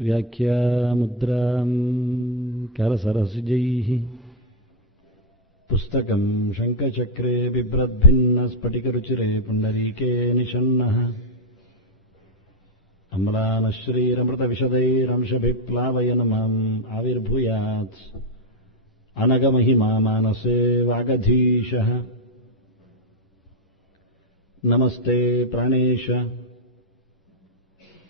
ವ್ಯಾಖ್ಯಾಮುದ್ರಾಂ ಕರಸರಸಿಜೈಃ ಪುಸ್ತಕಂ ಶಂಖಚಕ್ರೆ ಬಿಭ್ರದ್ಭಿನ್ನ ಸ್ಫಟಿಕರುಚಿರೆ ಪುಂಡರೀಕೆ ನಿಷನ್ನಃ ಅಮ್ಲಾನಶ್ರೀರಮೃತವಿಶದೈರಂಶಭಿಪ್ಲಾವಯನ್ ಮಾಂ ಆವಿರ್ಭೂಯಾತ್ ಅನಗಮಹಿಮಾ ಮಾನಸೇ ವಾಗಧೀಶಃ. ನಮಸ್ತೆ ಪ್ರಾಣೇಶ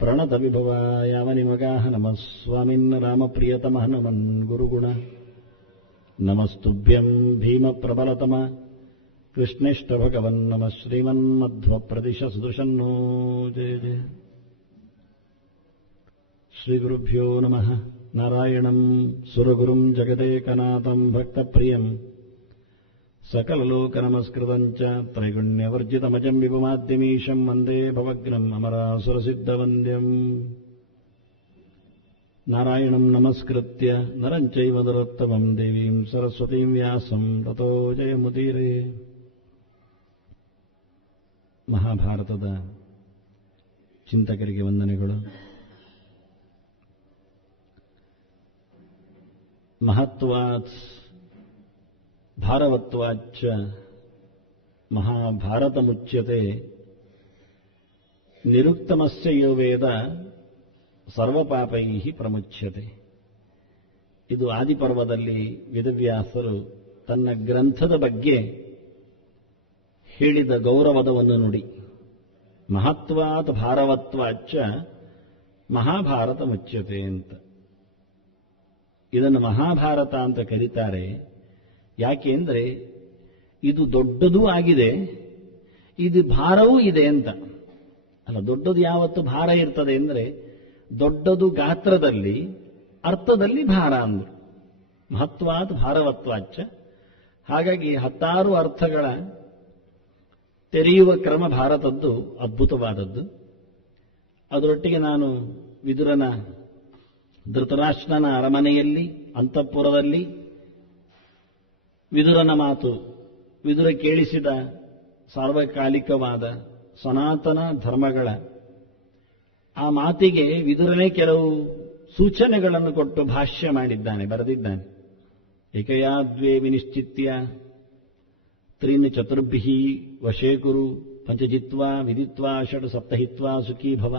ಪ್ರಣತವಿಭವಾಯಾವನಿಮಗಾಃ ನಮಃ ಸ್ವಾಮಿನ್ ರಾಮಪ್ರಿಯತಮಃ ನಮನ್ ಗುರುಗುಣ. ನಮಸ್ತುಭ್ಯಂ ಭೀಮಪ್ರಬಲತಮ ಕೃಷ್ಣೇಷ್ಟಭಗವನ್ ನಮಃ ಶ್ರೀಮನ್ಮಧ್ವಪ್ರದಿಶ ಸುದೃಶನ್ನೋ ಜಯ ಜಯ. ಶ್ರೀಗುರುಭ್ಯೋ ನಮಃ. ನಾರಾಯಣಂ ಸುರಗುರುಂ ಜಗದೇಕನಾಥಂ ಭಕ್ತಪ್ರಿಯಂ ಸಕಲಲೋಕನಮಸ್ಕೃತಂ ಚ ತ್ರೈಗುಣ್ಯವರ್ಜಿತಮಜಂ ವಿಭುಮಾದ್ಯಮೀಶಂ ವಂದೇ ಭವಗ್ನಂ ಅಮರಾಸುರಸಿದ್ಧವಂದ್ಯಂ. ನಾರಾಯಣಂ ನಮಸ್ಕೃತ್ಯ ನರಂ ಚೈವ ನರೋತ್ತಮಂ ದೇವೀಂ ಸರಸ್ವತೀಂ ವ್ಯಾಸಂ ತತೋ ಜಯಮುದೀರೇ. ಮಹಾಭಾರತದ ಚಿಂತಕರಿಗೆ ವಂದನೆಗಳು. ಮಹತ್ವಾತ್ ಭಾರವತ್ವಾಚ್ಚ ಮಹಾಭಾರತಮುಚ್ಯತೆ. ನಿರುಕ್ತಮಸ್ಯ ಯೋ ವೇದ ಸರ್ವಪಾಪೈಃ ಪ್ರಮುಚ್ಯತೆ. ಇದು ಆದಿಪರ್ವದಲ್ಲಿ ವೇದವ್ಯಾಸರು ತನ್ನ ಗ್ರಂಥದ ಬಗ್ಗೆ ಹೇಳಿದ ಗೌರವದ ಒಂದು ನುಡಿ. ಮಹತ್ವಾತ್ ಭಾರವತ್ವಾಚ್ಚ ಮಹಾಭಾರತ ಮುಚ್ಯತೆ ಅಂತ. ಇದನ್ನು ಮಹಾಭಾರತ ಅಂತ ಕರೀತಾರೆ. ಯಾಕೆಂದ್ರೆ ಇದು ದೊಡ್ಡದೂ ಆಗಿದೆ, ಇದು ಭಾರವೂ ಇದೆ ಅಂತ. ಅಲ್ಲ, ದೊಡ್ಡದು ಯಾವತ್ತು ಭಾರ ಇರ್ತದೆ ಅಂದರೆ ದೊಡ್ಡದು ಗಾತ್ರದಲ್ಲಿ, ಅರ್ಥದಲ್ಲಿ ಭಾರ ಅಂದರು. ಮಹತ್ವಾತ್ ಭಾರವತ್ವಾಚ್ಚ. ಹಾಗಾಗಿ 16 ಅರ್ಥಗಳ ತೆರೆಯುವ ಕ್ರಮ ಭಾರತದ್ದು ಅದ್ಭುತವಾದದ್ದು. ಅದರೊಟ್ಟಿಗೆ ನಾನು ವಿದುರನ ಧೃತರಾಷ್ಟ್ರನ ಅರಮನೆಯಲ್ಲಿ ಅಂತಃಪುರದಲ್ಲಿ ವಿದುರನ ಮಾತು, ವಿದುರ ಕೇಳಿಸಿದ ಸಾರ್ವಕಾಲಿಕವಾದ ಸನಾತನ ಧರ್ಮಗಳ ಆ ಮಾತಿಗೆ ವಿದುರನೇ ಕೆಲವು ಸೂಚನೆಗಳನ್ನು ಕೊಟ್ಟು ಭಾಷ್ಯ ಮಾಡಿದ್ದಾನೆ, ಬರೆದಿದ್ದಾನೆ. ಏಕಯಾದ್ವೇ ವಿನಿಶ್ಚಿತ್ಯ ತ್ರೀನ್ ಚತುರ್ಭಿಃ ವಶೇ ಕುರು ಪಂಚಜಿತ್ವಾ ವಿದಿತ್ವಾ ಷಡ್ ಸಪ್ತಹಿತ್ವಾ ಸುಖೀ ಭವ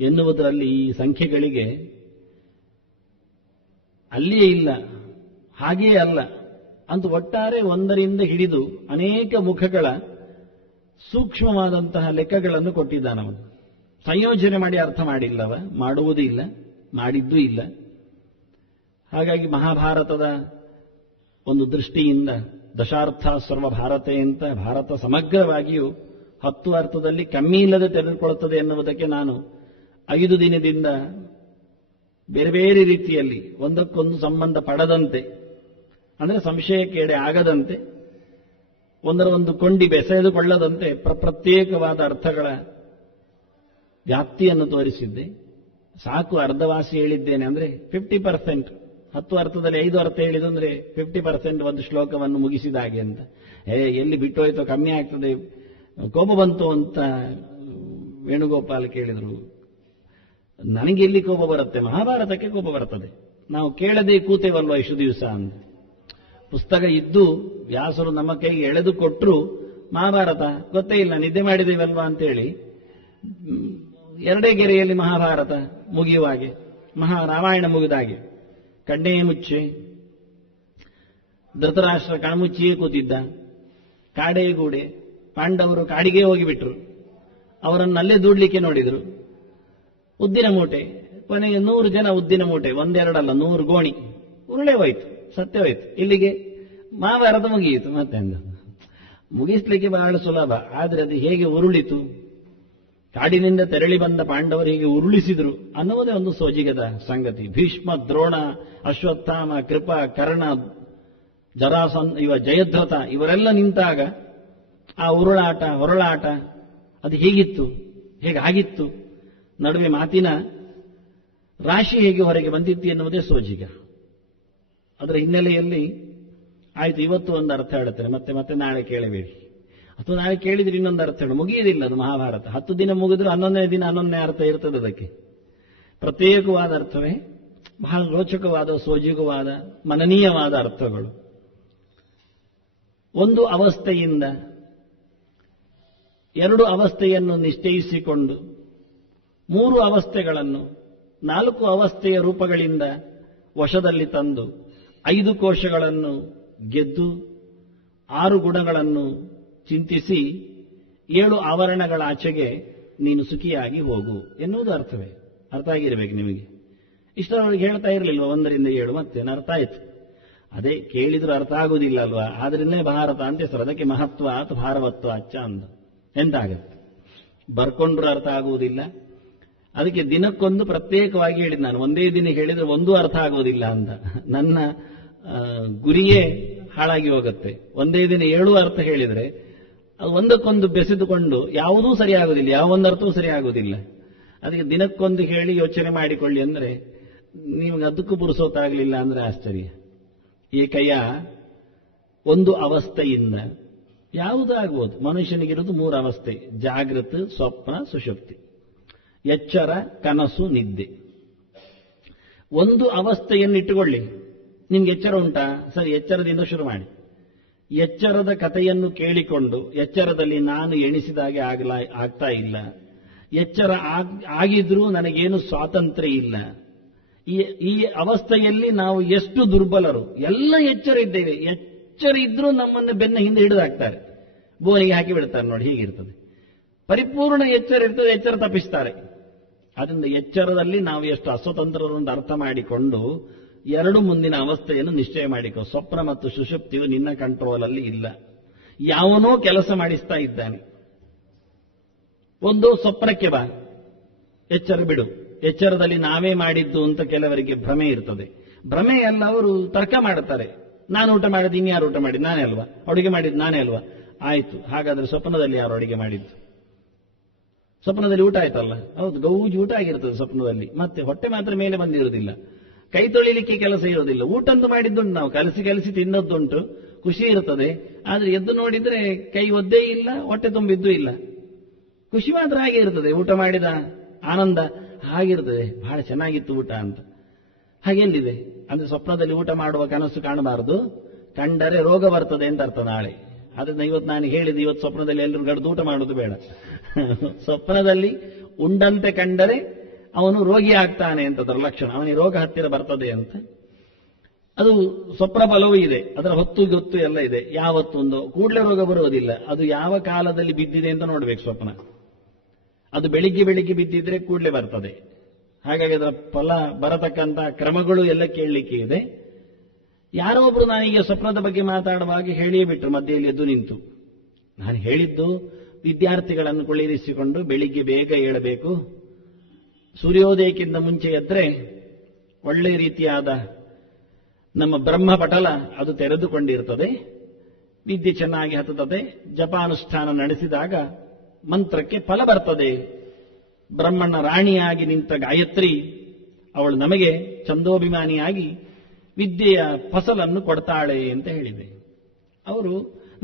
ಎನ್ನುವುದರಲ್ಲಿ ಈ ಸಂಖ್ಯೆಗಳಿಗೆ ಅಲ್ಲಿಯೇ ಇಲ್ಲ, ಹಾಗೆಯೇ ಅಲ್ಲ ಅಂತ ಒಟ್ಟಾರೆ ಒಂದರಿಂದ ಹಿಡಿದು ಅನೇಕ ಮುಖಗಳ ಸೂಕ್ಷ್ಮವಾದಂತಹ ಲೆಕ್ಕಗಳನ್ನು ಕೊಟ್ಟಿದ್ದಾನವನು. ಸಂಯೋಜನೆ ಮಾಡಿ ಅರ್ಥ ಮಾಡಿಲ್ಲವ, ಮಾಡುವುದೂ ಇಲ್ಲ, ಮಾಡಿದ್ದೂ ಇಲ್ಲ. ಹಾಗಾಗಿ ಮಹಾಭಾರತದ ಒಂದು ದೃಷ್ಟಿಯಿಂದ ದಶಾರ್ಥ ಸರ್ವ ಭಾರತೆ ಅಂತ ಭಾರತ ಸಮಗ್ರವಾಗಿಯೂ 10 ಅರ್ಥದಲ್ಲಿ ಕಮ್ಮಿ ಇಲ್ಲದೆ ತೆರೆದುಕೊಳ್ಳುತ್ತದೆ ಎನ್ನುವುದಕ್ಕೆ ನಾನು 5 ದಿನದಿಂದ ಬೇರೆ ಬೇರೆ ರೀತಿಯಲ್ಲಿ ಒಂದಕ್ಕೊಂದು ಸಂಬಂಧ ಪಡದಂತೆ, ಅಂದರೆ ಸಂಶಯಕ್ಕೆಡೆ ಆಗದಂತೆ, ಒಂದರ ಒಂದು ಕೊಂಡಿ ಬೆಸೆದುಕೊಳ್ಳದಂತೆ ಪ್ರತ್ಯೇಕವಾದ ಅರ್ಥಗಳ ವ್ಯಾಪ್ತಿಯನ್ನು ತೋರಿಸಿದ್ದೆ. ಸಾಕು, ಅರ್ಧವಾಸಿ ಹೇಳಿದ್ದೇನೆ. ಅಂದರೆ 50%, 10 ಅರ್ಥದಲ್ಲಿ 5 ಅರ್ಥ ಹೇಳಿದ್ದು ಅಂದರೆ 50% ಒಂದು ಶ್ಲೋಕವನ್ನು ಮುಗಿಸಿದ ಹಾಗೆ ಅಂತ. ಎಲ್ಲಿ ಬಿಟ್ಟೋಯ್ತೋ, ಕಮ್ಮಿ ಆಗ್ತದೆ, ಕೋಪ ಬಂತು ಅಂತ ವೇಣುಗೋಪಾಲ್ ಕೇಳಿದರು. ನನಗೆ ಎಲ್ಲಿ ಕೋಪ ಬರುತ್ತೆ? ಮಹಾಭಾರತಕ್ಕೆ ಕೋಪ ಬರ್ತದೆ. ನಾವು ಕೇಳದೆ ಕೂತೇವಲ್ವ ಇಷ್ಟು ದಿವಸ ಅಂತ. ಪುಸ್ತಕ ಇದ್ದು ವ್ಯಾಸರು ನಮ್ಮ ಕೈಗೆ ಎಳೆದು ಕೊಟ್ಟರು, ಮಹಾಭಾರತ ಗೊತ್ತೇ ಇಲ್ಲ, ನಿದ್ದೆ ಮಾಡಿದೇವಲ್ವಾ ಅಂತೇಳಿ 2 ಗೆರೆಯಲ್ಲಿ ಮಹಾಭಾರತ ಮುಗಿಯುವ ಹಾಗೆ, ರಾಮಾಯಣ ಮುಗಿದ ಹಾಗೆ ಕಣ್ಣೇ ಮುಚ್ಚೆ ಧೃತರಾಷ್ಟ್ರ ಕಣ್ಮುಚ್ಚಿಯೇ ಕೂತಿದ್ದ. ಕಾಡೇ ಗೂಡೆ, ಪಾಂಡವರು ಕಾಡಿಗೆ ಹೋಗಿಬಿಟ್ರು. ಅವರನ್ನಲ್ಲೇ ದೂಡ್ಲಿಕ್ಕೆ ನೋಡಿದರು. ಉದ್ದಿನ ಮೂಟೆ, ಕೊನೆಗೆ 100 ಜನ ಉದ್ದಿನ ಮೂಟೆ, ಒಂದೆರಡಲ್ಲ 100 ಗೋಣಿ ಉರುಳೆ ಹೋಯ್ತು, ಸತ್ಯ ಹೋಯ್ತು. ಇಲ್ಲಿಗೆ ಮಹಾಭಾರತ ಮುಗಿಯಿತು. ಮತ್ತೆ ಮುಗಿಸ್ಲಿಕ್ಕೆ ಬಹಳ ಸುಲಭ, ಆದರೆ ಅದು ಹೇಗೆ ಉರುಳಿತು, ಕಾಡಿನಿಂದ ತೆರಳಿ ಬಂದ ಪಾಂಡವರು ಹೇಗೆ ಉರುಳಿಸಿದ್ರು ಅನ್ನುವುದೇ ಒಂದು ಸೋಜಿಗದ ಸಂಗತಿ. ಭೀಷ್ಮ, ದ್ರೋಣ, ಅಶ್ವತ್ಥಾಮ, ಕೃಪ, ಕರ್ಣ, ಜಯದ್ರಥ ಇವರೆಲ್ಲ ನಿಂತಾಗ ಆ ಉರುಳಾಟ ಹೊರಳಾಟ ಅದು ಹೇಗಿತ್ತು, ಹೇಗಾಗಿತ್ತು, ನಡುವೆ ಮಾತಿನ ರಾಶಿ ಹೇಗೆ ಹೊರಗೆ ಬಂದಿತ್ತು ಎನ್ನುವುದೇ ಸೋಜಿಗ. ಅದರ ಹಿನ್ನೆಲೆಯಲ್ಲಿ ಆಯ್ತು, ಇವತ್ತು ಒಂದು ಅರ್ಥ ಹೇಳುತ್ತೇನೆ, ಮತ್ತೆ ನಾಳೆ ಕೇಳಬೇಡಿ. ಅಥವಾ ನಾಳೆ ಕೇಳಿದ್ರೆ ಇನ್ನೊಂದು ಅರ್ಥ ಹೇಳು, ಮುಗಿಯುವುದಿಲ್ಲ ಅದು ಮಹಾಭಾರತ. 10 ದಿನ ಮುಗಿದ್ರು 11ನೇ ದಿನ 11ನೇ ಅರ್ಥ ಇರ್ತದೆ ಅದಕ್ಕೆ. ಪ್ರತ್ಯೇಕವಾದ ಅರ್ಥವೇ ಬಹಳ ರೋಚಕವಾದ, ಸೋಜಿಗವಾದ, ಮನನೀಯವಾದ ಅರ್ಥಗಳು. ಒಂದು ಅವಸ್ಥೆಯಿಂದ ಎರಡು ಅವಸ್ಥೆಯನ್ನು ನಿಶ್ಚಯಿಸಿಕೊಂಡು 3 ಅವಸ್ಥೆಗಳನ್ನು 4 ಅವಸ್ಥೆಯ ರೂಪಗಳಿಂದ ವಶದಲ್ಲಿ ತಂದು 5 ಕೋಶಗಳನ್ನು ಗೆದ್ದು 6 ಗುಣಗಳನ್ನು ಚಿಂತಿಸಿ 7 ಆವರಣಗಳ ಆಚೆಗೆ ನೀನು ಸುಖಿಯಾಗಿ ಹೋಗು ಎನ್ನುವುದು ಅರ್ಥವೇ. ಅರ್ಥ ಆಗಿರಬೇಕು ನಿಮಗೆ. ಇಷ್ಟರವರೆಗೆ ಹೇಳ್ತಾ ಇರಲಿಲ್ವ 1 ರಿಂದ 7 ಮತ್ತೇನು ಅರ್ಥ ಆಯ್ತು. ಅದೇ ಕೇಳಿದ್ರು ಅರ್ಥ ಆಗುವುದಿಲ್ಲ ಅಲ್ವಾ. ಆದ್ರಿಂದಲೇ ಭಾರತ ಅಂತ ಹೆಸರು. ಅದಕ್ಕೆ ಮಹತ್ವ ಅಥವಾ ಭಾರವತ್ವ ಅಚ್ಚ ಅಂದ. ಎಂತಾಗತ್ತೆ, ಬರ್ಕೊಂಡ್ರು ಅರ್ಥ ಆಗುವುದಿಲ್ಲ. ಅದಕ್ಕೆ ದಿನಕ್ಕೊಂದು ಪ್ರತ್ಯೇಕವಾಗಿ ಹೇಳಿದ್ ನಾನು. ಒಂದೇ ದಿನ ಹೇಳಿದ್ರೆ ಒಂದೂ ಅರ್ಥ ಆಗುವುದಿಲ್ಲ ಅಂತ. ನನ್ನ ಗುರಿಯೇ ಹಾಳಾಗಿ ಹೋಗುತ್ತೆ. ಒಂದೇ ದಿನ 7 ಅರ್ಥ ಹೇಳಿದ್ರೆ ಅದು ಒಂದಕ್ಕೊಂದು ಬೆಸೆದುಕೊಂಡು ಯಾವುದೂ ಸರಿಯಾಗುವುದಿಲ್ಲ, ಯಾವೊಂದು ಅರ್ಥವೂ ಸರಿಯಾಗುವುದಿಲ್ಲ. ಅದಕ್ಕೆ ದಿನಕ್ಕೊಂದು ಹೇಳಿ ಯೋಚನೆ ಮಾಡಿಕೊಳ್ಳಿ ಅಂದರೆ ನಿಮಗೆ ಅದಕ್ಕೂ ಪುರುಸೋತಾಗಲಿಲ್ಲ ಅಂದ್ರೆ ಆಶ್ಚರ್ಯ. ಏಕಯ್ಯ ಒಂದು ಅವಸ್ಥೆಯಿಂದ ಯಾವುದಾಗ್ಬೋದು. ಮನುಷ್ಯನಿಗಿರೋದು 3 ಅವಸ್ಥೆ: ಜಾಗೃತ, ಸ್ವಪ್ನ, ಸುಷುಪ್ತಿ. ಎಚ್ಚರ, ಕನಸು, ನಿದ್ದೆ. ಒಂದು ಅವಸ್ಥೆಯನ್ನು ಇಟ್ಟುಕೊಳ್ಳಿ. ನಿಮ್ಗೆ ಎಚ್ಚರ ಉಂಟಾ? ಸರಿ, ಎಚ್ಚರದಿಂದ ಶುರು ಮಾಡಿ. ಎಚ್ಚರದ ಕಥೆಯನ್ನು ಕೇಳಿಕೊಂಡು ಎಚ್ಚರದಲ್ಲಿ ನಾನು ಎಣಿಸಿದಾಗೆ ಆಗ್ತಾ ಇಲ್ಲ, ಎಚ್ಚರ ಆಗಿದ್ರೂ ನನಗೇನು ಸ್ವಾತಂತ್ರ್ಯ ಇಲ್ಲ, ಈ ಅವಸ್ಥೆಯಲ್ಲಿ ನಾವು ಎಷ್ಟು ದುರ್ಬಲರು. ಎಲ್ಲ ಎಚ್ಚರ ಇದ್ದೇವೆ, ಎಚ್ಚರ ಇದ್ರೂ ನಮ್ಮನ್ನು ಬೆನ್ನ ಹಿಂದೆ ಹಿಡಿದಾಕ್ತಾರೆ, ಬೋನಿಗೆ ಹಾಕಿ ಬಿಡ್ತಾರೆ. ನೋಡಿ, ಹೀಗಿರ್ತದೆ. ಪರಿಪೂರ್ಣ ಎಚ್ಚರ ಇರ್ತದೆ, ಎಚ್ಚರ ತಪ್ಪಿಸ್ತಾರೆ. ಅದರಿಂದ ಎಚ್ಚರದಲ್ಲಿ ನಾವು ಎಷ್ಟು ಅಸ್ವತಂತ್ರರು ಅಂತ ಅರ್ಥ ಮಾಡಿಕೊಂಡು 2 ಮುಂದಿನ ಅವಸ್ಥೆಯನ್ನು ನಿಶ್ಚಯ ಮಾಡಿಕೊ. ಸ್ವಪ್ನ ಮತ್ತು ಸುಷುಪ್ತಿಯು ನಿನ್ನ ಕಂಟ್ರೋಲಲ್ಲಿ ಇಲ್ಲ, ಯಾವನೋ ಕೆಲಸ ಮಾಡಿಸ್ತಾ ಇದ್ದಾನೆ. ಒಂದು ಸ್ವಪ್ನಕ್ಕೆ ಬಾ, ಎಚ್ಚರ ಬಿಡು. ಎಚ್ಚರದಲ್ಲಿ ನಾವೇ ಮಾಡಿದ್ದು ಅಂತ ಕೆಲವರಿಗೆ ಭ್ರಮೆ ಇರ್ತದೆ. ಭ್ರಮೆ ಅಲ್ಲ, ಅವರು ತರ್ಕ ಮಾಡುತ್ತಾರೆ. ನಾನು ಊಟ ಮಾಡಿದ್ದು ಇನ್ಯಾರು ಊಟ ಮಾಡಿದ್ದು? ನಾನೇ ಅಲ್ವಾ. ಅಡುಗೆ ಮಾಡಿದ್ದು ನಾನೇ ಅಲ್ವಾ. ಆಯ್ತು, ಹಾಗಾದ್ರೆ ಸ್ವಪ್ನದಲ್ಲಿ ಯಾರು ಅಡುಗೆ ಮಾಡಿದ್ದು? ಸ್ವಪ್ನದಲ್ಲಿ ಊಟ ಆಯ್ತಲ್ಲ. ಹೌದು, ಗೌಜು ಊಟ ಆಗಿರ್ತದೆ ಸ್ವಪ್ನದಲ್ಲಿ. ಮತ್ತೆ ಹೊಟ್ಟೆ ಮಾತ್ರ ಮೇಲೆ ಬಂದಿರುವುದಿಲ್ಲ, ಕೈ ತೊಳಿಲಿಕ್ಕೆ ಕೆಲಸ ಇರೋದಿಲ್ಲ. ಊಟಂದು ಮಾಡಿದ್ದುಂಟು, ನಾವು ಕಲಸಿ ತಿನ್ನೋದುಂಟು, ಖುಷಿ ಇರ್ತದೆ. ಆದ್ರೆ ಎದ್ದು ನೋಡಿದ್ರೆ ಕೈ ಒದ್ದೇ ಇಲ್ಲ, ಹೊಟ್ಟೆ ತುಂಬಿದ್ದೂ ಇಲ್ಲ. ಖುಷಿ ಮಾತ್ರ ಹಾಗೆ ಇರ್ತದೆ, ಊಟ ಮಾಡಿದ ಆನಂದ ಹಾಗಿರ್ತದೆ, ಬಹಳ ಚೆನ್ನಾಗಿತ್ತು ಊಟ ಅಂತ. ಹಾಗೆಲ್ಲಿದೆ ಅಂದ್ರೆ ಸ್ವಪ್ನದಲ್ಲಿ ಊಟ ಮಾಡುವ ಕನಸು ಕಾಣಬಾರದು, ಕಂಡರೆ ರೋಗ ಬರ್ತದೆ ಅಂತ ಅರ್ಥ ನಾಳೆ. ಅದನ್ನ ಇವತ್ತು ನಾನು ಹೇಳಿದೆ, ಇವತ್ತು ಸ್ವಪ್ನದಲ್ಲಿ ಎಲ್ಲರೂ ಗಡ್ದು ಊಟ ಮಾಡೋದು ಬೇಡ. ಸ್ವಪ್ನದಲ್ಲಿ ಉಂಡಂತೆ ಕಂಡರೆ ಅವನು ರೋಗಿ ಆಗ್ತಾನೆ ಅಂತ ಅದರ ಲಕ್ಷಣ, ಅವನಿಗೆ ರೋಗ ಹತ್ತಿರ ಬರ್ತದೆ ಅಂತ. ಅದು ಸ್ವಪ್ನ ಬಲವೂ ಇದೆ, ಅದರ ಹೊತ್ತು ಗೊತ್ತು ಎಲ್ಲ ಇದೆ. ಯಾವತ್ತೊಂದು ಕೂಡಲೇ ರೋಗ ಬರುವುದಿಲ್ಲ, ಅದು ಯಾವ ಕಾಲದಲ್ಲಿ ಬಿದ್ದಿದೆ ಅಂತ ನೋಡ್ಬೇಕು ಸ್ವಪ್ನ. ಅದು ಬೆಳಿಗ್ಗೆ ಬಿದ್ದಿದ್ರೆ ಕೂಡಲೇ ಬರ್ತದೆ. ಹಾಗಾಗಿ ಅದರ ಫಲ ಬರತಕ್ಕಂಥ ಕ್ರಮಗಳು ಎಲ್ಲ ಕೇಳಲಿಕ್ಕೆ ಇದೆ. ಯಾರೋ ಒಬ್ರು ನಾನೀಗ ಸ್ವಪ್ನದ ಬಗ್ಗೆ ಮಾತಾಡುವಾಗ ಹೇಳಿಯೇ ಬಿಟ್ರು, ಮಧ್ಯೆಯಲ್ಲಿ ಎದ್ದು ನಿಂತು. ನಾನು ಹೇಳಿದ್ದು ವಿದ್ಯಾರ್ಥಿಗಳನ್ನು ಕುಳ್ಳಿರಿಸಿಕೊಂಡು ಬೆಳಿಗ್ಗೆ ಬೇಗ ಏಳಬೇಕು, ಸೂರ್ಯೋದಯಕ್ಕಿಂತ ಮುಂಚೆ ಎದ್ರೆ ಒಳ್ಳೆ ರೀತಿಯಾದ ನಮ್ಮ ಬ್ರಹ್ಮಪಟಲ ಅದು ತೆರೆದುಕೊಂಡಿರ್ತದೆ, ವಿದ್ಯೆ ಚೆನ್ನಾಗಿ ಹತ್ತುತ್ತದೆ, ಜಪಾನುಷ್ಠಾನ ನಡೆಸಿದಾಗ ಮಂತ್ರಕ್ಕೆ ಫಲ ಬರ್ತದೆ. ಬ್ರಹ್ಮಣ್ಣ ರಾಣಿಯಾಗಿ ನಿಂತ ಗಾಯತ್ರಿ ಅವಳು ನಮಗೆ ಚಂದೋಭಿಮಾನಿಯಾಗಿ ವಿದ್ಯೆಯ ಫಸಲನ್ನು ಕೊಡ್ತಾಳೆ ಅಂತ ಹೇಳಿದೆ. ಅವರು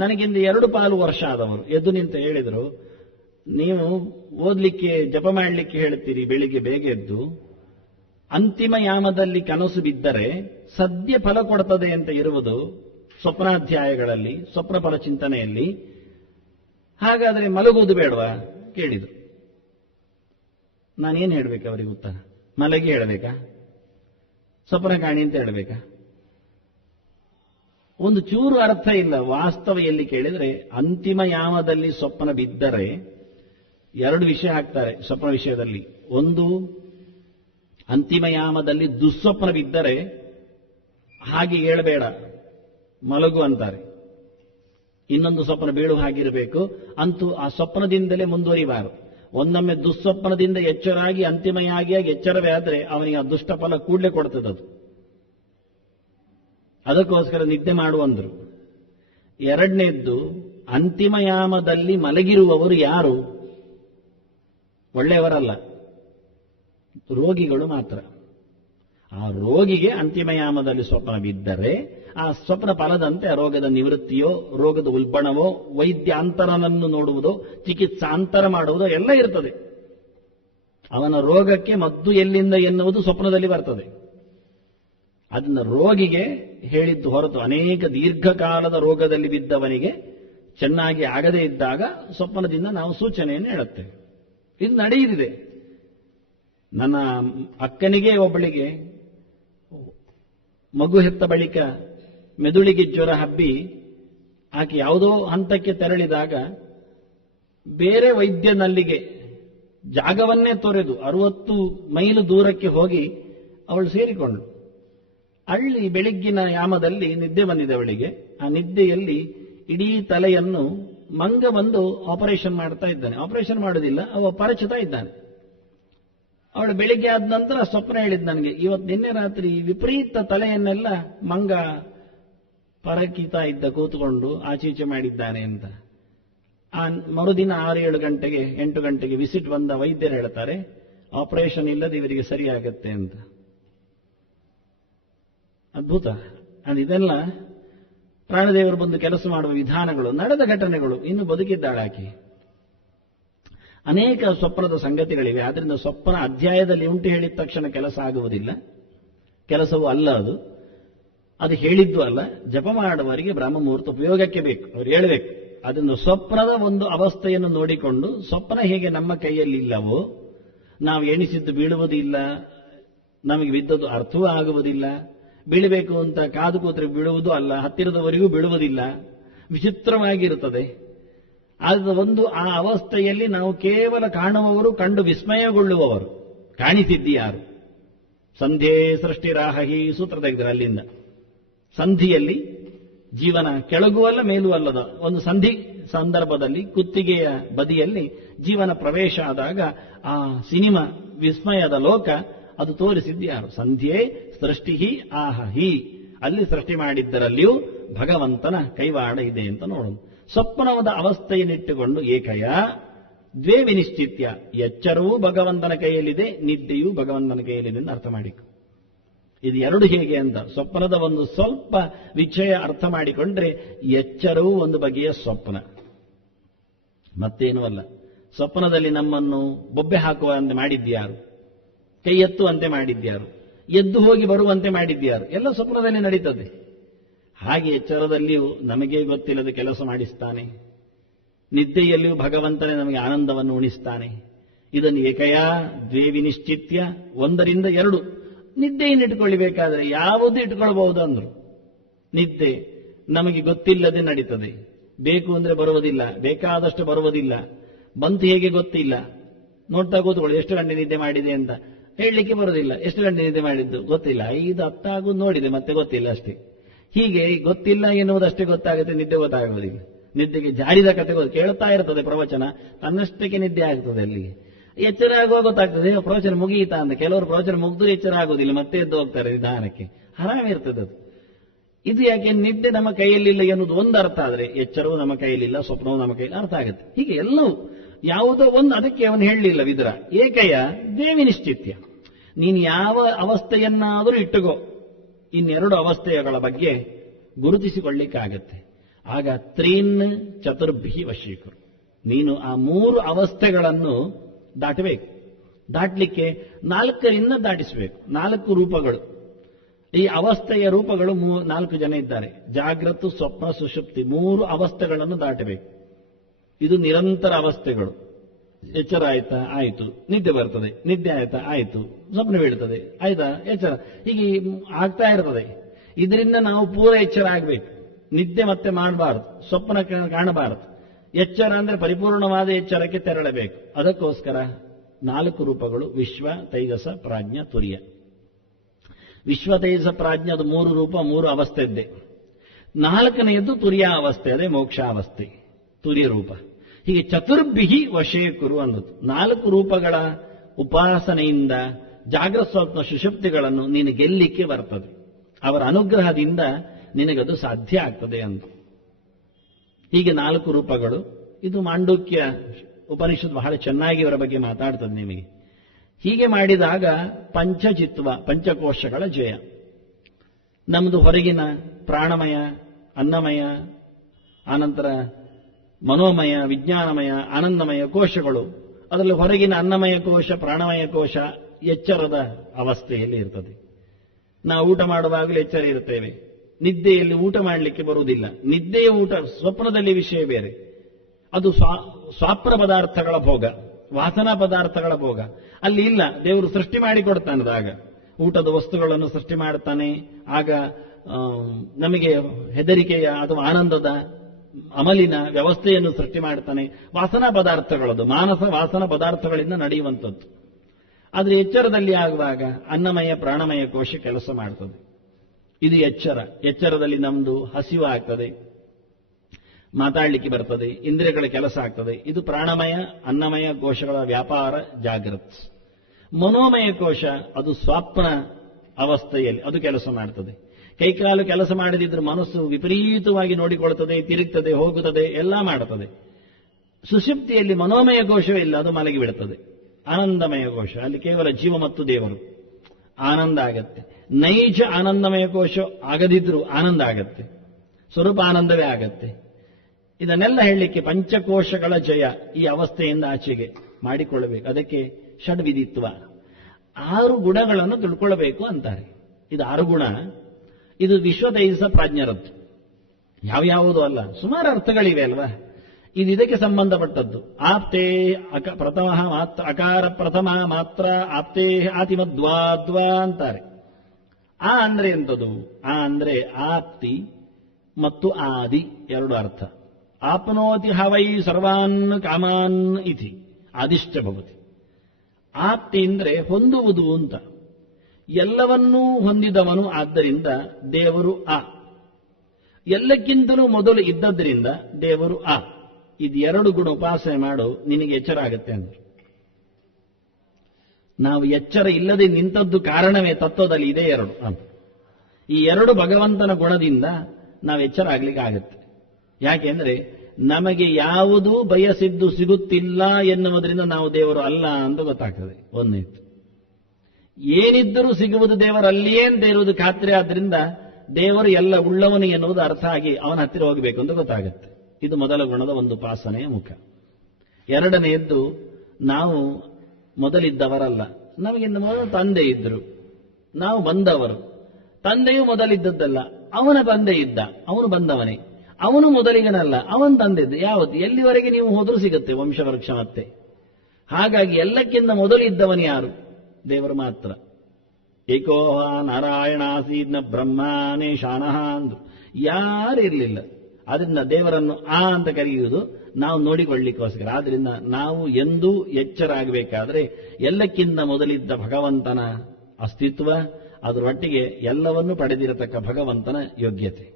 ನನಗಿಂದ 2 ಪಾಲು ವರ್ಷ ಆದವರು ಎದ್ದು ನಿಂತ ಹೇಳಿದರು, ನೀವು ಓದ್ಲಿಕ್ಕೆ ಜಪ ಮಾಡಲಿಕ್ಕೆ ಹೇಳ್ತೀರಿ ಬೆಳಿಗ್ಗೆ ಬೇಗ ಎದ್ದು, ಅಂತಿಮ ಯಾಮದಲ್ಲಿ ಕನಸು ಬಿದ್ದರೆ ಸದ್ಯ ಫಲ ಕೊಡ್ತದೆ ಅಂತ ಇರುವುದು ಸ್ವಪ್ನಾಧ್ಯಾಯಗಳಲ್ಲಿ, ಸ್ವಪ್ನ ಫಲ ಚಿಂತನೆಯಲ್ಲಿ. ಹಾಗಾದರೆ ಮಲಗುವುದು ಬೇಡವಾ ಕೇಳಿದರು. ನಾನೇನು ಹೇಳಬೇಕು ಅವರಿಗೆ ಉತ್ತರ? ಮಲಗಿ ಹೇಳಬೇಕಾ? ಸ್ವಪ್ನ ಕಾಣಿ ಅಂತ ಹೇಳಬೇಕಾ? ಒಂದು ಚೂರು ಅರ್ಥ ಇಲ್ಲ. ವಾಸ್ತವ ಎಲ್ಲಿ ಕೇಳಿದರೆ, ಅಂತಿಮ ಯಾಮದಲ್ಲಿ ಸ್ವಪ್ನ ಬಿದ್ದರೆ 2 ವಿಷಯ ಹಾಕ್ತಾರೆ ಸ್ವಪ್ನ ವಿಷಯದಲ್ಲಿ. ಒಂದು, ಅಂತಿಮ ಯಾಮದಲ್ಲಿ ದುಸ್ವಪ್ನ ಬಿದ್ದರೆ ಹಾಗೆ ಹೇಳಬೇಡ, ಮಲಗು ಅಂತಾರೆ. ಇನ್ನೊಂದು ಸ್ವಪ್ನ ಬೀಳುವ ಹಾಗಿರಬೇಕು, ಅಂತೂ ಆ ಸ್ವಪ್ನದಿಂದಲೇ ಮುಂದುವರಿಬಾರದು. ಒಂದೊಮ್ಮೆ ದುಸ್ವಪ್ನದಿಂದ ಎಚ್ಚರಾಗಿ ಅಂತಿಮಯಾಗಿ ಎಚ್ಚರವೇ ಆದರೆ ಅವನಿಗೆ ಆ ದುಷ್ಟ ಫಲ ಕೂಡಲೇ ಕೊಡ್ತದದು. ಅದಕ್ಕೋಸ್ಕರ ನಿದ್ದೆ ಮಾಡುವಂದ್ರು. 2ನೇದ್ದು, ಅಂತಿಮಯಾಮದಲ್ಲಿ ಮಲಗಿರುವವರು ಯಾರು? ಒಳ್ಳೆಯವರಲ್ಲ, ರೋಗಿಗಳು ಮಾತ್ರ. ಆ ರೋಗಿಗೆ ಅಂತಿಮಯಾಮದಲ್ಲಿ ಸ್ವಪ್ನ ಬಿದ್ದರೆ ಆ ಸ್ವಪ್ನ ಫಲದಂತೆ ಆ ರೋಗದ ನಿವೃತ್ತಿಯೋ, ರೋಗದ ಉಲ್ಬಣವೋ, ವೈದ್ಯಾಂತರನನ್ನು ನೋಡುವುದೋ, ಚಿಕಿತ್ಸಾಂತರ ಮಾಡುವುದೋ ಎಲ್ಲ ಇರ್ತದೆ. ಅವನ ರೋಗಕ್ಕೆ ಮದ್ದು ಎಲ್ಲಿಂದ ಎನ್ನುವುದು ಸ್ವಪ್ನದಲ್ಲಿ ಬರ್ತದೆ. ಅದನ್ನು ರೋಗಿಗೆ ಹೇಳಿದ್ದು ಹೊರತು ಅನೇಕ ದೀರ್ಘಕಾಲದ ರೋಗದಲ್ಲಿ ಬಿದ್ದವನಿಗೆ ಚೆನ್ನಾಗಿ ಆಗದೇ ಇದ್ದಾಗ ಸ್ವಪ್ನದಿಂದ ನಾವು ಸೂಚನೆಯನ್ನು ಹೇಳುತ್ತೇವೆ. ಇದು ನಡೆಯುತ್ತಿದೆ. ನನ್ನ ಅಕ್ಕನಿಗೆ ಒಬ್ಬಳಿಗೆ ಮಗು ಹೆತ್ತ ಬಳಿಕ ಮೆದುಳಿಗೆ ಜ್ವರ ಹಬ್ಬಿ ಆಕೆ ಯಾವುದೋ ಹಂತಕ್ಕೆ ತೆರಳಿದಾಗ ಬೇರೆ ವೈದ್ಯನಲ್ಲಿಗೆ ಜಾಗವನ್ನೇ ತೊರೆದು 60 ಮೈಲು ದೂರಕ್ಕೆ ಹೋಗಿ ಅವಳು ಸೇರಿಕೊಂಡಳು. ಅಲ್ಲಿ ಬೆಳಿಗ್ಗಿನ ಯಾಮದಲ್ಲಿ ನಿದ್ದೆ ಬಂದಿದೆ ಅವಳಿಗೆ. ಆ ನಿದ್ದೆಯಲ್ಲಿ ಇಡೀ ತಲೆಯನ್ನು ಮಂಗ ಬಂದು ಆಪರೇಷನ್ ಮಾಡ್ತಾ ಇದ್ದಾನೆ. ಆಪರೇಷನ್ ಮಾಡೋದಿಲ್ಲ, ಅವ ಪರಚುತ್ತಾ ಇದ್ದಾನೆ. ಅವಳು ಬೆಳಿಗ್ಗೆ ಆದ ನಂತರ ಸ್ವಪ್ನ ಹೇಳಿದ್ ನನಗೆ, ಇವತ್ತು ನಿನ್ನೆ ರಾತ್ರಿ ವಿಪರೀತ ತಲೆಯನ್ನೆಲ್ಲ ಮಂಗ ಪರಕಿತಾ ಇದ್ದ ಕೂತ್ಕೊಂಡು ಆಚೀಚೆ ಮಾಡಿದ್ದಾನೆ ಅಂತ. ಆ ಮರುದಿನ 6-7 ಗಂಟೆಗೆ 8 ಗಂಟೆಗೆ ವಿಸಿಟ್ ಬಂದ ವೈದ್ಯರು ಹೇಳ್ತಾರೆ, ಆಪರೇಷನ್ ಇಲ್ಲದೆ ಇವರಿಗೆ ಸರಿಯಾಗತ್ತೆ ಅಂತ. ಅದ್ಭುತ. ಇದೆಲ್ಲ ಪ್ರಾಣದೇವರು ಬಂದು ಕೆಲಸ ಮಾಡುವ ವಿಧಾನಗಳು, ನಡೆದ ಘಟನೆಗಳು. ಇನ್ನು ಬದುಕಿದ್ದಾಳಾಕಿ. ಅನೇಕ ಸ್ವಪ್ನದ ಸಂಗತಿಗಳಿವೆ. ಆದ್ದರಿಂದ ಸ್ವಪ್ನ ಅಧ್ಯಾಯದಲ್ಲಿ ಉಂಟು ಹೇಳಿದ ತಕ್ಷಣ ಕೆಲಸ ಆಗುವುದಿಲ್ಲ, ಕೆಲಸವೂ ಅಲ್ಲ ಅದು. ಅದು ಹೇಳಿದ್ದು ಅಲ್ಲ. ಜಪ ಮಾಡುವವರಿಗೆ ಬ್ರಹ್ಮ ಮುಹೂರ್ತ ಉಪಯೋಗಕ್ಕೆ ಬೇಕು, ಅವ್ರು ಹೇಳಬೇಕು. ಅದನ್ನು ಸ್ವಪ್ನದ ಒಂದು ಅವಸ್ಥೆಯನ್ನು ನೋಡಿಕೊಂಡು, ಸ್ವಪ್ನ ಹೇಗೆ ನಮ್ಮ ಕೈಯಲ್ಲಿ ಇಲ್ಲವೋ, ನಾವು ಎಣಿಸಿದ್ದು ಬೀಳುವುದಿಲ್ಲ, ನಮಗೆ ಬಿದ್ದದ್ದು ಅರ್ಥವೂ ಆಗುವುದಿಲ್ಲ, ಬೀಳಬೇಕು ಅಂತ ಕಾದು ಕೂತ್ರೆ ಬೀಳುವುದೂ ಅಲ್ಲ, ಹತ್ತಿರದವರೆಗೂ ಬೀಳುವುದಿಲ್ಲ, ವಿಚಿತ್ರವಾಗಿರುತ್ತದೆ. ಆದ ಒಂದು ಆ ಅವಸ್ಥೆಯಲ್ಲಿ ನಾವು ಕೇವಲ ಕಾಣುವವರು, ಕಂಡು ವಿಸ್ಮಯಗೊಳ್ಳುವವರು. ಕಾಣಿಸಿದ್ದೀಯಾರು? ಸಂಧ್ಯೆ ಸೃಷ್ಟಿರಾಹಿ ಸೂತ್ರ ತೆಗೆದರೆ ಅಲ್ಲಿಂದ. ಸಂಧಿಯಲ್ಲಿ ಜೀವನ ಕೆಳಗೂ ಅಲ್ಲ ಮೇಲೂ ಅಲ್ಲದ ಒಂದು ಸಂಧಿ ಸಂದರ್ಭದಲ್ಲಿ ಕುತ್ತಿಗೆಯ ಬದಿಯಲ್ಲಿ ಜೀವನ ಪ್ರವೇಶ ಆದಾಗ ಆ ಸಿನಿಮಾ ವಿಸ್ಮಯದ ಲೋಕ ಅದು ತೋರಿಸಿದ್ಯಾರು? ಸಂಧ್ಯೆ ಸೃಷ್ಟಿ ಆಹಿ, ಅಲ್ಲಿ ಸೃಷ್ಟಿ ಮಾಡಿದ್ದರಲ್ಲಿಯೂ ಭಗವಂತನ ಕೈವಾಡ ಇದೆ ಅಂತ ನೋಡೋಣ. ಸ್ವಪ್ನವಾದ ಅವಸ್ಥೆಯನ್ನಿಟ್ಟುಕೊಂಡು ಏಕಯ ದ್ವೇ ವಿನಿಶ್ಚಿತ್ಯ, ಎಚ್ಚರವೂ ಭಗವಂತನ ಕೈಯಲ್ಲಿದೆ, ನಿದ್ದೆಯೂ ಭಗವಂತನ ಕೈಯಲ್ಲಿದೆ ಅಂತ ಅರ್ಥ ಮಾಡಿಕೊ. ಇದು ಎರಡು ಹೇಗೆ ಅಂತ ಸ್ವಪ್ನದ ಒಂದು ಸ್ವಲ್ಪ ವಿಷಯ ಅರ್ಥ ಮಾಡಿಕೊಂಡ್ರೆ, ಎಚ್ಚರವೂ ಒಂದು ಬಗೆಯ ಸ್ವಪ್ನ, ಮತ್ತೇನೂ ಅಲ್ಲ. ಸ್ವಪ್ನದಲ್ಲಿ ನಮ್ಮನ್ನು ಬೊಬ್ಬೆ ಹಾಕುವಂತೆ ಮಾಡಿದ್ಯಾರು? ಕೈ ಎತ್ತುವಂತೆ ಮಾಡಿದ್ಯಾರು? ಎದ್ದು ಹೋಗಿ ಬರುವಂತೆ ಮಾಡಿದ್ಯಾರು? ಎಲ್ಲ ಸ್ವಪ್ನದಲ್ಲಿ ನಡೀತದೆ. ಹಾಗೆ ಎಚ್ಚರದಲ್ಲಿಯೂ ನಮಗೆ ಗೊತ್ತಿಲ್ಲದ ಕೆಲಸ ಮಾಡಿಸ್ತಾನೆ, ನಿದ್ದೆಯಲ್ಲಿಯೂ ಭಗವಂತನೇ ನಮಗೆ ಆನಂದವನ್ನು ಉಣಿಸ್ತಾನೆ. ಇದನ್ನು ಏಕಯ ದ್ವೇ ವಿನಿಶ್ಚಿತ್ಯ, 1ರಿಂದ 2 ನಿದ್ದೆಯನ್ನು ಇಟ್ಕೊಳ್ಬೇಕಾದ್ರೆ ಯಾವುದು ಇಟ್ಕೊಳ್ಬಹುದು ಅಂದ್ರು. ನಿದ್ದೆ ನಮಗೆ ಗೊತ್ತಿಲ್ಲದೆ ನಡೀತದೆ. ಬೇಕು ಅಂದ್ರೆ ಬರುವುದಿಲ್ಲ, ಬೇಕಾದಷ್ಟು ಬರುವುದಿಲ್ಲ, ಬಂತು ಹೇಗೆ ಗೊತ್ತಿಲ್ಲ. ನೋಡ್ತಾ ಕೂತ್ಕೊಳ್ಳಿ, ಎಷ್ಟು ಗಂಟೆ ನಿದ್ದೆ ಮಾಡಿದೆ ಅಂತ ಹೇಳಲಿಕ್ಕೆ ಬರುವುದಿಲ್ಲ. ಎಷ್ಟು ಗಂಟೆ ನಿದ್ದೆ ಮಾಡಿದ್ದು ಗೊತ್ತಿಲ್ಲ, 5-10 ಆಗುವುದು ನೋಡಿದೆ, ಮತ್ತೆ ಗೊತ್ತಿಲ್ಲ ಅಷ್ಟೇ. ಹೀಗೆ ಗೊತ್ತಿಲ್ಲ ಎನ್ನುವುದಷ್ಟೇ ಗೊತ್ತಾಗುತ್ತೆ, ನಿದ್ದೆ ಗೊತ್ತಾಗುವುದಿಲ್ಲ. ನಿದ್ದೆಗೆ ಜಾರಿದ ಕತೆ ಕೇಳ್ತಾ ಇರ್ತದೆ ಪ್ರವಚನ, ತನ್ನಷ್ಟಕ್ಕೆ ನಿದ್ದೆ ಆಗ್ತದೆ. ಅಲ್ಲಿಗೆ ಎಚ್ಚರ ಆಗುವಾಗ ಗೊತ್ತಾಗ್ತದೆ ಪ್ರವಚನ ಮುಗಿಯಿತಾ ಅಂತ. ಕೆಲವರು ಪ್ರವಚನ ಮುಗಿದು ಎಚ್ಚರ ಆಗುವುದಿಲ್ಲ, ಮತ್ತೆ ಎದ್ದು ಹೋಗ್ತಾರೆ ನಿಧಾನಕ್ಕೆ. ಆರಾಮಿರ್ತದೆ ಅದು. ಇದು ಯಾಕೆ? ನಿದ್ದೆ ನಮ್ಮ ಕೈಯಲ್ಲಿಲ್ಲ ಎನ್ನುವುದು ಒಂದು ಅರ್ಥ ಆದರೆ, ಎಚ್ಚರವು ನಮ್ಮ ಕೈಯಲ್ಲಿಲ್ಲ, ಸ್ವಪ್ನವೂ ನಮ್ಮ ಕೈಯಲ್ಲಿ ಅರ್ಥ ಆಗುತ್ತೆ. ಹೀಗೆ ಎಲ್ಲವೂ ಯಾವುದೋ ಒಂದು, ಅದಕ್ಕೆ ಅವನು ಹೇಳಲಿಲ್ಲ ವಿದುರ, ಏಕಯ ದೇವಿ ನಿಶ್ಚಿತ್ಯ. ನೀನು ಯಾವ ಅವಸ್ಥೆಯನ್ನಾದರೂ ಇಟ್ಟುಕೋ, ಇನ್ನೆರಡು ಅವಸ್ಥೆಗಳ ಬಗ್ಗೆ ಗುರುತಿಸಿಕೊಳ್ಳಿಕ್ಕಾಗತ್ತೆ. ಆಗ ತ್ರೀನ್ ಚತುರ್ಭಿ ವಶೀಕರು. ನೀನು ಆ 3 ಅವಸ್ಥೆಗಳನ್ನು ದಾಟಬೇಕು. ದಾಟಲಿಕ್ಕೆ 4ರಿಂದ ದಾಟಿಸಬೇಕು. 4 ರೂಪಗಳು. ಈ ಅವಸ್ಥೆಯ ರೂಪಗಳು 4 ಜನ ಇದ್ದಾರೆ. ಜಾಗೃತ, ಸ್ವಪ್ನ, ಸುಷುಪ್ತಿ 3 ಅವಸ್ಥೆಗಳನ್ನು ದಾಟಬೇಕು. ಇದು ನಿರಂತರ ಅವಸ್ಥೆಗಳು. ಎಚ್ಚರ ಆಯ್ತಾ, ಆಯಿತು, ನಿದ್ದೆ ಬರ್ತದೆ, ನಿದ್ದೆ ಆಯ್ತಾ, ಆಯಿತು, ಸ್ವಪ್ನ ಬೀಳ್ತದೆ, ಆಯ್ತಾ, ಎಚ್ಚರ, ಹೀಗೆ ಆಗ್ತಾ ಇರ್ತದೆ. ಇದರಿಂದ ನಾವು ಪೂರ ಎಚ್ಚರ ಆಗಬೇಕು. ನಿದ್ದೆ ಮತ್ತೆ ಮಾಡಬಾರದು, ಸ್ವಪ್ನ ಕಾಣಬಾರದು. ಎಚ್ಚರ ಅಂದ್ರೆ ಪರಿಪೂರ್ಣವಾದ ಎಚ್ಚರಕ್ಕೆ ತೆರಳಬೇಕು. ಅದಕ್ಕೋಸ್ಕರ 4 ರೂಪಗಳು: ವಿಶ್ವ, ತೈಜಸ, ಪ್ರಾಜ್ಞ, ತುರ್ಯ. ವಿಶ್ವ, ತೈಜಸ, ಪ್ರಾಜ್ಞ ಅದು 3 ರೂಪ, 3 ಅವಸ್ಥೆ ಇದ್ದೆ. 4ನೆಯದ್ದು ತುರ್ಯ ಅವಸ್ಥೆ, ಅದೇ ಮೋಕ್ಷಾವಸ್ಥೆ, ತುರ್ಯ ರೂಪ. ಹೀಗೆ ಚತುರ್ಭಿಹಿ ವಶೇಕುರು ಅನ್ನೋದು. 4 ರೂಪಗಳ ಉಪಾಸನೆಯಿಂದ ಜಾಗೃತ, ಸ್ವಪ್ನ, ಸುಷುಪ್ತಿಗಳನ್ನು ನೀನು ಗೆಲ್ಲಿಕ್ಕೆ ಬರ್ತದೆ. ಅವರ ಅನುಗ್ರಹದಿಂದ ನಿನಗದು ಸಾಧ್ಯ ಆಗ್ತದೆ ಅಂತ. ಹೀಗೆ 4 ರೂಪಗಳು. ಇದು ಮಾಂಡುಕ್ಯ ಉಪನಿಷತ್ ಬಹಳ ಚೆನ್ನಾಗಿ ಇವರ ಬಗ್ಗೆ ಮಾತಾಡ್ತದೆ ನಿಮಗೆ. ಹೀಗೆ ಮಾಡಿದಾಗ ಪಂಚಚಿತ್ವ, ಪಂಚಕೋಶಗಳ ಜಯ. ನಮ್ಮದು ಹೊರಗಿನ ಪ್ರಾಣಮಯ, ಅನ್ನಮಯ, ಆನಂತರ ಮನೋಮಯ, ವಿಜ್ಞಾನಮಯ, ಆನಂದಮಯ ಕೋಶಗಳು. ಅದರಲ್ಲಿ ಹೊರಗಿನ ಅನ್ನಮಯ ಕೋಶ ಪ್ರಾಣಮಯ ಕೋಶ ಎಚ್ಚರದ ಅವಸ್ಥೆಯಲ್ಲಿ ಇರ್ತದೆ. ನಾವು ಊಟ ಮಾಡುವಾಗಲೂ ಎಚ್ಚರ ಇರುತ್ತೇವೆ. ನಿದ್ದೆಯಲ್ಲಿ ಊಟ ಮಾಡಲಿಕ್ಕೆ ಬರುವುದಿಲ್ಲ. ನಿದ್ದೆಯ ಊಟ, ಸ್ವಪ್ನದಲ್ಲಿ ವಿಷಯ ಬೇರೆ. ಅದು ಸ್ವಾಪ್ರ ಪದಾರ್ಥಗಳ ಭೋಗ, ವಾಸನಾ ಪದಾರ್ಥಗಳ ಭೋಗ. ಅಲ್ಲಿ ಇಲ್ಲ, ದೇವರು ಸೃಷ್ಟಿ ಮಾಡಿಕೊಡ್ತಾನದಾಗ ಊಟದ ವಸ್ತುಗಳನ್ನು ಸೃಷ್ಟಿ ಮಾಡ್ತಾನೆ. ಆಗ ನಮಗೆ ಹೆದರಿಕೆಯ ಅಥವಾ ಆನಂದದ ಅಮಲಿನ ವ್ಯವಸ್ಥೆಯನ್ನು ಸೃಷ್ಟಿ ಮಾಡ್ತಾನೆ. ವಾಸನಾ ಪದಾರ್ಥಗಳದು ಮಾನಸ ವಾಸನಾ ಪದಾರ್ಥಗಳಿಂದ ನಡೆಯುವಂಥದ್ದು. ಆದರೆ ಎಚ್ಚರದಲ್ಲಿ ಆಗುವಾಗ ಅನ್ನಮಯ ಪ್ರಾಣಮಯ ಕೋಶ ಕೆಲಸ ಮಾಡ್ತದೆ. ಇದು ಎಚ್ಚರ. ಎಚ್ಚರದಲ್ಲಿ ನಮ್ದು ಹಸಿವು ಆಗ್ತದೆ, ಮಾತಾಡಲಿಕ್ಕೆ ಬರ್ತದೆ, ಇಂದ್ರಿಯಗಳ ಕೆಲಸ ಆಗ್ತದೆ. ಇದು ಪ್ರಾಣಮಯ ಅನ್ನಮಯ ಕೋಶಗಳ ವ್ಯಾಪಾರ ಜಾಗೃತ್. ಮನೋಮಯ ಕೋಶ ಅದು ಸ್ವಪ್ನ ಅವಸ್ಥೆಯಲ್ಲಿ ಅದು ಕೆಲಸ ಮಾಡ್ತದೆ. ಕೈಕಾಲು ಕೆಲಸ ಮಾಡದಿದ್ರೂ ಮನಸ್ಸು ವಿಪರೀತವಾಗಿ ನೋಡಿಕೊಳ್ತದೆ, ತಿರುಗ್ತದೆ, ಹೋಗುತ್ತದೆ, ಎಲ್ಲ ಮಾಡುತ್ತದೆ. ಸುಷುಪ್ತಿಯಲ್ಲಿ ಮನೋಮಯ ಕೋಶವೇ ಇಲ್ಲ, ಅದು ಮಲಗಿ ಬಿಡುತ್ತದೆ. ಆನಂದಮಯ ಕೋಶ, ಅಲ್ಲಿ ಕೇವಲ ಜೀವ ಮತ್ತು ದೇವರು. ಆನಂದ ಆಗತ್ತೆ. ನೈಜ ಆನಂದಮಯ ಕೋಶ ಆಗದಿದ್ರೂ ಆನಂದ ಆಗತ್ತೆ, ಸ್ವರೂಪ ಆನಂದವೇ ಆಗತ್ತೆ. ಇದನ್ನೆಲ್ಲ ಹೇಳಲಿಕ್ಕೆ ಪಂಚಕೋಶಗಳ ಜಯ ಈ ಅವಸ್ಥೆಯಿಂದ ಆಚೆಗೆ ಮಾಡಿಕೊಳ್ಳಬೇಕು. ಅದಕ್ಕೆ ಷಡ್ವಿಧಿತ್ವ, 6 ಗುಣಗಳನ್ನು ತಿಳ್ಕೊಳ್ಬೇಕು ಅಂತಾರೆ. ಇದು 6 ಗುಣ. ಇದು ವಿಶ್ವತೈಜಸ ಪ್ರಾಜ್ಞರದ್ದು, ಯಾವ್ಯಾವುದೂ ಅಲ್ಲ. ಸುಮಾರು ಅರ್ಥಗಳಿವೆ ಅಲ್ವಾ. ಇದು ಇದಕ್ಕೆ ಸಂಬಂಧಪಟ್ಟದ್ದು. ಆಪ್ತೇ ಪ್ರಥಮ ಮಾತ್ರ, ಅಕಾರ ಪ್ರಥಮ ಮಾತ್ರ ಆಪ್ತೇ ಆತಿಮದ್ವಾದ್ವ ಅಂತಾರೆ. ಆ ಅಂದ್ರೆ ಎಂಥದ್ದು? ಆ ಅಂದ್ರೆ ಆಪ್ತಿ ಮತ್ತು ಆದಿ 2 ಅರ್ಥ. ಆಪ್ನೋತಿ ಹವೈ ಸರ್ವಾನ್ ಕಾಮಾನ್ ಇತಿ ಆದಿಶ್ಚ ಭವತಿ. ಆಪ್ತಿ ಅಂದ್ರೆ ಹೊಂದುವುದು ಅಂತ. ಎಲ್ಲವನ್ನೂ ಹೊಂದಿದವನು, ಆದ್ದರಿಂದ ದೇವರು ಆ. ಎಲ್ಲಕ್ಕಿಂತಲೂ ಮೊದಲು ಇದ್ದದ್ರಿಂದ ದೇವರು ಆ. ಇದು 2 ಗುಣ ಉಪಾಸನೆ ಮಾಡು, ನಿನಗೆ ಎಚ್ಚರ ಆಗತ್ತೆ ಅಂದರು. ನಾವು ಎಚ್ಚರ ಇಲ್ಲದೆ ನಿಂತದ್ದು ಕಾರಣವೇ ತತ್ವದಲ್ಲಿ ಇದೇ 2 ಅಂತ. ಈ 2 ಭಗವಂತನ ಗುಣದಿಂದ ನಾವು ಎಚ್ಚರ ಆಗ್ಲಿಕ್ಕೆ ಆಗತ್ತೆ. ಯಾಕೆಂದ್ರೆ ನಮಗೆ ಯಾವುದೂ ಬಯಸಿದ್ದು ಸಿಗುತ್ತಿಲ್ಲ ಎನ್ನುವುದರಿಂದ ನಾವು ದೇವರು ಅಲ್ಲ ಅಂತ ಗೊತ್ತಾಗ್ತದೆ. ಒಂದೇತ್ತು, ಏನಿದ್ದರೂ ಸಿಗುವುದು ದೇವರಲ್ಲಿಯೇ ಅಂತ ಇರುವುದು ಖಾತ್ರಿ. ಆದ್ದರಿಂದ ದೇವರು ಎಲ್ಲ ಉಳ್ಳವನು ಎನ್ನುವುದು ಅರ್ಥ ಆಗಿ ಅವನ ಹತ್ತಿರ ಹೋಗಬೇಕು ಅಂತ ಗೊತ್ತಾಗುತ್ತೆ. ಇದು ಮೊದಲ ಗುಣದ ಒಂದು ಉಪಾಸನೆಯ ಮುಖ. ಎರಡನೆಯದ್ದು, ನಾವು ಮೊದಲಿದ್ದವರಲ್ಲ. ನಮಗಿಂತ ಮೊದಲು ತಂದೆ ಇದ್ದರು, ನಾವು ಬಂದವರು. ತಂದೆಯೂ ಮೊದಲಿದ್ದದ್ದಲ್ಲ, ಅವನ ತಂದೆ ಇದ್ದ, ಅವನು ಬಂದವನೇ. ಅವನು ಮೊದಲಿಗನಲ್ಲ, ಅವನ ತಂದೆ ಇದ್ದ. ಯಾವತ್ತು ಎಲ್ಲಿವರೆಗೆ ನೀವು ಹೋದರೂ ಸಿಗುತ್ತೆ ವಂಶವೃಕ್ಷ ಮತ್ತೆ. ಹಾಗಾಗಿ ಎಲ್ಲಕ್ಕಿಂತ ಮೊದಲಿದ್ದವನು ಯಾರು? ದೇವರು ಮಾತ್ರ. ಏಕೋ ನಾರಾಯಣಾಸೀದ್ನ ಬ್ರಹ್ಮಾನೇ ಶಾನಃ ಅಂದ್ರು. ಯಾರಿರಲಿಲ್ಲ. ಆದ್ರಿಂದ ದೇವರನ್ನು ಆ ಅಂತ ಕರೆಯುವುದು ನಾವು ನೋಡಿಕೊಳ್ಳಿಕ್ಕೋಸ್ಕರ. ಆದ್ರಿಂದ ನಾವು ಎಂದೂ ಎಚ್ಚರ ಆಗಬೇಕಾದ್ರೆ ಎಲ್ಲಕ್ಕಿಂತ ಮೊದಲಿದ್ದ ಭಗವಂತನ ಅಸ್ತಿತ್ವ, ಅದರೊಟ್ಟಿಗೆ ಎಲ್ಲವನ್ನೂ ಪಡೆದಿರತಕ್ಕ ಭಗವಂತನ ಯೋಗ್ಯತೆ.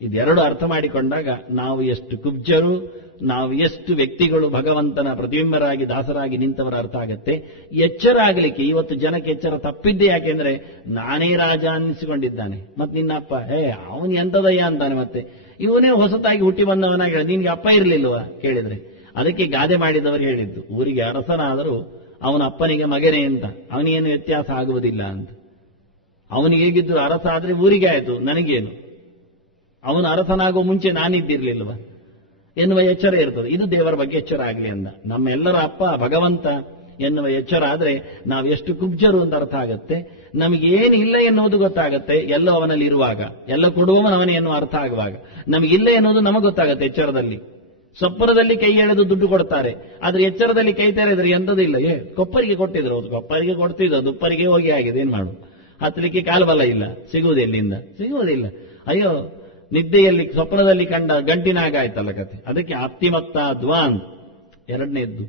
ಇದೆರಡು ಅರ್ಥ ಮಾಡಿಕೊಂಡಾಗ ನಾವು ಎಷ್ಟು ಕುಬ್ಜರು, ನಾವು ಎಷ್ಟು ವ್ಯಕ್ತಿಗಳು ಭಗವಂತನ ಪ್ರತಿಬಿಂಬರಾಗಿ ದಾಸರಾಗಿ ನಿಂತವರ ಅರ್ಥ ಆಗತ್ತೆ. ಎಚ್ಚರ ಆಗಲಿಕ್ಕೆ ಇವತ್ತು ಜನಕ್ಕೆ ಎಚ್ಚರ ತಪ್ಪಿದ್ದೆ. ಯಾಕೆಂದ್ರೆ ನಾನೇ ರಾಜ ಅನ್ನಿಸಿಕೊಂಡಿದ್ದಾನೆ. ಮತ್ತೆ ನಿನ್ನ ಅಪ್ಪ ಅವನು ಎಂತದಯ್ಯ ಅಂತಾನೆ. ಮತ್ತೆ ಇವನೇ ಹೊಸತಾಗಿ ಹುಟ್ಟಿ ಬಂದವನಾಗಿ ನಿನ್ಗೆ ಅಪ್ಪ ಇರಲಿಲ್ವಾ ಕೇಳಿದ್ರೆ. ಅದಕ್ಕೆ ಗಾದೆ ಮಾಡಿದವರು ಹೇಳಿದ್ದು, ಊರಿಗೆ ಅರಸನಾದರೂ ಅವನ ಅಪ್ಪನಿಗೆ ಮಗನೇ ಅಂತ, ಅವನಿಗೇನು ವ್ಯತ್ಯಾಸ ಆಗುವುದಿಲ್ಲ ಅಂತ. ಅವನಿಗೆ ಹೇಗಿದ್ರು ಅರಸ ಆದ್ರೆ ಊರಿಗೆ ಆಯಿತು, ನನಗೇನು, ಅವನು ಅರಸನಾಗುವ ಮುಂಚೆ ನಾನಿದ್ದಿರ್ಲಿಲ್ವ ಎನ್ನುವ ಎಚ್ಚರ ಇರ್ತದೆ. ಇದು ದೇವರ ಬಗ್ಗೆ ಎಚ್ಚರ ಆಗಲಿ ಅಂದ. ನಮ್ಮೆಲ್ಲರ ಅಪ್ಪ ಭಗವಂತ ಎನ್ನುವ ಎಚ್ಚರ ಆದ್ರೆ ನಾವು ಎಷ್ಟು ಕುಬ್ಜರು ಅಂತ ಅರ್ಥ ಆಗತ್ತೆ. ನಮಗೇನಿಲ್ಲ ಎನ್ನುವುದು ಗೊತ್ತಾಗತ್ತೆ ಎಲ್ಲ ಅವನಲ್ಲಿ ಇರುವಾಗ, ಎಲ್ಲ ಕೊಡುವವನವನೇ ಎನ್ನುವ ಅರ್ಥ ಆಗುವಾಗ. ನಮಗಿಲ್ಲ ಎನ್ನುವುದು ನಮಗೆ ಗೊತ್ತಾಗತ್ತೆ ಎಚ್ಚರದಲ್ಲಿ. ಸ್ವಪ್ನದಲ್ಲಿ ಕೈ ಎಳೆದು ದುಡ್ಡು ಕೊಡ್ತಾರೆ, ಆದ್ರೆ ಎಚ್ಚರದಲ್ಲಿ ಕೈ ತೆರೆದ್ರೆ ಎಂಥದಿಲ್ಲ. ಕೊಪ್ಪರಿಗೆ ಕೊಟ್ಟಿದ್ರು, ಕೊಪ್ಪರಿಗೆ ಕೊಡ್ತಿದ್ರು, ದುಪ್ಪರಿಗೆ ಹೋಗಿ ಆಗಿದೆ, ಏನ್ ಮಾಡು, ಹತ್ತಲಿಕ್ಕೆ ಕಾಲ್ಬಲ ಇಲ್ಲ, ಸಿಗುವುದೆಲ್ಲಿಂದ? ಸಿಗುವುದಿಲ್ಲ. ಅಯ್ಯೋ, ನಿದ್ದೆಯಲ್ಲಿ ಸ್ವಪ್ನದಲ್ಲಿ ಕಂಡ ಗಂಟಿನಾಗ ಆಯ್ತಲ್ಲ ಕತೆ. ಅದಕ್ಕೆ ಆಪ್ತಿಮತ್ತ ದ್ವಾನ್ ಎರಡನೇದ್ದು.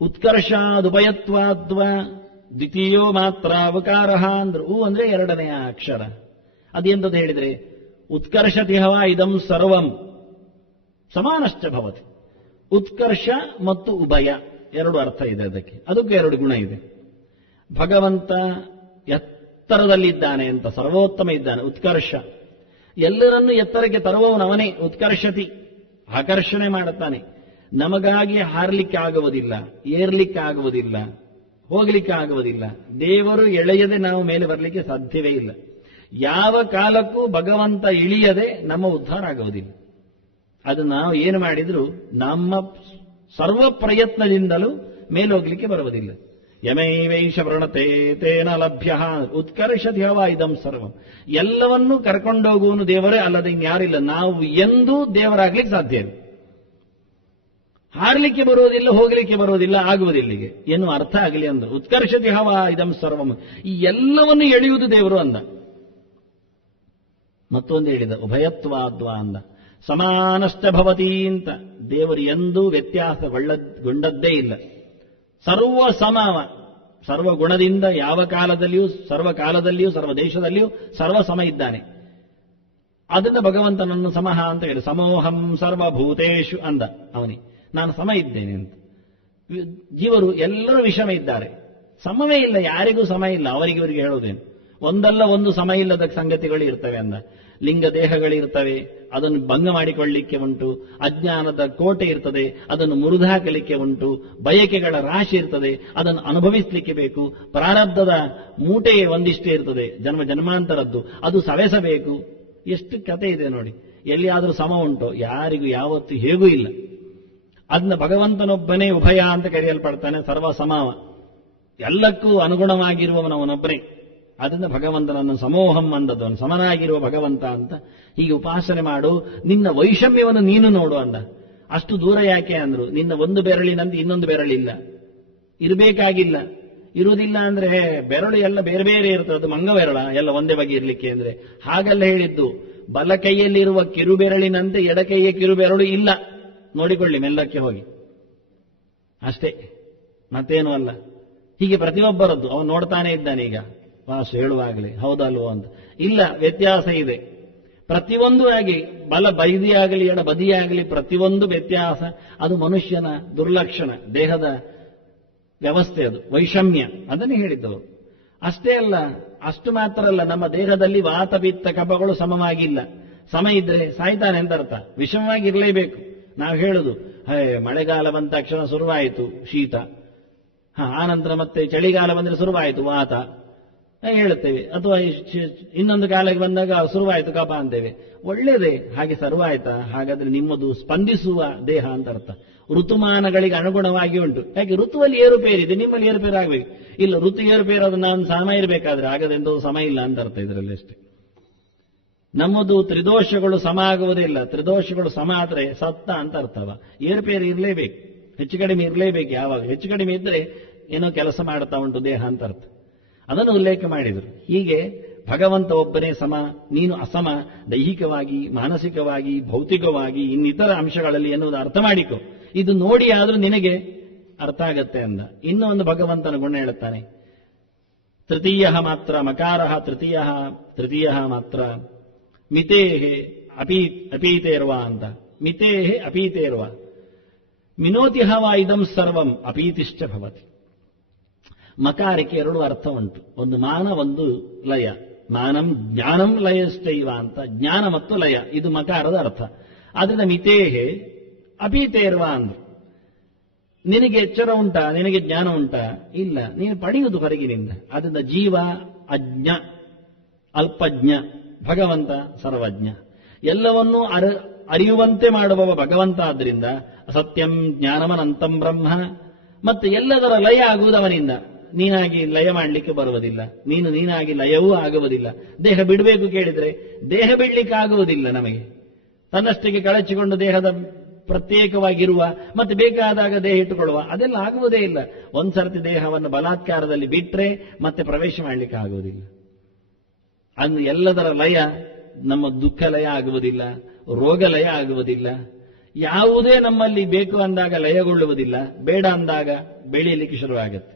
ಉತ್ಕರ್ಷಾದುಭಯತ್ವಾದ್ವ ದ್ವಿತೀಯೋ ಮಾತ್ರ ಅವಕಾರ ಅಂದ್ರು. ಅಂದ್ರೆ ಎರಡನೆಯ ಅಕ್ಷರ. ಅದೆಂತದ್ದು ಹೇಳಿದ್ರೆ, ಉತ್ಕರ್ಷತಿ ಹವ ಇದಂ ಸರ್ವಂ ಸಮಾನಶ್ಚ ಭವತಿ. ಉತ್ಕರ್ಷ ಮತ್ತು ಉಭಯ ಎರಡು ಅರ್ಥ ಇದೆ ಅದಕ್ಕೆ. ಅದಕ್ಕೂ ಎರಡು ಗುಣ ಇದೆ. ಭಗವಂತ ಎತ್ತರದಲ್ಲಿದ್ದಾನೆ ಅಂತ, ಸರ್ವೋತ್ತಮ ಇದ್ದಾನೆ. ಉತ್ಕರ್ಷ, ಎಲ್ಲರನ್ನೂ ಎತ್ತರಕ್ಕೆ ತರುವವನವನೇ. ಉತ್ಕರ್ಷತಿ, ಆಕರ್ಷಣೆ ಮಾಡುತ್ತಾನೆ. ನಮಗಾಗಿ ಹಾರಲಿಕ್ಕೆ ಆಗುವುದಿಲ್ಲ, ಏರ್ಲಿಕ್ಕೆ ಆಗುವುದಿಲ್ಲ, ಹೋಗಲಿಕ್ಕೆ ಆಗುವುದಿಲ್ಲ. ದೇವರು ಎಳೆಯದೆ ನಾವು ಮೇಲೆ ಬರಲಿಕ್ಕೆ ಸಾಧ್ಯವೇ ಇಲ್ಲ. ಯಾವ ಕಾಲಕ್ಕೂ ಭಗವಂತ ಇಳಿಯದೆ ನಮ್ಮ ಉದ್ಧಾರ ಆಗುವುದಿಲ್ಲ. ಅದು ನಾವು ಏನು ಮಾಡಿದ್ರು ನಮ್ಮ ಸರ್ವ ಪ್ರಯತ್ನದಿಂದಲೂ ಮೇಲೋಗ್ಲಿಕ್ಕೆ ಬರುವುದಿಲ್ಲ. ಯಮೈವೈಷ ವ್ರಣತೆ ತೇನ ಲಭ್ಯ ಉತ್ಕರ್ಷತಿ ಹವ ಇದಂ ಸರ್ವಂ. ಎಲ್ಲವನ್ನೂ ಕರ್ಕೊಂಡೋಗುವನು ದೇವರೇ, ಅಲ್ಲದೆ ಇನ್ಯಾರಿಲ್ಲ. ನಾವು ಎಂದೂ ದೇವರಾಗ್ಲಿಕ್ಕೆ ಸಾಧ್ಯ ಇಲ್ಲ. ಹಾರಲಿಕ್ಕೆ ಬರುವುದಿಲ್ಲ, ಹೋಗಲಿಕ್ಕೆ ಬರುವುದಿಲ್ಲ, ಆಗುವುದಿಲ್ಲಿಗೆ ಎನ್ನುವ ಅರ್ಥ ಆಗಲಿ ಅಂದ್ರು. ಉತ್ಕರ್ಷತಿ ಹವ ಇದಂ ಸರ್ವಂ, ಈ ಎಲ್ಲವನ್ನು ಎಳೆಯುವುದು ದೇವರು ಅಂದ. ಮತ್ತೊಂದು ಹೇಳಿದ ಉಭಯತ್ವಾದ್ವಾ ಅಂದ. ಸಮಾನಶ್ಚ ಭವತಿ ಅಂತ. ದೇವರು ಎಂದೂ ವ್ಯತ್ಯಾಸಗೊಂಡದ್ದೇ ಇಲ್ಲ. ಸರ್ವ ಸಮಾವ, ಸರ್ವ ಗುಣದಿಂದ ಯಾವ ಕಾಲದಲ್ಲಿಯೂ ಸರ್ವ ದೇಶದಲ್ಲಿಯೂ ಸರ್ವ ಸಮ ಇದ್ದಾನೆ. ಅದನ್ನ ಭಗವಂತನನ್ನು ಸಮಹ ಅಂತ ಹೇಳಿ, ಸಮೋಹಂ ಸರ್ವಭೂತೇಶು ಅಂದ ಅವನಿ. ನಾನು ಸಮ ಇದ್ದೇನೆ ಅಂತ. ಜೀವರು ಎಲ್ಲರೂ ವಿಷಮ ಇದ್ದಾರೆ, ಸಮವೇ ಇಲ್ಲ, ಯಾರಿಗೂ ಸಮ ಇಲ್ಲ. ಅವರಿಗೆ ಹೇಳೋದೇನು, ಒಂದಲ್ಲ ಒಂದು ಸಮ ಇಲ್ಲದ ಸಂಗತಿಗಳು ಇರ್ತವೆ ಅಂದ. ಲಿಂಗ ದೇಹಗಳಿರ್ತವೆ, ಅದನ್ನು ಭಂಗ ಮಾಡಿಕೊಳ್ಳಲಿಕ್ಕೆ ಉಂಟು. ಅಜ್ಞಾನದ ಕೋಟೆ ಇರ್ತದೆ, ಅದನ್ನು ಮುರಿದಾಕಲಿಕ್ಕೆ ಉಂಟು. ಬಯಕೆಗಳ ರಾಶಿ ಇರ್ತದೆ, ಅದನ್ನು ಅನುಭವಿಸಲಿಕ್ಕೆ ಬೇಕು. ಪ್ರಾರಬ್ಧದ ಮೂಟೆ ಒಂದಿಷ್ಟೇ ಇರ್ತದೆ, ಜನ್ಮಾಂತರದ್ದು, ಅದು ಸವೆಸಬೇಕು. ಎಷ್ಟು ಕತೆ ಇದೆ ನೋಡಿ. ಎಲ್ಲಿಯಾದರೂ ಸಮ ಉಂಟೋ? ಯಾರಿಗೂ ಯಾವತ್ತೂ ಹೇಗೂ ಇಲ್ಲ. ಅದನ್ನ ಭಗವಂತನೊಬ್ಬನೇ ಉಭಯ ಅಂತ ಕರೆಯಲ್ಪಡ್ತಾನೆ. ಸರ್ವ ಸಮಾವ, ಎಲ್ಲಕ್ಕೂ ಅನುಗುಣವಾಗಿರುವವನವನೊಬ್ಬನೇ. ಅದರಿಂದ ಭಗವಂತನನ್ನು ಸಮೋಹಂ ಅಂದದವನು, ಸಮನಾಗಿರುವ ಭಗವಂತ ಅಂತ ಹೀಗೆ ಉಪಾಸನೆ ಮಾಡು. ನಿನ್ನ ವೈಷಮ್ಯವನ್ನು ನೀನು ನೋಡು ಅಂದ. ಅಷ್ಟು ದೂರ ಯಾಕೆ ಅಂದ್ರು? ನಿನ್ನ ಒಂದು ಬೆರಳಿನಂತೆ ಇನ್ನೊಂದು ಬೆರಳಿಲ್ಲ, ಇರಬೇಕಾಗಿಲ್ಲ. ಇರುವುದಿಲ್ಲ ಅಂದ್ರೆ ಬೆರಳು ಎಲ್ಲ ಬೇರೆ ಬೇರೆ ಇರ್ತದೆ, ಅದು ಮಂಗಬೆರಳ ಎಲ್ಲ ಒಂದೇ ಬಗೆ ಇರಲಿಕ್ಕೆ ಅಂದ್ರೆ? ಹಾಗಲ್ಲ ಹೇಳಿದ್ದು. ಬಲ ಕೈಯಲ್ಲಿರುವ ಕಿರುಬೆರಳಿನಂತೆ ಎಡಕೈಯ ಕಿರುಬೆರಳು ಇಲ್ಲ, ನೋಡಿಕೊಳ್ಳಿ ಮೆಲ್ಲಕ್ಕೆ ಹೋಗಿ, ಅಷ್ಟೇ, ಮತ್ತೇನು ಅಲ್ಲ. ಹೀಗೆ ಪ್ರತಿಯೊಬ್ಬರದ್ದು ಅವನು ನೋಡ್ತಾನೆ ಇದ್ದಾನೆ. ಈಗ ವಾಸು ಹೇಳುವಾಗಲೇ ಹೌದಲ್ವೋ ಅಂತ. ಇಲ್ಲ, ವ್ಯತ್ಯಾಸ ಇದೆ. ಪ್ರತಿಯೊಂದು ಆಗಿ ಬಲ ಬದಿಯಾಗಲಿ ಎಡ ಬದಿಯಾಗಲಿ ಪ್ರತಿಯೊಂದು ವ್ಯತ್ಯಾಸ. ಅದು ಮನುಷ್ಯನ ದುರ್ಲಕ್ಷಣ, ದೇಹದ ವ್ಯವಸ್ಥೆ, ಅದು ವೈಷಮ್ಯ. ಅದನ್ನೇ ಹೇಳಿದ್ದವರು. ಅಷ್ಟೇ ಅಲ್ಲ, ಅಷ್ಟು ಮಾತ್ರ ಅಲ್ಲ, ನಮ್ಮ ದೇಹದಲ್ಲಿ ವಾತ ಪಿತ್ತ ಕಫಗಳು ಸಮವಾಗಿಲ್ಲ. ಸಮ ಇದ್ರೆ ಸಾಯ್ತಾನೆ ಅಂತ ಅರ್ಥ. ವಿಷಮವಾಗಿರಲೇಬೇಕು. ನಾವು ಹೇಳುದು, ಮಳೆಗಾಲ ಬಂದ ತಕ್ಷಣ ಶುರುವಾಯಿತು ಶೀತ, ಆನಂತರ ಮತ್ತೆ ಚಳಿಗಾಲ ಬಂದರೆ ಶುರುವಾಯಿತು ವಾತ ಹೇಳುತ್ತೇವೆ. ಅಥವಾ ಇನ್ನೊಂದು ಕಾಲಕ್ಕೆ ಬಂದಾಗ ಶುರುವಾಯಿತು ಕಫ ಅಂತೇವೆ. ಒಳ್ಳೇದೇ, ಹಾಗೆ ಶುರುವಾಯ್ತಾ? ಹಾಗಾದ್ರೆ ನಿಮ್ಮದು ಸ್ಪಂದಿಸುವ ದೇಹ ಅಂತ ಅರ್ಥ. ಋತುಮಾನಗಳಿಗೆ ಅನುಗುಣವಾಗಿ ಉಂಟು. ಯಾಕೆ ಋತುವಲ್ಲಿ ಏರುಪೇರಿದೆ, ನಿಮ್ಮಲ್ಲಿ ಏರುಪೇರು ಆಗಬೇಕು. ಇಲ್ಲ, ಋತು ಏರುಪೇರು ಅದು ನಾನು ಸಮ ಇರಬೇಕಾದ್ರೆ ಆಗದೆಂದು ಸಮ ಇಲ್ಲ ಅಂತ ಅರ್ಥ ಇದರಲ್ಲಿ ಅಷ್ಟೇ. ನಮ್ಮದು ತ್ರಿದೋಷಗಳು ಸಮ ಆಗುವುದಿಲ್ಲ. ತ್ರಿದೋಷಗಳು ಸಮ ಆದರೆ ಸತ್ತ ಅಂತ ಅರ್ಥವ. ಏರುಪೇರು ಇರಲೇಬೇಕು, ಹೆಚ್ಚು ಕಡಿಮೆ ಇರಲೇಬೇಕು. ಯಾವಾಗ ಹೆಚ್ಚು ಕಡಿಮೆ ಇದ್ರೆ ಏನೋ ಕೆಲಸ ಮಾಡ್ತಾ ಉಂಟು ದೇಹ ಅಂತ ಅರ್ಥ. ಅದನ್ನು ಉಲ್ಲೇಖ ಮಾಡಿದರು. ಹೀಗೆ ಭಗವಂತ ಒಬ್ಬನೇ ಸಮ, ನೀನು ಅಸಮ, ದೈಹಿಕವಾಗಿ, ಮಾನಸಿಕವಾಗಿ, ಭೌತಿಕವಾಗಿ, ಇನ್ನಿತರ ಅಂಶಗಳಲ್ಲಿ ಎನ್ನುವುದು ಅರ್ಥ ಮಾಡಿಕೊ. ಇದು ನೋಡಿ ಆದ್ರೂ ನಿನಗೆ ಅರ್ಥ ಆಗತ್ತೆ ಅಂದ. ಇನ್ನೂ ಒಂದು ಭಗವಂತನ ಗುಣ ಹೇಳುತ್ತಾನೆ. ತೃತೀಯ ಮಾತ್ರ ಮಕಾರ, ತೃತೀಯ ಮಾತ್ರ ಮಿತೇಹೆ ಅಪೀತೇರ್ವ ಅಂತ. ಮಿತೇಹೆ ಅಪೀತೇರ್ವ ಮಿನೋತಿ ಹವ ಇದಂ ಸರ್ವಂ ಅಪೀತಿಶ್ಚ ಭವತಿ. ಮಕಾರಕ್ಕೆ ಎರಡು ಅರ್ಥ ಉಂಟು, ಒಂದು ಮಾನ, ಒಂದು ಲಯ. ಮಾನಂ ಜ್ಞಾನಂ ಲಯಶ್ಚೈವ ಅಂತ. ಜ್ಞಾನ ಮತ್ತು ಲಯ ಇದು ಮಕಾರದ ಅರ್ಥ. ಆದ್ರಿಂದ ಮಿತೇಹೆ ಅಪೀತೇರ್ವ ಅಂದ್ರು. ನಿನಗೆ ಎಚ್ಚರ ಉಂಟಾ? ನಿನಗೆ ಜ್ಞಾನ ಉಂಟಾ? ಇಲ್ಲ, ನೀನು ಪಡೆಯುವುದು ಹೊರಗಿನಿಂದ. ಅದರಿಂದ ಜೀವ ಅಜ್ಞ, ಅಲ್ಪಜ್ಞ, ಭಗವಂತ ಸರ್ವಜ್ಞ. ಎಲ್ಲವನ್ನೂ ಅರಿಯುವಂತೆ ಮಾಡುವವ ಭಗವಂತ. ಆದ್ರಿಂದ ಸತ್ಯಂ ಜ್ಞಾನಮನಂತಂ ಬ್ರಹ್ಮ. ಮತ್ತೆ ಎಲ್ಲದರ ಲಯ ಆಗುವುದವನಿಂದ. ನೀನಾಗಿ ಲಯ ಮಾಡಲಿಕ್ಕೆ ಬರುವುದಿಲ್ಲ, ನೀನಾಗಿ ಲಯವೂ ಆಗುವುದಿಲ್ಲ. ದೇಹ ಬಿಡಬೇಕು ಕೇಳಿದ್ರೆ ದೇಹ ಬಿಡ್ಲಿಕ್ಕೆ ಆಗುವುದಿಲ್ಲ ನಮಗೆ. ತನ್ನಷ್ಟಿಗೆ ಕಳಚಿಕೊಂಡು ದೇಹದ ಪ್ರತ್ಯೇಕವಾಗಿರುವ, ಮತ್ತೆ ಬೇಕಾದಾಗ ದೇಹ ಇಟ್ಟುಕೊಳ್ಳುವ, ಅದೆಲ್ಲ ಆಗುವುದೇ ಇಲ್ಲ. ಒಂದ್ಸರ್ತಿ ದೇಹವನ್ನು ಬಲಾತ್ಕಾರದಲ್ಲಿ ಬಿಟ್ರೆ ಮತ್ತೆ ಪ್ರವೇಶ ಮಾಡಲಿಕ್ಕೆ ಆಗುವುದಿಲ್ಲ. ಅಂದು ಎಲ್ಲದರ ಲಯ, ನಮ್ಮ ದುಃಖ ಲಯ ಆಗುವುದಿಲ್ಲ, ರೋಗ ಲಯ ಆಗುವುದಿಲ್ಲ. ಯಾವುದೇ ನಮ್ಮಲ್ಲಿ ಬೇಕು ಅಂದಾಗ ಲಯಗೊಳ್ಳುವುದಿಲ್ಲ, ಬೇಡ ಅಂದಾಗ ಬೆಳೆಯಲಿಕ್ಕೆ ಶುರುವಾಗುತ್ತೆ.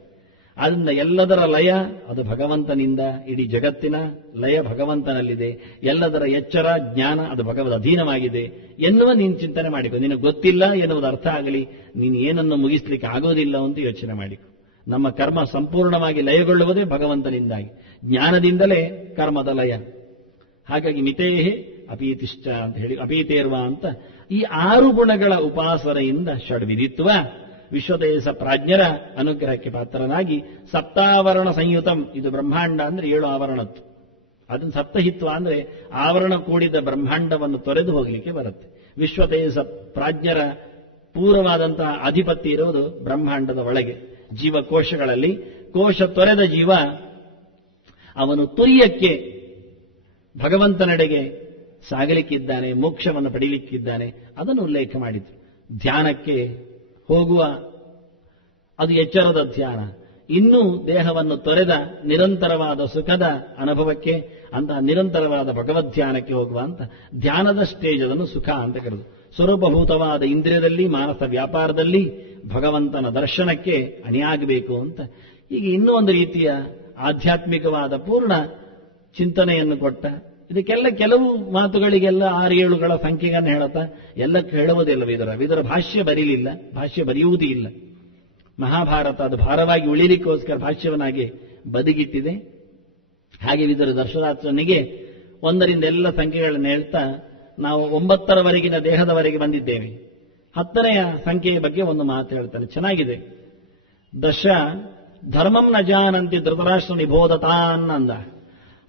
ಆದ್ದರಿಂದ ಎಲ್ಲದರ ಲಯ ಅದು ಭಗವಂತನಿಂದ. ಇಡೀ ಜಗತ್ತಿನ ಲಯ ಭಗವಂತನಲ್ಲಿದೆ. ಎಲ್ಲದರ ಎಚ್ಚರ ಜ್ಞಾನ ಅದು ಭಗವದ್ ಅಧೀನವಾಗಿದೆ ಎನ್ನುವ ನೀನು ಚಿಂತನೆ ಮಾಡಿಕೊ. ನಿನಗೆ ಗೊತ್ತಿಲ್ಲ ಎನ್ನುವುದು ಅರ್ಥ ಆಗಲಿ, ನೀನು ಏನನ್ನು ಮುಗಿಸ್ಲಿಕ್ಕೆ ಆಗೋದಿಲ್ಲ ಅಂತ ಯೋಚನೆ ಮಾಡಿಕೊ. ನಮ್ಮ ಕರ್ಮ ಸಂಪೂರ್ಣವಾಗಿ ಲಯಗೊಳ್ಳುವುದೇ ಭಗವಂತನಿಂದಾಗಿ. ಜ್ಞಾನದಿಂದಲೇ ಕರ್ಮದ ಲಯ. ಹಾಗಾಗಿ ಮಿತೇಹೆ ಅಪೀತಿಶ್ಚ ಅಂತ ಹೇಳಿ, ಅಪೀತೇರ್ವ ಅಂತ ಈ 6 ಗುಣಗಳ ಉಪಾಸನೆಯಿಂದ ಷಡ್ವಿಧಿತ್ವ ವಿಶ್ವದೇಶ ಪ್ರಾಜ್ಞರ ಅನುಗ್ರಹಕ್ಕೆ ಪಾತ್ರನಾಗಿ ಸಪ್ತಾವರಣ ಸಂಯುತಂ. ಇದು ಬ್ರಹ್ಮಾಂಡ ಅಂದ್ರೆ 7 ಆವರಣತ್ತು. ಅದನ್ನು ಸಪ್ತಹಿತ್ವ ಅಂದ್ರೆ ಆವರಣ ಕೂಡಿದ ಬ್ರಹ್ಮಾಂಡವನ್ನು ತೊರೆದು ಹೋಗಲಿಕ್ಕೆ ಬರುತ್ತೆ. ವಿಶ್ವದೇಶ ಪ್ರಾಜ್ಞರ ಪೂರ್ವವಾದಂತಹ ಅಧಿಪತಿ ಇರುವುದು ಬ್ರಹ್ಮಾಂಡದ ಒಳಗೆ ಜೀವಕೋಶಗಳಲ್ಲಿ. ಕೋಶ ತೊರೆದ ಜೀವ ಅವನು ತುರ್ಯಕ್ಕೆ ಭಗವಂತನೆಡೆಗೆ ಸಾಗಲಿಕ್ಕಿದ್ದಾನೆ, ಮೋಕ್ಷವನ್ನು ಪಡೀಲಿಕ್ಕಿದ್ದಾನೆ. ಅದನ್ನು ಉಲ್ಲೇಖ ಮಾಡಿತು. ಧ್ಯಾನಕ್ಕೆ ಹೋಗುವ ಅದು ಎಚ್ಚರದ ಧ್ಯಾನ. ಇನ್ನೂ ದೇಹವನ್ನು ತೊರೆದ ನಿರಂತರವಾದ ಸುಖದ ಅನುಭವಕ್ಕೆ, ಅಂತಹ ನಿರಂತರವಾದ ಭಗವದ್ಧ್ಯಾನಕ್ಕೆ ಹೋಗುವ ಅಂತ ಧ್ಯಾನದ ಸ್ಟೇಜ್ ಅದನ್ನು ಸುಖ ಅಂತ ಕರೆದು, ಸ್ವರೂಪಭೂತವಾದ ಇಂದ್ರಿಯದಲ್ಲಿ ಮಾನಸ ವ್ಯಾಪಾರದಲ್ಲಿ ಭಗವಂತನ ದರ್ಶನಕ್ಕೆ ಅಣಿಯಾಗಬೇಕು ಅಂತ ಈಗ ಇನ್ನೂ ಒಂದು ರೀತಿಯ ಆಧ್ಯಾತ್ಮಿಕವಾದ ಪೂರ್ಣ ಚಿಂತನೆಯನ್ನು ಕೊಟ್ಟ. ಇದಕ್ಕೆಲ್ಲ ಕೆಲವು ಮಾತುಗಳಿಗೆಲ್ಲ 6-7ಗಳ ಸಂಖ್ಯೆಯನ್ನು ಹೇಳುತ್ತಾ ಎಲ್ಲ ಹೇಳುವುದಿಲ್ಲ. ವಿದುರ ಭಾಷ್ಯ ಬರೀಲಿಲ್ಲ, ಭಾಷ್ಯ ಬರೆಯುವುದೂ ಇಲ್ಲ. ಮಹಾಭಾರತ ಅದು ಭಾರವಾಗಿ ಉಳಿಲಿಕ್ಕೋಸ್ಕರ ಭಾಷ್ಯವನ್ನಾಗಿ ಬದಿಗಿಟ್ಟಿದೆ. ಹಾಗೆ ವಿದುರ ದರ್ಶನಾಥನಿಗೆ 1ರಿಂದ ಎಲ್ಲ ಸಂಖ್ಯೆಗಳನ್ನು ಹೇಳ್ತಾ ನಾವು 9ರವರೆಗಿನ ದೇಹದವರೆಗೆ ಬಂದಿದ್ದೇವೆ. 10ನೆಯ ಸಂಖ್ಯೆಯ ಬಗ್ಗೆ ಒಂದು ಮಾತು ಹೇಳ್ತಾನೆ, ಚೆನ್ನಾಗಿದೆ. ದಶ ಧರ್ಮಂ ನ ಜಾನಂತಿ ಧೃತರಾಷ್ಟ್ರ ನಿಬೋಧತಾನ್ ಅಂದ.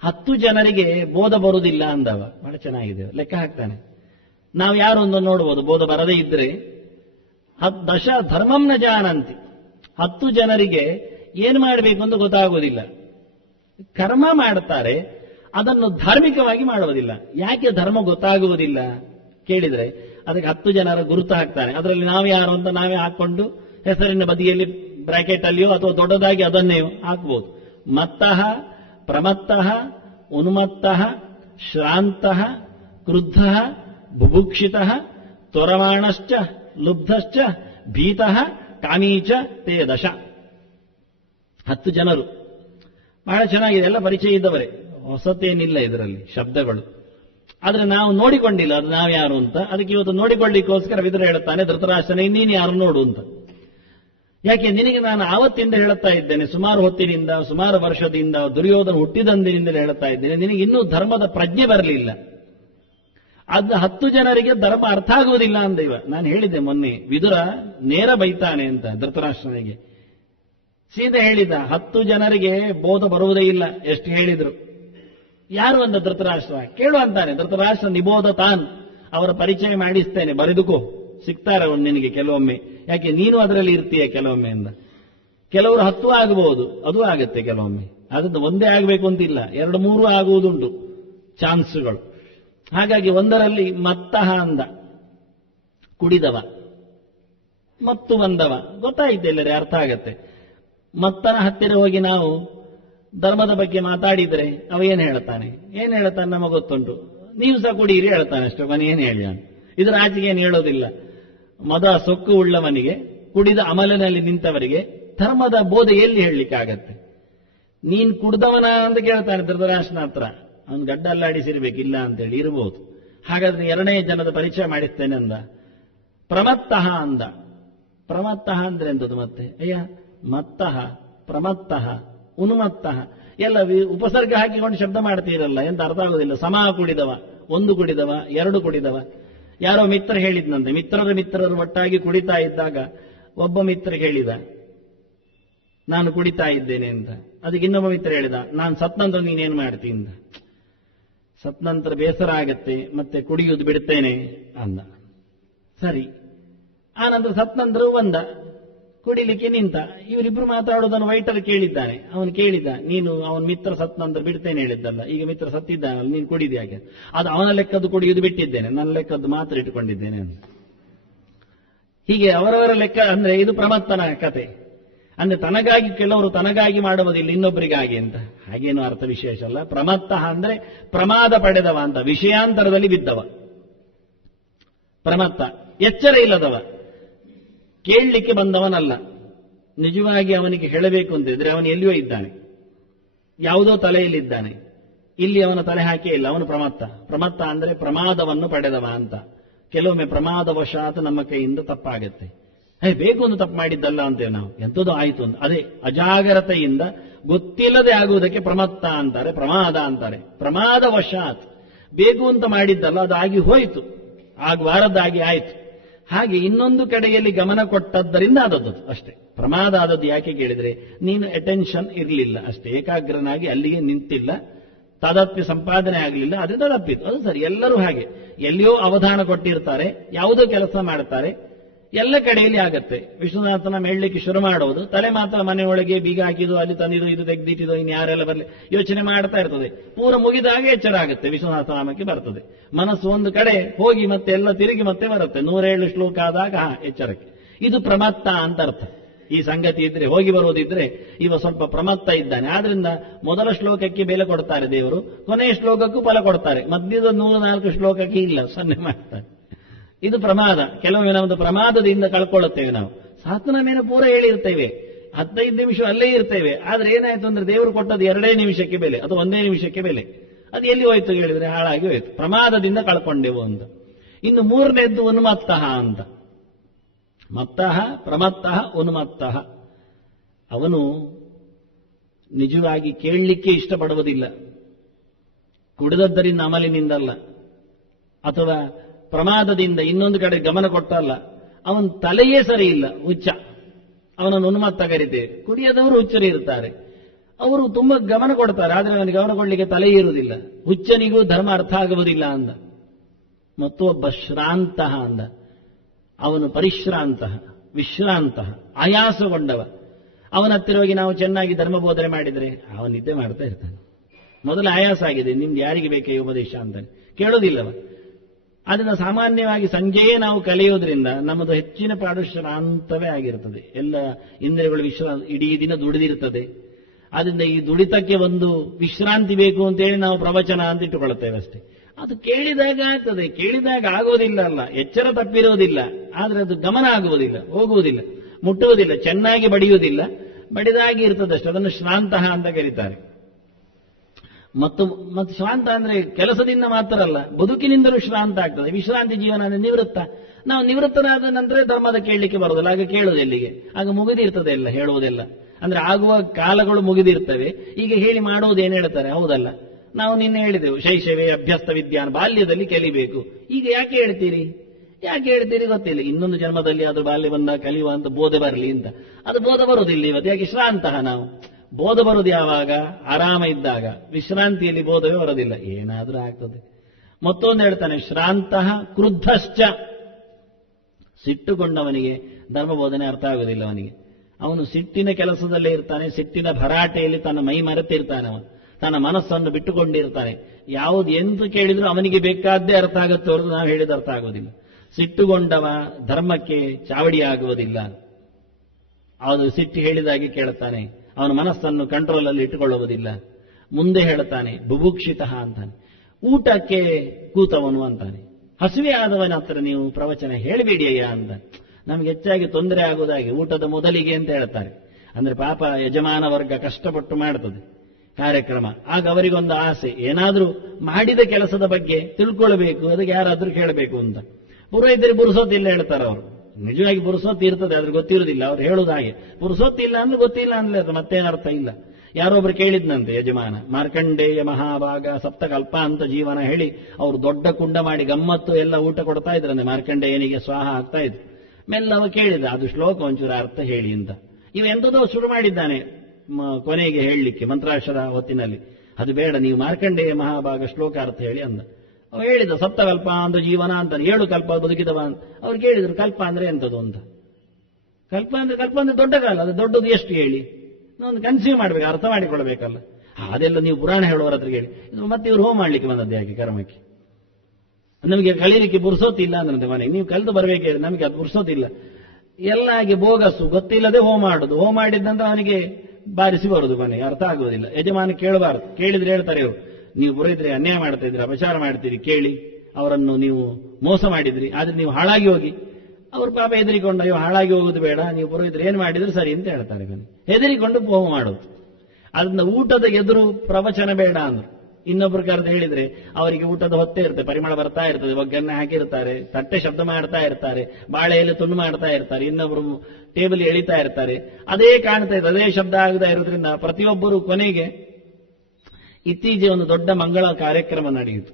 10 ಜನರಿಗೆ ಬೋಧ ಬರುವುದಿಲ್ಲ ಅಂದವ. ಬಹಳ ಚೆನ್ನಾಗಿದೆ, ಲೆಕ್ಕ ಹಾಕ್ತಾನೆ. ನಾವು ಯಾರು ಒಂದು ನೋಡ್ಬೋದು, ಬೋಧ ಬರದೇ ಇದ್ರೆ. ದಶ ಧರ್ಮಂ ನ ಜಾನಂತಿ, 10 ಜನರಿಗೆ ಏನು ಮಾಡಬೇಕು ಅಂತ ಗೊತ್ತಾಗುವುದಿಲ್ಲ. ಕರ್ಮ ಮಾಡ್ತಾರೆ, ಅದನ್ನು ಧಾರ್ಮಿಕವಾಗಿ ಮಾಡುವುದಿಲ್ಲ. ಯಾಕೆ ಧರ್ಮ ಗೊತ್ತಾಗುವುದಿಲ್ಲ ಕೇಳಿದ್ರೆ ಅದಕ್ಕೆ 10 ಜನರ ಗುರುತು ಹಾಕ್ತಾನೆ. ಅದರಲ್ಲಿ ನಾವು ಯಾರು ಅಂತ ನಾವೇ ಹಾಕೊಂಡು ಹೆಸರಿನ ಬದಿಯಲ್ಲಿ ಬ್ರಾಕೆಟ್ ಅಲ್ಲಿಯೋ ಅಥವಾ ದೊಡ್ಡದಾಗಿ ಅದನ್ನೇ ಹಾಕ್ಬೋದು. ಮತ್ತಃ ಪ್ರಮತ್ತಃ ಉನ್ಮತ್ತಃ ಶ್ರಾಂತಃ ಕ್ರುದ್ಧಃ ಬುಭುಕ್ಷಿತಃ ತ್ವರಮಾಣಶ್ಚ ಲುಬ್ಧಶ್ಚ ಭೀತಃ ಕಾಮೀಚ ತೇ ದಶ. 10 ಜನರು ಬಹಳ ಚೆನ್ನಾಗಿದೆ, ಎಲ್ಲ ಪರಿಚಯ ಇದ್ದವರೇ, ಹೊಸತೇನಿಲ್ಲ ಇದರಲ್ಲಿ ಶಬ್ದಗಳು. ಆದ್ರೆ ನಾವು ನೋಡಿಕೊಂಡಿಲ್ಲ ಅದು ನಾವು ಯಾರು ಅಂತ. ಅದಕ್ಕೆ ಇವತ್ತು ನೋಡಿಕೊಳ್ಳಿಕ್ಕೋಸ್ಕರ ವಿದುರ ಹೇಳುತ್ತಾನೆ, ಧೃತರಾಷ್ಟ್ರನೇ ನೀನು ಯಾರು ನೋಡು ಅಂತ. ಯಾಕೆ ನಿನಗೆ ನಾನು ಆವತ್ತಿಂದ ಹೇಳುತ್ತಾ ಇದ್ದೇನೆ, ಸುಮಾರು ಹೊತ್ತಿನಿಂದ, ಸುಮಾರು ವರ್ಷದಿಂದ, ದುರ್ಯೋಧನ ಹುಟ್ಟಿದಂದಿನಿಂದ ಹೇಳುತ್ತಾ ಇದ್ದೇನೆ, ನಿನಗೆ ಇನ್ನೂ ಧರ್ಮದ ಪ್ರಜ್ಞೆ ಬರಲಿಲ್ಲ. ಅದು 10 ಜನರಿಗೆ ಧರ್ಮ ಅರ್ಥ ಆಗುವುದಿಲ್ಲ ಅಂದೈವ. ನಾನು ಹೇಳಿದ್ದೆ ಮೊನ್ನೆ, ವಿದುರ ನೇರ ಬೈತಾನೆ ಅಂತ ಧೃತರಾಷ್ಟ್ರನಿಗೆ. ಸೀದಾ ಹೇಳಿದ, 10 ಜನರಿಗೆ ಬೋಧ ಬರುವುದೇ ಇಲ್ಲ ಎಷ್ಟು ಹೇಳಿದ್ರು. ಯಾರು ಅಂದ ಧೃತರಾಷ್ಟ್ರ ಕೇಳು ಅಂತಾನೆ. ಧೃತರಾಷ್ಟ್ರ ನಿಬೋಧ ತಾನ್, ಅವರ ಪರಿಚಯ ಮಾಡಿಸ್ತೇನೆ, ಬರೆದುಕೋ, ಸಿಗ್ತಾರೆ ಅವನು ನಿನಗೆ ಕೆಲವೊಮ್ಮೆ. ಯಾಕೆ ನೀನು ಅದರಲ್ಲಿ ಇರ್ತೀಯ ಕೆಲವೊಮ್ಮೆ ಅಂದ. ಕೆಲವರು 10 ಆಗಬಹುದು, ಅದು ಆಗತ್ತೆ ಕೆಲವೊಮ್ಮೆ. ಅದನ್ನು ಒಂದೇ ಆಗಬೇಕು ಅಂತಿಲ್ಲ, 2-3 ಆಗುವುದುಂಟು ಚಾನ್ಸ್ಗಳು. ಹಾಗಾಗಿ 1ರಲ್ಲಿ ಮತ್ತಃ ಅಂದ, ಕುಡಿದವ. ಮತ್ತು ಬಂದವ ಗೊತ್ತಾಯಿತು, ಎಲ್ಲರೇ ಅರ್ಥ ಆಗತ್ತೆ. ಮತ್ತನ ಹತ್ತಿರ ಹೋಗಿ ನಾವು ಧರ್ಮದ ಬಗ್ಗೆ ಮಾತಾಡಿದರೆ ಅವ ಏನು ಹೇಳ್ತಾನೆ ನಮಗೆ ಗೊತ್ತುಂಟು. ನೀವು ಸಹ ಕುಡಿಯಿರಿ ಹೇಳ್ತಾನೆ ಅಷ್ಟು, ಮನೆ ಏನು ಹೇಳಿ ನಾನು ಇದರ ಆಚೆಗೆ ಏನು ಹೇಳೋದಿಲ್ಲ. ಮದ ಸೊಕ್ಕು ಉಳ್ಳವನಿಗೆ, ಕುಡಿದ ಅಮಲಿನಲ್ಲಿ ನಿಂತವರಿಗೆ ಧರ್ಮದ ಬೋಧೆ ಎಲ್ಲಿ ಹೇಳಲಿಕ್ಕಾಗತ್ತೆ? ನೀನ್ ಕುಡ್ದವನ ಅಂತ ಕೇಳ್ತಾನೆ ಧೃತರಾಷ್ಟ್ರನ ಹತ್ರ. ಅವನು ಗಡ್ಡ ಅಲ್ಲಾಡಿಸಿರ್ಬೇಕಿಲ್ಲ ಅಂತೇಳಿ ಇರಬಹುದು. ಹಾಗಾದ್ರೆ 2ನೇ ಜನದ ಪರಿಚಯ ಮಾಡಿಸ್ತೇನೆ ಅಂದ. ಪ್ರಮತ್ತಃ ಅಂದ. ಪ್ರಮತ್ತಃ ಅಂದ್ರೆ ಎಂತದ್ದು ಮತ್ತೆ? ಅಯ್ಯ, ಮತ್ತಃ ಪ್ರಮತ್ತಃ ಉನ್ಮತ್ತಃ ಎಲ್ಲ ಉಪಸರ್ಗ ಹಾಕಿಕೊಂಡು ಶಬ್ದ ಮಾಡ್ತೀರಲ್ಲ, ಎಂತ ಅರ್ಥ ಆಗೋದಿಲ್ಲ. ಸಮ ಕುಡಿದವ, 1 ಕುಡಿದವ, 2 ಕುಡಿದವ. ಯಾರೋ ಮಿತ್ರ ಹೇಳಿದ್ನಂತೆ, ಮಿತ್ರರು ಒಟ್ಟಾಗಿ ಕುಡಿತಾ ಇದ್ದಾಗ ಒಬ್ಬ ಮಿತ್ರ ಹೇಳಿದ, ನಾನು ಕುಡಿತಾ ಇದ್ದೇನೆ ಅಂತ. ಅದಕ್ಕೆ ಇನ್ನೊಬ್ಬ ಮಿತ್ರ ಹೇಳಿದ, ನಾನು ಸತ್ನಂತರ ನೀನೇನು ಮಾಡ್ತೀನಿ? ಸತ್ನಂತರ ಬೇಸರ ಆಗತ್ತೆ, ಮತ್ತೆ ಕುಡಿಯುವುದು ಬಿಡ್ತೇನೆ ಅಂದ. ಸರಿ. ಆನಂತರ ಸತ್ನಂತರ ಬಂದ, ಕುಡಿಲಿಕ್ಕೆ ನಿಂತ. ಇವರಿಬ್ರು ಮಾತಾಡೋದನ್ನು ವೈಟರ್ ಕೇಳಿದ್ದಾನೆ. ಅವನು ಕೇಳಿದ, ನೀನು ಅವನ ಮಿತ್ರ ಸತ್ನಂತರ ಬಿಡ್ತೇನೆ ಹೇಳಿದ್ದಲ್ಲ, ಈಗ ಮಿತ್ರ ಸತ್ತಿದ್ದಾನಲ್ಲ, ನೀನು ಕುಡಿದ್ಯಾಕೆ? ಅದು ಅವನ ಲೆಕ್ಕದ್ದು ಕುಡಿಯುವುದು ಬಿಟ್ಟಿದ್ದೇನೆ, ನನ್ನ ಲೆಕ್ಕದ್ದು ಮಾತ್ರ ಇಟ್ಟುಕೊಂಡಿದ್ದೇನೆ ಅಂತ. ಹೀಗೆ ಅವರವರ ಲೆಕ್ಕ. ಅಂದ್ರೆ ಇದು ಪ್ರಮತ್ತನ ಕತೆ. ಅಂದ್ರೆ ತನಗಾಗಿ, ಕೆಲವರು ತನಗಾಗಿ ಮಾಡುವುದಿಲ್ಲ, ಇನ್ನೊಬ್ಬರಿಗಾಗಿ ಅಂತ. ಹಾಗೇನು ಅರ್ಥ ವಿಶೇಷ ಅಲ್ಲ. ಪ್ರಮತ್ತಃ ಅಂದ್ರೆ ಪ್ರಮಾದ ಪಡೆದವ ಅಂತ, ವಿಷಯಾಂತರದಲ್ಲಿ ಬಿದ್ದವ. ಪ್ರಮತ್ತ ಎಚ್ಚರ ಇಲ್ಲದವ, ಕೇಳಲಿಕ್ಕೆ ಬಂದವನಲ್ಲ. ನಿಜವಾಗಿ ಅವನಿಗೆ ಹೇಳಬೇಕು ಅಂತಿದ್ರೆ ಅವನು ಎಲ್ಲಿಯೋ ಇದ್ದಾನೆ, ಯಾವುದೋ ತಲೆಯಲ್ಲಿದ್ದಾನೆ. ಇಲ್ಲಿ ಅವನ ತಲೆ ಹಾಕೇ ಇಲ್ಲ, ಅವನು ಪ್ರಮತ್ತ. ಪ್ರಮತ್ತ ಅಂದ್ರೆ ಪ್ರಮಾದವನ್ನು ಪಡೆದವ ಅಂತ. ಕೆಲವೊಮ್ಮೆ ಪ್ರಮಾದವಶಾತ್ ನಮ್ಮ ಕೈಯಿಂದ ತಪ್ಪಾಗತ್ತೆ. ಬೇಕು ಒಂದು ತಪ್ಪು ಮಾಡಿದ್ದಲ್ಲ ಅಂತೇವೆ ನಾವು, ಎಂಥದ್ದು ಆಯಿತು ಅಂತ. ಅದೇ ಅಜಾಗರತೆಯಿಂದ ಗೊತ್ತಿಲ್ಲದೆ ಆಗುವುದಕ್ಕೆ ಪ್ರಮತ್ತ ಅಂತಾರೆ, ಪ್ರಮಾದ ಅಂತಾರೆ. ಪ್ರಮಾದವಶಾತ್ ಬೇಕು ಅಂತ ಮಾಡಿದ್ದಲ್ಲ, ಅದು ಆಗಿ ಹೋಯಿತು, ಆಗಬಾರದ್ದಾಗಿ ಆಯಿತು. ಹಾಗೆ ಇನ್ನೊಂದು ಕಡೆಯಲ್ಲಿ ಗಮನ ಕೊಟ್ಟದ್ದರಿಂದ ಆದದ್ದು ಅಷ್ಟೇ. ಪ್ರಮಾದ ಆದದ್ದು ಯಾಕೆ ಕೇಳಿದ್ರೆ, ನೀನು ಅಟೆನ್ಷನ್ ಇರಲಿಲ್ಲ ಅಷ್ಟೇ, ಏಕಾಗ್ರನಾಗಿ ಅಲ್ಲಿಗೆ ನಿಂತಿಲ್ಲ, ತಾದಾತ್ಮ್ಯ ಸಂಪಾದನೆ ಆಗಲಿಲ್ಲ, ಅದರಿಂದ ತಪ್ಪಿತ್ತು. ಅದು ಸರಿ. ಎಲ್ಲರೂ ಹಾಗೆ ಎಲ್ಲಿಯೋ ಅವಧಾನ ಕೊಟ್ಟಿರ್ತಾರೆ, ಯಾವುದೋ ಕೆಲಸ ಮಾಡ್ತಾರೆ, ಎಲ್ಲ ಕಡೆಯಲ್ಲಿ ಆಗತ್ತೆ. ವಿಶ್ವನಾಥನ ಮೇಳಲಿಕ್ಕೆ ಶುರು ಮಾಡೋದು, ತಲೆ ಮಾತ್ರ ಮನೆಯೊಳಗೆ ಬೀಗ ಹಾಕಿದ್ದು, ಅಲ್ಲಿ ತಂದಿದ್ದು, ಇದು ತೆಗೆದಿಟ್ಟಿದ್ದು, ಇನ್ನು ಯಾರೆಲ್ಲ ಬರಲಿ ಯೋಚನೆ ಮಾಡ್ತಾ ಇರ್ತದೆ. ಪೂರ ಮುಗಿದಾಗ ಎಚ್ಚರ ಆಗುತ್ತೆ, ವಿಶ್ವನಾಥ ನಾಮಕ್ಕೆ ಬರ್ತದೆ. ಮನಸ್ಸು ಒಂದು ಕಡೆ ಹೋಗಿ ಮತ್ತೆ ಎಲ್ಲ ತಿರುಗಿ ಮತ್ತೆ ಬರುತ್ತೆ. 107 ಶ್ಲೋಕ ಆದಾಗ ಎಚ್ಚರಕ್ಕೆ. ಇದು ಪ್ರಮತ್ತ ಅಂತ ಅರ್ಥ. ಈ ಸಂಗತಿ ಇದ್ರೆ, ಹೋಗಿ ಬರುವುದಿದ್ರೆ ಇವ ಸ್ವಲ್ಪ ಪ್ರಮತ್ತ ಇದ್ದಾನೆ. ಆದ್ರಿಂದ ಮೊದಲ ಶ್ಲೋಕಕ್ಕೆ ಬೆಲೆ ಕೊಡ್ತಾರೆ ದೇವರು, ಕೊನೆಯ ಶ್ಲೋಕಕ್ಕೂ ಫಲ ಕೊಡ್ತಾರೆ. ಮಧ್ಯದ 104 ಶ್ಲೋಕಕ್ಕೆ ಇಲ್ಲ, 0 ಮಾಡ್ತಾರೆ. ಇದು ಪ್ರಮಾದ. ಕೆಲವೊಮ್ಮೆ ನಮ್ಮದು ಪ್ರಮಾದದಿಂದ ಕಳ್ಕೊಳ್ಳುತ್ತೇವೆ ನಾವು. ಸಹಸ್ರನಾಮೇನ ಪೂರ ಹೇಳಿರ್ತೇವೆ, 15 ನಿಮಿಷ ಅಲ್ಲೇ ಇರ್ತೇವೆ. ಆದ್ರೆ ಏನಾಯ್ತು ಅಂದ್ರೆ ದೇವರು ಕೊಟ್ಟದ್ದು 2 ನಿಮಿಷಕ್ಕೆ ಬೆಲೆ, ಅದು 1 ನಿಮಿಷಕ್ಕೆ ಬೆಲೆ. ಅದು ಎಲ್ಲಿ ಹೋಯ್ತು ಹೇಳಿದ್ರೆ ಹಾಳಾಗಿ ಹೋಯ್ತು, ಪ್ರಮಾದದಿಂದ ಕಳ್ಕೊಂಡೆವು ಅಂತ. ಇನ್ನು 3ನೇದ್ದು ಉನ್ಮತ್ತಃ ಅಂತ. ಮತ್ತಃ ಪ್ರಮತ್ತಃ ಉನ್ಮತ್ತಃ. ಅವನು ನಿಜವಾಗಿ ಕೇಳಲಿಕ್ಕೆ ಇಷ್ಟಪಡುವುದಿಲ್ಲ, ಕುಡಿದದ್ದರಿಂದ ಅಮಲಿನಿಂದಲ್ಲ, ಅಥವಾ ಪ್ರಮಾದದಿಂದ ಇನ್ನೊಂದು ಕಡೆ ಗಮನ ಕೊಟ್ಟಲ್ಲ. ಅವನ ತಲೆಯೇ ಸರಿ ಇಲ್ಲ, ಹುಚ್ಚ. ಅವನನ್ನು ಉನ್ಮತ್ತ ಕರಿತೇವೆ. ಕುಡಿಯದವರು ಹುಚ್ಚರು ಇರ್ತಾರೆ, ಅವರು ತುಂಬಾ ಗಮನ ಕೊಡ್ತಾರೆ, ಆದರೆ ಅವನಿಗೆ ಗಮನ ಕೊಡಲಿಕ್ಕೆ ತಲೆ ಇರುವುದಿಲ್ಲ. ಹುಚ್ಚನಿಗೂ ಧರ್ಮ ಅರ್ಥ ಆಗುವುದಿಲ್ಲ ಅಂದ. ಮತ್ತು ಒಬ್ಬ ಶ್ರಾಂತ ಅಂದ. ಅವನು ಪರಿಶ್ರಾಂತ, ವಿಶ್ರಾಂತ, ಆಯಾಸಗೊಂಡವ. ಅವನ ಹತ್ತಿರ ಹೋಗಿ ನಾವು ಚೆನ್ನಾಗಿ ಧರ್ಮ ಬೋಧನೆ ಮಾಡಿದರೆ ಅವನು ನಿದ್ದೆ ಮಾಡ್ತಾ ಇರ್ತಾನೆ. ಮೊದಲು ಆಯಾಸ ಆಗಿದೆ, ನಿಮ್ದು ಯಾರಿಗೆ ಬೇಕೇ ಉಪದೇಶ ಅಂತಾನೆ, ಕೇಳೋದಿಲ್ಲವ. ಅದನ್ನು ಸಾಮಾನ್ಯವಾಗಿ ಸಂಜೆಯೇ ನಾವು ಕಲಿಯೋದ್ರಿಂದ ನಮ್ಮದು ಹೆಚ್ಚಿನ ಪಾಡು ಶ್ರಾಂತವೇ ಆಗಿರ್ತದೆ. ಎಲ್ಲ ಇಂದ್ರಿಯಗಳು ಇಡೀ ದಿನ ದುಡಿದಿರ್ತದೆ. ಆದ್ದರಿಂದ ಈ ದುಡಿತಕ್ಕೆ ಒಂದು ವಿಶ್ರಾಂತಿ ಬೇಕು ಅಂತೇಳಿ ನಾವು ಪ್ರವಚನ ಅಂತ ಇಟ್ಟುಕೊಳ್ಳುತ್ತೇವೆ ಅಷ್ಟೇ. ಅದು ಕೇಳಿದಾಗ ಆಗ್ತದೆ, ಕೇಳಿದಾಗ ಆಗೋದಿಲ್ಲ ಅಲ್ಲ, ಎಚ್ಚರ ತಪ್ಪಿರೋದಿಲ್ಲ, ಆದರೆ ಅದು ಗಮನ ಆಗುವುದಿಲ್ಲ, ಹೋಗುವುದಿಲ್ಲ, ಮುಟ್ಟುವುದಿಲ್ಲ, ಚೆನ್ನಾಗಿ ಬಡಿಯುವುದಿಲ್ಲ, ಬಡಿದಾಗಿ ಇರ್ತದೆ ಅಷ್ಟೇ. ಅದನ್ನು ಶ್ರಾಂತ ಅಂತ ಕರೀತಾರೆ. ಮತ್ತು ಶ್ರಾಂತ ಅಂದ್ರೆ ಕೆಲಸದಿಂದ ಮಾತ್ರ ಅಲ್ಲ, ಬದುಕಿನಿಂದಲೂ ಶ್ರಾಂತ ಆಗ್ತದೆ. ವಿಶ್ರಾಂತಿ ಜೀವನ ಅಂದ್ರೆ ನಿವೃತ್ತ. ನಾವು ನಿವೃತ್ತನಾದ ನಂತರ ಧರ್ಮದ ಕೇಳಲಿಕ್ಕೆ ಬರೋದಿಲ್ಲ, ಆಗ ಕೇಳೋದು ಎಲ್ಲಿಗೆ? ಆಗ ಮುಗಿದಿರ್ತದೆ ಎಲ್ಲ, ಹೇಳುವುದೆಲ್ಲ. ಅಂದ್ರೆ ಆಗುವ ಕಾಲಗಳು ಮುಗಿದಿರ್ತವೆ. ಈಗ ಹೇಳಿ ಮಾಡೋದು ಏನ್ ಹೇಳ್ತಾರೆ, ಹೌದಲ್ಲ? ನಾವು ನಿನ್ನೆ ಹೇಳಿದೆವು, ಶೈಶವೇ ಅಭ್ಯಸ್ತ ವಿದ್ಯಾನ, ಬಾಲ್ಯದಲ್ಲಿ ಕಲಿಬೇಕು. ಈಗ ಯಾಕೆ ಹೇಳ್ತೀರಿ ಗೊತ್ತಿಲ್ಲ. ಇನ್ನೊಂದು ಜನ್ಮದಲ್ಲಿ ಅದು ಬಾಲ್ಯ ಬಂದ ಕಲಿಯುವ ಅಂತ ಬೋಧೆ ಬರಲಿ ಅಂತ. ಅದು ಬೋಧ ಬರುವುದಿಲ್ಲ ಇವತ್ತು. ಯಾಕೆ ಶ್ರಾಂತ ನಾವು? ಬೋಧ ಬರುವುದು ಯಾವಾಗ? ಆರಾಮ ಇದ್ದಾಗ. ವಿಶ್ರಾಂತಿಯಲ್ಲಿ ಬೋಧವೇ ಬರೋದಿಲ್ಲ, ಏನಾದ್ರೂ ಆಗ್ತದೆ. ಮತ್ತೊಂದು ಹೇಳ್ತಾನೆ, ಶ್ರಾಂತ ಕ್ರುದ್ಧಶ್ಚ. ಸಿಟ್ಟುಗೊಂಡವನಿಗೆ ಧರ್ಮ ಬೋಧನೆ ಅರ್ಥ ಆಗುವುದಿಲ್ಲ. ಅವನು ಸಿಟ್ಟಿನ ಕೆಲಸದಲ್ಲೇ ಇರ್ತಾನೆ, ಸಿಟ್ಟಿನ ಭರಾಟೆಯಲ್ಲಿ ತನ್ನ ಮೈ ಮರೆತಿರ್ತಾನೆ, ತನ್ನ ಮನಸ್ಸನ್ನು ಬಿಟ್ಟುಕೊಂಡಿರ್ತಾನೆ. ಯಾವುದು ಎಂತ ಕೇಳಿದ್ರು ಅವನಿಗೆ ಬೇಕಾದ್ದೇ ಅರ್ಥ ಆಗುತ್ತೆ ಹೊರತು ನಾವು ಹೇಳಿದ ಅರ್ಥ ಆಗುವುದಿಲ್ಲ. ಸಿಟ್ಟುಗೊಂಡವ ಧರ್ಮಕ್ಕೆ ಚಾವಡಿಯಾಗುವುದಿಲ್ಲ. ಅದು ಸಿಟ್ಟು ಹೇಳಿದಾಗೆ ಕೇಳುತ್ತಾನೆ, ಅವನ ಮನಸ್ಸನ್ನು ಕಂಟ್ರೋಲ್ ಅಲ್ಲಿ ಇಟ್ಟುಕೊಳ್ಳುವುದಿಲ್ಲ. ಮುಂದೆ ಹೇಳುತ್ತಾನೆ, ಬುಭುಕ್ಷಿತ ಅಂತಾನೆ, ಊಟಕ್ಕೆ ಕೂತವನು ಅಂತಾನೆ. ಹಸುವೆ ಆದವನ ಹತ್ರ ನೀವು ಪ್ರವಚನ ಹೇಳಬೇಡಿ ಅಯ್ಯ ಅಂತ. ನಮ್ಗೆ ಹೆಚ್ಚಾಗಿ ತೊಂದರೆ ಆಗುವುದಾಗಿ ಊಟದ ಮೊದಲಿಗೆ ಅಂತ ಹೇಳ್ತಾರೆ. ಅಂದ್ರೆ ಪಾಪ ಯಜಮಾನ ವರ್ಗ ಕಷ್ಟಪಟ್ಟು ಮಾಡ್ತದೆ ಕಾರ್ಯಕ್ರಮ. ಆಗ ಅವರಿಗೊಂದು ಆಸೆ, ಏನಾದ್ರೂ ಮಾಡಿದ ಕೆಲಸದ ಬಗ್ಗೆ ತಿಳ್ಕೊಳ್ಬೇಕು, ಅದಕ್ಕೆ ಯಾರಾದ್ರೂ ಕೇಳಬೇಕು ಅಂತ. ಪುರೋಹಿತರಿಗೆ ಬುರುಸೋತಿಲ್ಲ ಹೇಳ್ತಾರೆ ಅವರು. ನಿಜವಾಗಿ ಬುರುಸೋತಿ ಇರ್ತದೆ, ಆದ್ರೆ ಗೊತ್ತಿರುವುದಿಲ್ಲ. ಅವ್ರು ಹೇಳುವುದು ಹಾಗೆ, ಬುರುಸೋತಿಲ್ಲ ಅಂದ್ರೆ ಗೊತ್ತಿಲ್ಲ ಅಂದ್ರೆ ಮತ್ತೇನರ್ಥ ಇಲ್ಲ. ಯಾರೊಬ್ರು ಕೇಳಿದ್ನಂತೆ ಯಜಮಾನ, ಮಾರ್ಕಂಡೇಯ ಮಹಾಭಾಗ ಸಪ್ತಕಲ್ಪ ಅಂತ ಜೀವನ ಹೇಳಿ ಅವರು ದೊಡ್ಡ ಕುಂಡ ಮಾಡಿ ಗಮ್ಮತ್ತು ಎಲ್ಲ ಊಟ ಕೊಡ್ತಾ ಇದ್ರಂತೆ. ಮಾರ್ಕಂಡೇಯನಿಗೆ ಸ್ವಾಹ ಆಗ್ತಾ ಇದ್ರು. ಮೆಲ್ಲವ ಕೇಳಿದ, ಅದು ಶ್ಲೋಕ ಒಂಚೂರು ಅರ್ಥ ಹೇಳಿ ಅಂತ. ಇವ ಎಂಥದೋ ಶುರು ಮಾಡಿದ್ದಾನೆ ಕೊನೆಗೆ ಹೇಳಲಿಕ್ಕೆ ಮಂತ್ರಾಕ್ಷರ ಹೊತ್ತಿನಲ್ಲಿ. ಅದು ಬೇಡ, ನೀವು ಮಾರ್ಕಂಡೇಯ ಮಹಾಭಾಗ ಶ್ಲೋಕ ಅರ್ಥ ಹೇಳಿ ಅಂದ. ಅವ ಹೇಳಿದ, ಸಪ್ತಕಲ್ಪ ಅಂತ ಜೀವನ ಅಂತ, 7 ಕಲ್ಪ ಬದುಕಿದವ ಅಂತ. ಅವ್ರು ಕೇಳಿದ್ರು, ಕಲ್ಪ ಅಂದ್ರೆ ಎಂಥದ್ದು ಅಂತ. ಕಲ್ಪ ಅಂದ್ರೆ ದೊಡ್ಡ ಕಾಲ, ಅದು ದೊಡ್ಡದು ಎಷ್ಟು ಹೇಳಿ, ಒಂದು ಕನ್ಸ್ಯೂಮ್ ಮಾಡ್ಬೇಕು, ಅರ್ಥ ಮಾಡಿಕೊಳ್ಬೇಕಲ್ಲ. ಅದೆಲ್ಲ ನೀವು ಪುರಾಣ ಹೇಳುವರ ಹತ್ರ ಹೇಳಿ. ಮತ್ತೆ ಇವ್ರು ಹೋಮ ಮಾಡ್ಲಿಕ್ಕೆ ಬಂದದ್ದು ಯಾಕೆ ಕರ್ಮಕ್ಕೆ? ನಮಗೆ ಕಲೀಲಿಕ್ಕೆ ಬುರ್ಸೋತಿಲ್ಲ ಅಂದ್ರೆ ಮನೆಗೆ ನೀವು ಕಲಿತು ಬರಬೇಕೆ, ನಮಗೆ ಅದು ಬುರ್ಸೋತಿಲ್ಲ. ಎಲ್ಲ ಹಾಗೆ ಬೋಗಸ್ಸು, ಗೊತ್ತಿಲ್ಲದೆ ಹೋಮ ಮಾಡುದು. ಹೋಮ ಮಾಡಿದ್ದಂತ ಅವನಿಗೆ ಬಾರಿಸಿ ಬರುದು ಮನೆಗೆ, ಅರ್ಥ ಆಗುವುದಿಲ್ಲ. ಯಜಮಾನ ಕೇಳಬಾರದು. ಕೇಳಿದ್ರೆ ಹೇಳ್ತಾರೆ ಇವರು, ನೀವು ಬರೋದ್ರೆ ಅನ್ಯಾಯ ಮಾಡ್ತಾ ಇದ್ರಿ, ಅಪಚಾರ ಮಾಡ್ತೀರಿ, ಕೇಳಿ ಅವರನ್ನು ನೀವು ಮೋಸ ಮಾಡಿದ್ರಿ, ಆದ್ರೆ ನೀವು ಹಾಳಾಗಿ ಹೋಗಿ. ಅವ್ರು ಪಾಪ ಹೆದರಿಕೊಂಡು, ಅಯ್ಯೋ ಹಾಳಾಗಿ ಹೋಗುದು ಬೇಡ, ನೀವು ಬರೋದ್ರೆ ಏನ್ ಮಾಡಿದ್ರು ಸರಿ ಅಂತ ಹೇಳ್ತಾರೆ. ಹೆದರಿಕೊಂಡು ಹೋಮ ಮಾಡೋದು. ಅದನ್ನ ಊಟದ ಎದುರು ಪ್ರವಚನ ಬೇಡ ಅಂದ್ರು. ಇನ್ನೊಬ್ರು ಕರೆದು ಹೇಳಿದ್ರೆ ಅವರಿಗೆ ಊಟದ ಹೊತ್ತೇ ಇರ್ತದೆ, ಪರಿಮಳ ಬರ್ತಾ ಇರ್ತದೆ, ಒಗ್ಗರಣೆ ಹಾಕಿರ್ತಾರೆ, ತಟ್ಟೆ ಶಬ್ದ ಮಾಡ್ತಾ ಇರ್ತಾರೆ, ಬಾಳೆಯಲ್ಲಿ ತುಂಡು ಮಾಡ್ತಾ ಇರ್ತಾರೆ, ಇನ್ನೊಬ್ರು ಟೇಬಲ್ ಎಳಿತಾ ಇರ್ತಾರೆ, ಅದೇ ಕಾಣ್ತಾ ಇದೆ, ಅದೇ ಶಬ್ದ ಆಗದ ಇರೋದ್ರಿಂದ ಪ್ರತಿಯೊಬ್ಬರು ಕೊನೆಗೆ. ಇತ್ತೀಚೆಗೆ ಒಂದು ದೊಡ್ಡ ಮಂಗಳ ಕಾರ್ಯಕ್ರಮ ನಡೆಯಿತು.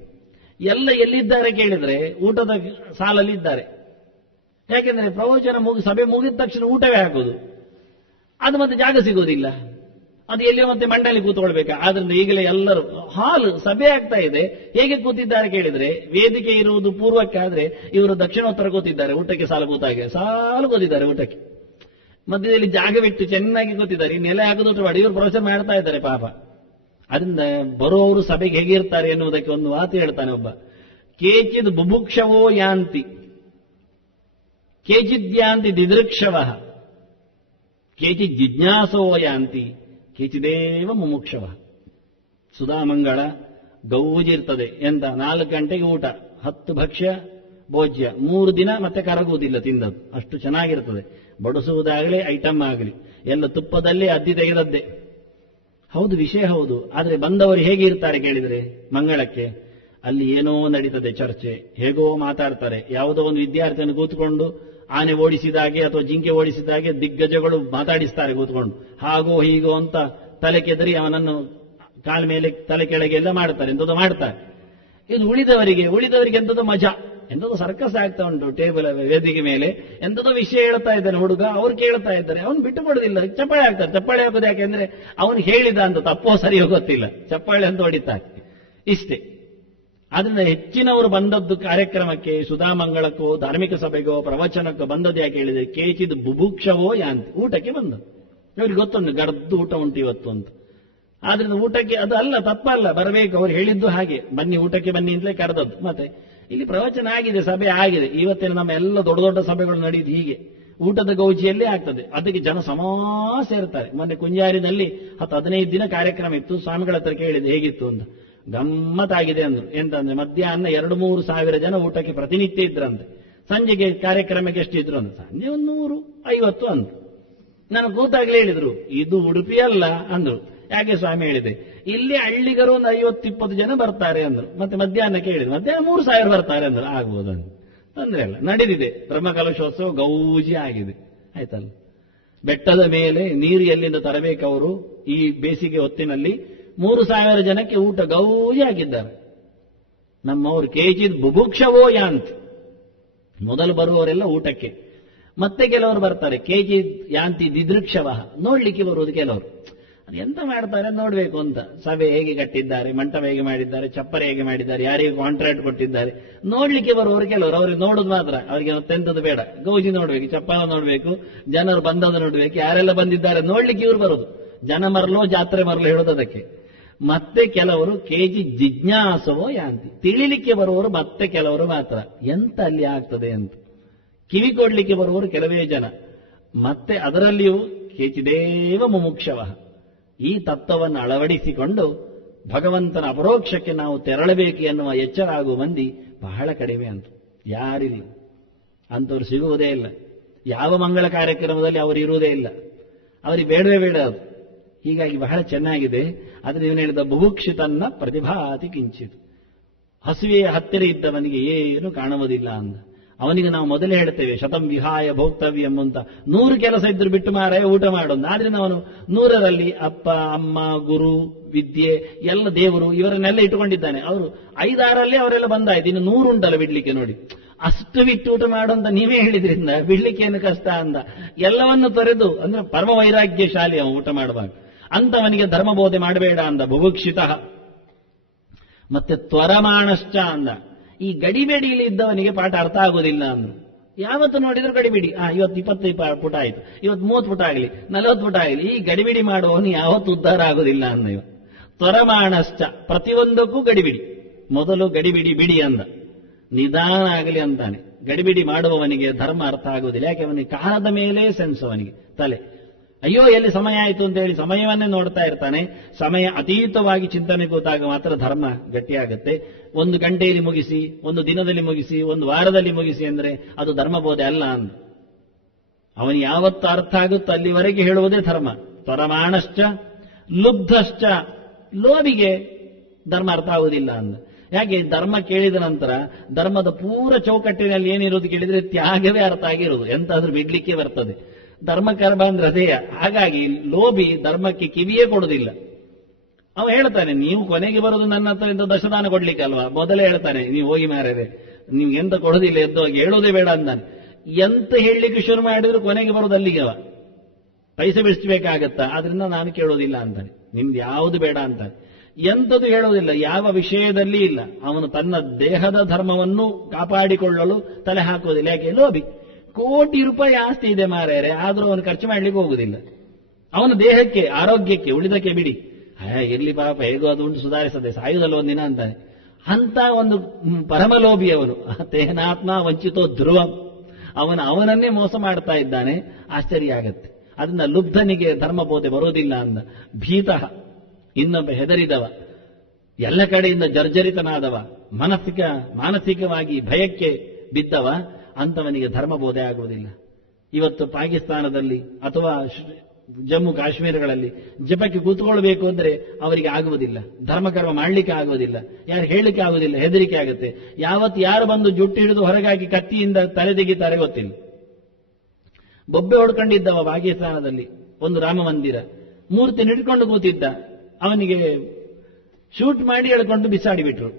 ಎಲ್ಲ ಎಲ್ಲಿದ್ದಾರೆ ಕೇಳಿದ್ರೆ ಊಟದ ಸಾಲಲ್ಲಿ ಇದ್ದಾರೆ. ಯಾಕೆಂದ್ರೆ ಪ್ರವಚನ ಸಭೆ ಮುಗಿದ ತಕ್ಷಣ ಊಟವೇ ಹಾಕೋದು, ಅದು ಮತ್ತೆ ಜಾಗ ಸಿಗೋದಿಲ್ಲ. ಅದು ಎಲ್ಲಿಯೋ ಮತ್ತೆ ಮಂಡಳಿ ಕೂತ್ಕೊಳ್ಬೇಕಾ? ಆದ್ರಿಂದ ಈಗಲೇ ಎಲ್ಲರೂ ಹಾಲು ಸಭೆ ಆಗ್ತಾ ಇದೆ. ಹೇಗೆ ಕೂತಿದ್ದಾರೆ ಕೇಳಿದ್ರೆ, ವೇದಿಕೆ ಇರುವುದು ಪೂರ್ವಕ್ಕಾದ್ರೆ ಇವರು ದಕ್ಷಿಣೋತ್ತರ ಕೂತಿದ್ದಾರೆ, ಊಟಕ್ಕೆ ಸಾಲು ಕೂತಿದ್ದಾರೆ ಊಟಕ್ಕೆ. ಮಧ್ಯದಲ್ಲಿ ಜಾಗ ಬಿಟ್ಟು ಚೆನ್ನಾಗಿ ಕೂತಿದ್ದಾರೆ. ಈ ನೆಲೆ ಹಾಕುದು ಮಾಡಿ ಇವರು ಪ್ರವಚನ ಮಾಡ್ತಾ ಇದ್ದಾರೆ ಪಾಪ. ಅದರಿಂದ ಬರುವವರು ಸಭೆಗೆ ಹೇಗಿರ್ತಾರೆ ಎನ್ನುವುದಕ್ಕೆ ಒಂದು ಮಾತು ಹೇಳ್ತಾನೆ ಒಬ್ಬ. ಕೇಚಿದ್ ಬುಭುಕ್ಷವೋ ಯಾಂತಿ, ಕೇಚಿದ್ಯಾಂತಿ ದಿದೃಕ್ಷವ, ಕೇಚಿದ್ ಜಿಜ್ಞಾಸೋ ಯಾಂತಿ, ಕೇಚಿದೇವ ಮುಮುಕ್ಷವ. ಸುಧಾಮಂಗಳ ಗೌಜಿರ್ತದೆ ಎಂತ 4 ಗಂಟೆಗೆ ಊಟ, 10 ಭಕ್ಷ್ಯ ಭೋಜ್ಯ, 3 ದಿನ ಮತ್ತೆ ಕರಗುವುದಿಲ್ಲ ತಿಂದದ್ದು, ಅಷ್ಟು ಚೆನ್ನಾಗಿರ್ತದೆ. ಬಡಿಸುವುದಾಗಲಿ ಐಟಮ್ ಆಗಲಿ ಎಲ್ಲ ತುಪ್ಪದಲ್ಲೇ ಅದ್ದಿ ತೆಗೆದದ್ದೇ. ಹೌದು, ವಿಷಯ ಹೌದು. ಆದರೆ ಬಂದವರು ಹೇಗೆ ಇರ್ತಾರೆ ಕೇಳಿದರೆ, ಮಂಗಳಕ್ಕೆ ಅಲ್ಲಿ ಏನೋ ನಡೀತದೆ ಚರ್ಚೆ, ಹೇಗೋ ಮಾತಾಡ್ತಾರೆ. ಯಾವುದೋ ಒಂದು ವಿದ್ಯಾರ್ಥಿಯನ್ನು ಕೂತ್ಕೊಂಡು ಆನೆ ಓಡಿಸಿದಾಗೆ ಅಥವಾ ಜಿಂಕೆ ಓಡಿಸಿದಾಗೆ ದಿಗ್ಗಜಗಳು ಮಾತಾಡಿಸ್ತಾರೆ ಕೂತ್ಕೊಂಡು, ಹಾಗೋ ಹೀಗೋ ಅಂತ ತಲೆ ಕೆದರಿ ಅವನನ್ನು ಕಾಲ ಮೇಲೆ ತಲೆ ಕೆಳಗೆ ಎಲ್ಲ ಮಾಡ್ತಾರೆ, ಎಂಥದ್ದು ಮಾಡ್ತಾರೆ. ಇದು ಉಳಿದವರಿಗೆ ಎಂಥದ್ದು ಮಜಾ, ಎಂಥದ್ದು ಸರ್ಕಸ್ ಆಗ್ತಾ ಉಂಟು. ಟೇಬಲ್ ವೇದಿಕೆ ಮೇಲೆ ಎಂಥದೋ ವಿಷಯ ಹೇಳ್ತಾ ಇದ್ದಾನೆ ಹುಡುಗ, ಅವ್ರು ಕೇಳ್ತಾ ಇದ್ದಾರೆ, ಅವನು ಬಿಟ್ಟು ಕೊಡುದಿಲ್ಲ, ಚಪ್ಪಾಳೆ ಹಾಕ್ತಾರೆ. ಚಪ್ಪಾಳೆ ಹಾಕೋದು ಯಾಕೆಂದ್ರೆ ಅವನು ಹೇಳಿದ ಅಂತ ತಪ್ಪೋ ಸರಿಯೋ ಗೊತ್ತಿಲ್ಲ, ಚಪ್ಪಾಳೆ ಅಂತ ಹೊಡಿತಾರೆ ಇಷ್ಟೇ. ಆದ್ರಿಂದ ಹೆಚ್ಚಿನವರು ಬಂದದ್ದು ಕಾರ್ಯಕ್ರಮಕ್ಕೆ, ಸುಧಾಮಂಗಳಕ್ಕೋ ಧಾರ್ಮಿಕ ಸಭೆಗೋ ಪ್ರವಚನಕ್ಕೋ ಬಂದದ್ದು ಯಾಕೆ ಹೇಳಿದ್ರೆ, ಕೇಚಿದ್ ಬುಭುಕ್ಷವೋ ಯಾಂತಿ, ಊಟಕ್ಕೆ ಬಂದದ್ದು. ಇವ್ರಿಗೆ ಗೊತ್ತುಂಟು ಗರ್ದು ಊಟ ಉಂಟು ಇವತ್ತು ಅಂತ. ಆದ್ರಿಂದ ಊಟಕ್ಕೆ ಅದು ಅಲ್ಲ, ತಪ್ಪಲ್ಲ, ಬರಬೇಕು. ಅವ್ರು ಹೇಳಿದ್ದು ಹಾಗೆ, ಬನ್ನಿ ಊಟಕ್ಕೆ ಬನ್ನಿ ಅಂತಲೇ ಕರೆದದ್ದು. ಮತ್ತೆ ಇಲ್ಲಿ ಪ್ರವಚನ ಆಗಿದೆ, ಸಭೆ ಆಗಿದೆ. ಇವತ್ತಿನ ನಮ್ಮ ಎಲ್ಲ ದೊಡ್ಡ ದೊಡ್ಡ ಸಭೆಗಳು ನಡೆಯುದು ಹೀಗೆ, ಊಟದ ಗೌಜಿಯಲ್ಲೇ ಆಗ್ತದೆ. ಅದಕ್ಕೆ ಜನ ಸೇರ್ತಾರೆ. ಮೊನ್ನೆ ಕುಂಜಾರಿನಲ್ಲಿ 10-15 ದಿನ ಕಾರ್ಯಕ್ರಮ ಇತ್ತು. ಸ್ವಾಮಿಗಳ ಹತ್ರ ಕೇಳಿದೆ ಹೇಗಿತ್ತು ಅಂತ. ಗಮ್ಮತ್ತಾಗಿದೆ ಅಂದ್ರು. ಎಂತಂದ್ರೆ ಮಧ್ಯಾಹ್ನ 2-3 ಸಾವಿರ ಜನ ಊಟಕ್ಕೆ ಪ್ರತಿನಿತ್ಯ ಇದ್ರಂತೆ. ಸಂಜೆಗೆ ಕಾರ್ಯಕ್ರಮಕ್ಕೆ ಎಷ್ಟಿದ್ರು ಅಂತ, ಸಂಜೆ 150 ಅಂದ್ರು. ನಾನು ಕೂತಾಗ್ಲೇ ಹೇಳಿದ್ರು, ಇದು ಉಡುಪಿ ಅಲ್ಲ ಅಂದ್ರು. ಯಾಕೆ ಸ್ವಾಮಿ ಹೇಳಿದೆ, ಇಲ್ಲಿ ಹಳ್ಳಿಗರು ಒಂದು 50-20 ಜನ ಬರ್ತಾರೆ ಅಂದ್ರು. ಮತ್ತೆ ಮಧ್ಯಾಹ್ನ ಕೇಳಿದ್ರು, ಮಧ್ಯಾಹ್ನ 3000 ಬರ್ತಾರೆ ಅಂದ್ರು. ಆಗ್ಬೋದಂತ ತೊಂದ್ರೆ ಅಲ್ಲ, ನಡೆದಿದೆ. ಬ್ರಹ್ಮಕಲಶೋತ್ಸವ ಗೌಜಿ ಆಗಿದೆ, ಆಯ್ತಲ್ಲ. ಬೆಟ್ಟದ ಮೇಲೆ ನೀರು ಎಲ್ಲಿಂದ ತರಬೇಕವರು ಈ ಬೇಸಿಗೆ ಹೊತ್ತಿನಲ್ಲಿ 3000 ಜನಕ್ಕೆ ಊಟ ಗೌಜಿ ಆಗಿದ್ದಾರೆ. ನಮ್ಮವರು ಕೇಚಿದ್ ಬುಭುಕ್ಷವೋ ಯಾಂತ್, ಮೊದಲು ಬರುವವರೆಲ್ಲ ಊಟಕ್ಕೆ. ಮತ್ತೆ ಕೆಲವರು ಬರ್ತಾರೆ ಕೇಚಿದ್ ಯಾಂತಿ ದಿದೃಕ್ಷವ, ನೋಡ್ಲಿಕ್ಕೆ ಬರುವುದು ಕೆಲವರು. ಎಂತ ಮಾಡ್ತಾರೆ ನೋಡ್ಬೇಕು ಅಂತ. ಸಭೆ ಹೇಗೆ ಕಟ್ಟಿದ್ದಾರೆ, ಮಂಟಪ ಹೇಗೆ ಮಾಡಿದ್ದಾರೆ, ಚಪ್ಪರೆ ಹೇಗೆ ಮಾಡಿದ್ದಾರೆ, ಯಾರಿಗೆ ಕಾಂಟ್ರಾಕ್ಟ್ ಕೊಟ್ಟಿದ್ದಾರೆ, ನೋಡ್ಲಿಕ್ಕೆ ಬರುವವರು ಕೆಲವರು. ಅವ್ರಿಗೆ ನೋಡುದು ಮಾತ್ರ, ಅವರಿಗೆ ಮತ್ತೆಂತದ್ದು ಬೇಡ. ಗೌಜಿ ನೋಡ್ಬೇಕು, ಚಪ್ಪಲ ನೋಡ್ಬೇಕು, ಜನರು ಬಂದದ್ದು ನೋಡ್ಬೇಕು, ಯಾರೆಲ್ಲ ಬಂದಿದ್ದಾರೆ ನೋಡ್ಲಿಕ್ಕೆ ಇವ್ರು ಬರುದು. ಜನ ಮರಲೋ ಜಾತ್ರೆ ಮರಲೋ ಹೇಳೋದು ಅದಕ್ಕೆ. ಮತ್ತೆ ಕೆಲವರು ಕೆಜಿ ಜಿಜ್ಞಾಸವೋ ಯಾಂತಿ, ತಿಳಿಲಿಕ್ಕೆ ಬರುವವರು ಮತ್ತೆ ಕೆಲವರು ಮಾತ್ರ. ಎಂತ ಅಲ್ಲಿ ಆಗ್ತದೆ ಅಂತ ಕಿವಿ ಕೊಡ್ಲಿಕ್ಕೆ ಬರುವವರು ಕೆಲವೇ ಜನ. ಮತ್ತೆ ಅದರಲ್ಲಿಯೂ ಕೇಚಿದೇವ ಮುಮುಕ್ಷವ, ಈ ತತ್ವವನ್ನು ಅಳವಡಿಸಿಕೊಂಡು ಭಗವಂತನ ಅಪರೋಕ್ಷಕ್ಕೆ ನಾವು ತೆರಳಬೇಕು ಎನ್ನುವ ಎಚ್ಚರ ಆಗುವ ಮಂದಿ ಬಹಳ ಕಡಿಮೆ ಅಂತ. ಯಾರಿಲ್ಲ ಅಂತವ್ರು ಸಿಗುವುದೇ ಇಲ್ಲ. ಯಾವ ಮಂಗಳ ಕಾರ್ಯಕ್ರಮದಲ್ಲಿ ಅವರು ಇರುವುದೇ ಇಲ್ಲ, ಅವರಿಗೆ ಬೇಡವೇ ಬೇಡ ಅದು. ಹೀಗಾಗಿ ಬಹಳ ಚೆನ್ನಾಗಿದೆ. ಆದರೆ ನೀವು ಹೇಳಿದ ಬುಭುಕ್ಷಿತನ್ನ ಪ್ರತಿಭಾತಿ ಕಿಂಚಿತ್, ಹಸುವೆಯ ಹತ್ತಿರ ಇದ್ದವನಿಗೆ ಏನು ಕಾಣುವುದಿಲ್ಲ ಅಂದ. ಅವನಿಗೆ ನಾವು ಮೊದಲೇ ಹೇಳ್ತೇವೆ ಶತಂ ವಿಹಾಯ ಭೋಕ್ತವ್ಯಂ ಅಂತ. 100 ಕೆಲಸ ಇದ್ರು ಬಿಟ್ಟು ಮಾರಾಯ ಊಟ ಮಾಡೋದು. ಆದ್ರಿಂದ ಅವನು 100ರಲ್ಲಿ ಅಪ್ಪ ಅಮ್ಮ ಗುರು ವಿದ್ಯೆ ಎಲ್ಲ ದೇವರು ಇವರನ್ನೆಲ್ಲ ಇಟ್ಟುಕೊಂಡಿದ್ದಾನೆ. ಅವರು 5-6ರಲ್ಲಿ ಅವರೆಲ್ಲ ಬಂದಾಯ್ತು, ಇನ್ನು 100 ಉಂಟಲ್ಲ ಬಿಡ್ಲಿಕ್ಕೆ. ನೋಡಿ, ಅಷ್ಟು ಬಿಟ್ಟು ಊಟ ಮಾಡು ಅಂತ ನೀವೇ ಹೇಳಿದ್ರಿಂದ ಬಿಡ್ಲಿಕ್ಕೆ ಏನು ಕಷ್ಟ ಅಂದ. ಎಲ್ಲವನ್ನು ತೊರೆದು ಅಂದ್ರೆ ಪರಮ ವೈರಾಗ್ಯಶಾಲಿ ಅವನು ಊಟ ಮಾಡುವಾಗ. ಅಂತವನಿಗೆ ಧರ್ಮಬೋಧೆ ಮಾಡಬೇಡ ಅಂದ ಬುಭುಕ್ಷಿತ. ಮತ್ತೆ ತ್ವರಮಾಣಶ್ಚ ಅಂದ. ಈ ಗಡಿಬೇಡಿಯಲ್ಲಿ ಇದ್ದವನಿಗೆ ಪಾಠ ಅರ್ಥ ಆಗುವುದಿಲ್ಲ ಅಂದ್ರು. ಯಾವತ್ತು ನೋಡಿದ್ರು ಗಡಿಬಿಡಿ. ಇವತ್ತು 25 ಪುಟ ಆಯಿತು, ಇವತ್ತು 30 ಪುಟ ಆಗಲಿ, 40 ಪುಟ ಆಗಲಿ, ಈ ಗಡಿಬಿಡಿ ಮಾಡುವವನು ಯಾವತ್ತು ಉದ್ಧಾರ ಆಗುವುದಿಲ್ಲ ಅಂದ. ಇವ ತ್ವರಮಾಣಶ್ಚ, ಪ್ರತಿಯೊಂದಕ್ಕೂ ಗಡಿಬಿಡಿ. ಮೊದಲು ಗಡಿಬಿಡಿ ಬಿಡಿ ಅಂದ, ನಿಧಾನ ಆಗಲಿ ಅಂತಾನೆ. ಗಡಿಬಿಡಿ ಮಾಡುವವನಿಗೆ ಧರ್ಮ ಅರ್ಥ ಆಗುವುದಿಲ್ಲ. ಯಾಕೆ ಅವನಿಗೆ ಕಾಲದ ಮೇಲೆ ಸೆನ್ಸ್, ಅವನಿಗೆ ತಲೆ. ಅಯ್ಯೋ ಎಲ್ಲಿ ಸಮಯ ಆಯಿತು ಅಂತ ಹೇಳಿ ಸಮಯವನ್ನೇ ನೋಡ್ತಾ ಇರ್ತಾನೆ. ಸಮಯ ಅತೀತವಾಗಿ ಚಿಂತನೆ ಕೂತಾಗ ಮಾತ್ರ ಧರ್ಮ ಗಟ್ಟಿಯಾಗತ್ತೆ. 1 ಗಂಟೆಯಲ್ಲಿ ಮುಗಿಸಿ, 1 ದಿನದಲ್ಲಿ ಮುಗಿಸಿ, 1 ವಾರದಲ್ಲಿ ಮುಗಿಸಿ ಅಂದ್ರೆ ಅದು ಧರ್ಮಬೋಧೆ ಅಲ್ಲ ಅಂದ. ಅವನು ಯಾವತ್ತು ಅರ್ಥ ಆಗುತ್ತೋ ಅಲ್ಲಿವರೆಗೆ ಹೇಳುವುದೇ ಧರ್ಮ. ತ್ವರಮಾಣಶ್ಚ ಲುಬ್ಧಶ್ಚ, ಲೋಭಿಗೆ ಧರ್ಮ ಅರ್ಥ ಆಗುವುದಿಲ್ಲ ಅಂದ. ಯಾಕೆ? ಧರ್ಮ ಕೇಳಿದ ನಂತರ ಧರ್ಮದ ಪೂರ ಚೌಕಟ್ಟಿನಲ್ಲಿ ಏನಿರೋದು ಕೇಳಿದ್ರೆ ತ್ಯಾಗವೇ ಅರ್ಥ ಆಗಿರೋದು, ಎಂತಾದ್ರೂ ಬಿಡ್ಲಿಕ್ಕೆ ಬರ್ತದೆ. ಧರ್ಮಕರ್ಮ ಅಂದ್ರೆ ಅದೇ. ಹಾಗಾಗಿ ಲೋಭಿ ಧರ್ಮಕ್ಕೆ ಕಿವಿಯೇ ಕೊಡುವುದಿಲ್ಲ. ಅವ ಹೇಳ್ತಾನೆ, ನೀವು ಕೊನೆಗೆ ಬರೋದು ನನ್ನ ಹತ್ರ ಇಂಥ ದಶದಾನ ಕೊಡ್ಲಿಕ್ಕೆ ಅಲ್ವಾ. ಮೊದಲೇ ಹೇಳ್ತಾನೆ, ನೀವು ಹೋಗಿ ಮಾರ್ರೆ, ನಿಮ್ಗೆ ಎಂತ ಕೊಡೋದಿಲ್ಲ, ಎದ್ದು ಹೋಗಿ ಹೇಳೋದೇ ಬೇಡ ಅಂತಾನೆ. ಎಂತ ಹೇಳಲಿಕ್ಕೆ ಶುರು ಮಾಡಿದ್ರು ಕೊನೆಗೆ ಬರೋದು ಅಲ್ಲಿಗೆ ಅವ. ಪೈಸೆ ಬಿಡಿಸಬೇಕಾಗತ್ತಾ, ಆದ್ರಿಂದ ನಾನು ಕೇಳೋದಿಲ್ಲ ಅಂತಾನೆ. ನಿಮ್ದು ಯಾವುದು ಬೇಡ ಅಂತಾನೆ. ಎಂಥದ್ದು ಹೇಳೋದಿಲ್ಲ, ಯಾವ ವಿಷಯದಲ್ಲಿ ಇಲ್ಲ. ಅವನು ತನ್ನ ದೇಹದ ಧರ್ಮವನ್ನು ಕಾಪಾಡಿಕೊಳ್ಳಲು ತಲೆ ಹಾಕುವುದಿಲ್ಲ. ಯಾಕೆ? ಲೋಭಿ. ಕೋಟಿ ರೂಪಾಯಿ ಆಸ್ತಿ ಇದೆ ಮಾರೇರೆ, ಆದರೂ ಅವನು ಖರ್ಚು ಮಾಡ್ಲಿಕ್ಕೆ ಹೋಗುದಿಲ್ಲ. ಅವನ ದೇಹಕ್ಕೆ, ಆರೋಗ್ಯಕ್ಕೆ, ಉಳಿದಕ್ಕೆ ಬಿಡಿ. ಎಲ್ಲಿ ಪಾಪ ಹೇಗೋ ಅದು ಉಂಟು, ಸುಧಾರಿಸದೆ, ಸಾಯುವುದಲ್ಲ ಒಂದಿನ ಅಂತಾನೆ. ಅಂತ ಒಂದು ಪರಮಲೋಭಿ ಅವನು. ತೇನಾತ್ಮ ವಂಚಿತೋ ಧ್ರುವ. ಅವನನ್ನೇ ಮೋಸ ಮಾಡ್ತಾ ಇದ್ದಾನೆ. ಆಶ್ಚರ್ಯ ಆಗತ್ತೆ. ಅದನ್ನ ಲುಬ್ಧನಿಗೆ ಧರ್ಮಬೋಧೆ ಬರೋದಿಲ್ಲ ಅಂದ. ಭೀತಃ, ಇನ್ನೊಬ್ಬ ಹೆದರಿದವ, ಎಲ್ಲ ಕಡೆಯಿಂದ ಜರ್ಜರಿತನಾದವ, ಮಾನಸಿಕವಾಗಿ ಭಯಕ್ಕೆ ಬಿದ್ದವ, ಅಂತವನಿಗೆ ಧರ್ಮಬೋಧೆ ಆಗುವುದಿಲ್ಲ. ಇವತ್ತು ಪಾಕಿಸ್ತಾನದಲ್ಲಿ ಅಥವಾ ಜಮ್ಮು ಕಾಶ್ಮೀರಗಳಲ್ಲಿ ಜಪಕ್ಕೆ ಕೂತ್ಕೊಳ್ಬೇಕು ಅಂದ್ರೆ ಅವರಿಗೆ ಆಗುವುದಿಲ್ಲ. ಧರ್ಮಕರ್ಮ ಮಾಡಲಿಕ್ಕೆ ಆಗುವುದಿಲ್ಲ. ಯಾರು ಹೇಳಲಿಕ್ಕೆ ಆಗುವುದಿಲ್ಲ, ಹೆದರಿಕೆ ಆಗುತ್ತೆ. ಯಾರು ಬಂದು ಜುಟ್ಟು ಹಿಡಿದು ಹೊರಗಾಗಿ ಕತ್ತಿಯಿಂದ ತಲೆ ತೆಗಿತಾರೆ ಗೊತ್ತಿಲ್ಲ. ಬೊಬ್ಬೆ ಹೊಡ್ಕೊಂಡಿದ್ದವ ಪಾಕಿಸ್ತಾನದಲ್ಲಿ ಒಂದು ರಾಮ ಮಂದಿರ, ಮೂರ್ತಿ ನಿಡ್ಕೊಂಡು ಕೂತಿದ್ದ. ಅವನಿಗೆ ಶೂಟ್ ಮಾಡಿ ಎಳ್ಕೊಂಡು ಬಿಸಾಡಿಬಿಟ್ರು.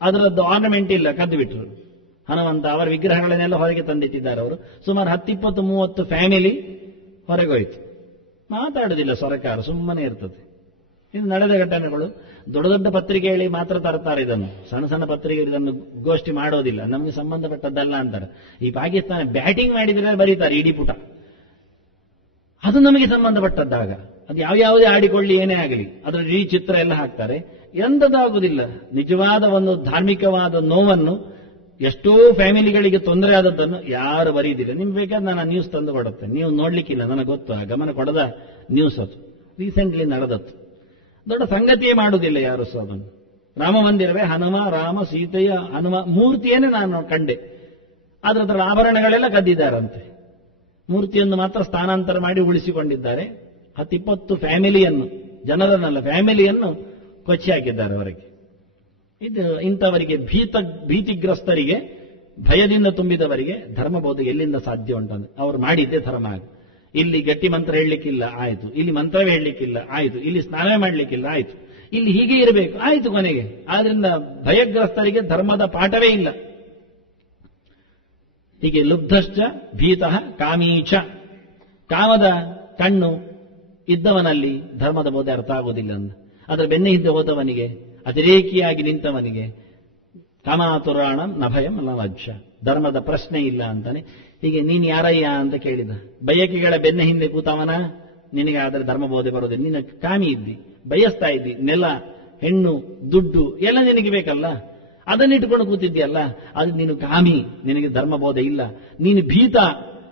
ಅದರದ್ದು ಆರ್ನಮೆಂಟ್ ಇಲ್ಲ, ಕದ್ದು ಬಿಟ್ರು. ಹನುಮಂತ ಅವರ ವಿಗ್ರಹಗಳನ್ನೆಲ್ಲ ಹೊರಗೆ ತಂದಿಟ್ಟಿದ್ದಾರೆ ಅವರು. ಸುಮಾರು 10-20-30 ಫ್ಯಾಮಿಲಿ ಹೊರಗೋಯ್ತು. ಮಾತಾಡುವುದಿಲ್ಲ ಸರ್ಕಾರ, ಸುಮ್ಮನೆ ಇರ್ತದೆ. ಇದು ನಡೆದ ಘಟನೆಗಳು. ದೊಡ್ಡ ದೊಡ್ಡ ಪತ್ರಿಕೆಯಲ್ಲಿ ಮಾತ್ರ ತರ್ತಾರೆ ಇದನ್ನು, ಸಣ್ಣ ಸಣ್ಣ ಪತ್ರಿಕೆಗಳು ಇದನ್ನು ಗೋಷ್ಠಿ ಮಾಡೋದಿಲ್ಲ. ನಮಗೆ ಸಂಬಂಧಪಟ್ಟದ್ದಲ್ಲ ಅಂತಾರೆ. ಈ ಪಾಕಿಸ್ತಾನ ಬ್ಯಾಟಿಂಗ್ ಮಾಡಿದ್ರೆ ಬರೀತಾರೆ ಇಡೀ ಪುಟ, ಅದು ನಮಗೆ ಸಂಬಂಧಪಟ್ಟದ್ದಾಗ. ಅದು ಯಾವ್ಯಾವುದೇ ಆಡಿಕೊಳ್ಳಿ, ಏನೇ ಆಗಲಿ, ಅದರ ಇಡೀ ಚಿತ್ರ ಎಲ್ಲ ಹಾಕ್ತಾರೆ. ಎಂಥದಾಗುವುದಿಲ್ಲ. ನಿಜವಾದ ಒಂದು ಧಾರ್ಮಿಕವಾದ ನೋವನ್ನು, ಎಷ್ಟೋ ಫ್ಯಾಮಿಲಿಗಳಿಗೆ ತೊಂದರೆ ಆದದ್ದನ್ನು ಯಾರು ಬರೀದಿಲ್ಲ. ನಿಮ್ಗೆ ಬೇಕಾದ್ರೆ ನಾನು ಆ ನ್ಯೂಸ್ ತಂದು ಕೊಡುತ್ತೆ, ನೀವು ನೋಡ್ಲಿಕ್ಕಿಲ್ಲ, ನನಗೆ ಗೊತ್ತು. ಆ ಗಮನ ಕೊಡದ ನ್ಯೂಸ್ ಅದು ರೀಸೆಂಟ್ಲಿ ನಡೆದತ್ತು. ದೊಡ್ಡ ಸಂಗತಿಯೇ ಮಾಡುವುದಿಲ್ಲ ಯಾರು ಸಹ ಅದನ್ನು. ರಾಮ ಮಂದಿರವೇ ರಾಮ ಸೀತೆಯ ಹನುಮ ಮೂರ್ತಿಯನ್ನೇ ನಾನು ಕಂಡೆ. ಅದರ ಆಭರಣಗಳೆಲ್ಲ ಕದ್ದಿದ್ದಾರಂತೆ. ಮೂರ್ತಿಯನ್ನು ಮಾತ್ರ ಸ್ಥಾನಾಂತರ ಮಾಡಿ ಉಳಿಸಿಕೊಂಡಿದ್ದಾರೆ. 10-20 ಫ್ಯಾಮಿಲಿಯನ್ನು, ಜನರನ್ನೆಲ್ಲ, ಫ್ಯಾಮಿಲಿಯನ್ನು ಕೊಚ್ಚಿ ಹಾಕಿದ್ದಾರೆ ಅವರಿಗೆ. ಇದು ಇಂಥವರಿಗೆ, ಭೀತಿಗ್ರಸ್ತರಿಗೆ, ಭಯದಿಂದ ತುಂಬಿದವರಿಗೆ ಧರ್ಮಬೋಧ ಎಲ್ಲಿಂದ ಸಾಧ್ಯ ಉಂಟಂದ್ರೆ ಅವರು ಮಾಡಿದ್ದೇ ಧರ್ಮ. ಇಲ್ಲಿ ಗಟ್ಟಿ ಮಂತ್ರ ಹೇಳಲಿಕ್ಕಿಲ್ಲ, ಆಯಿತು. ಇಲ್ಲಿ ಮಂತ್ರವೇ ಹೇಳಲಿಕ್ಕಿಲ್ಲ, ಆಯಿತು. ಇಲ್ಲಿ ಸ್ನಾನ ಮಾಡಲಿಕ್ಕಿಲ್ಲ, ಆಯಿತು. ಇಲ್ಲಿ ಹೀಗೆ ಇರಬೇಕು, ಆಯಿತು ಕೊನೆಗೆ. ಆದ್ರಿಂದ ಭಯಗ್ರಸ್ತರಿಗೆ ಧರ್ಮದ ಪಾಠವೇ ಇಲ್ಲ. ಹೀಗೆ ಲುಬ್ಧಶ್ಚ ಭೀತಃ ಕಾಮೀಚ, ಕಾಮದ ಕಣ್ಣು ಇದ್ದವನಲ್ಲಿ ಧರ್ಮದ ಬೋಧೆ ಅರ್ಥ ಆಗುವುದಿಲ್ಲ. ಅದರ ಬೆನ್ನೆ ಹಿಂದೆ ಹೋದವನಿಗೆ, ಅತಿರೇಕಿಯಾಗಿ ನಿಂತವನಿಗೆ ಕಾಮಾತುರಾಣ ನಭಯಂ ಲಜ್ಜ, ಧರ್ಮದ ಪ್ರಶ್ನೆ ಇಲ್ಲ ಅಂತಾನೆ. ಹೀಗೆ ನೀನು ಯಾರಯ್ಯ ಅಂತ ಕೇಳಿದ. ಬಯಕೆಗಳ ಬೆನ್ನ ಹಿಂದೆ ಕೂತವನ, ನಿನಗೆ ಆದರೆ ಧರ್ಮಬೋಧೆ ಬರೋದಿಲ್ಲ. ನಿನ್ನ ಕಾಮಿ ಇದ್ದಿ, ಬಯಸ್ತಾ ಇದ್ದಿ, ನೆಲ, ಹೆಣ್ಣು, ದುಡ್ಡು ಎಲ್ಲ ನಿನಗೆ ಬೇಕಲ್ಲ, ಅದನ್ನಿಟ್ಟುಕೊಂಡು ಕೂತಿದ್ಯಲ್ಲ, ಅದು ನೀನು ಕಾಮಿ, ನಿನಗೆ ಧರ್ಮಬೋಧೆ ಇಲ್ಲ. ನೀನು ಭೀತ,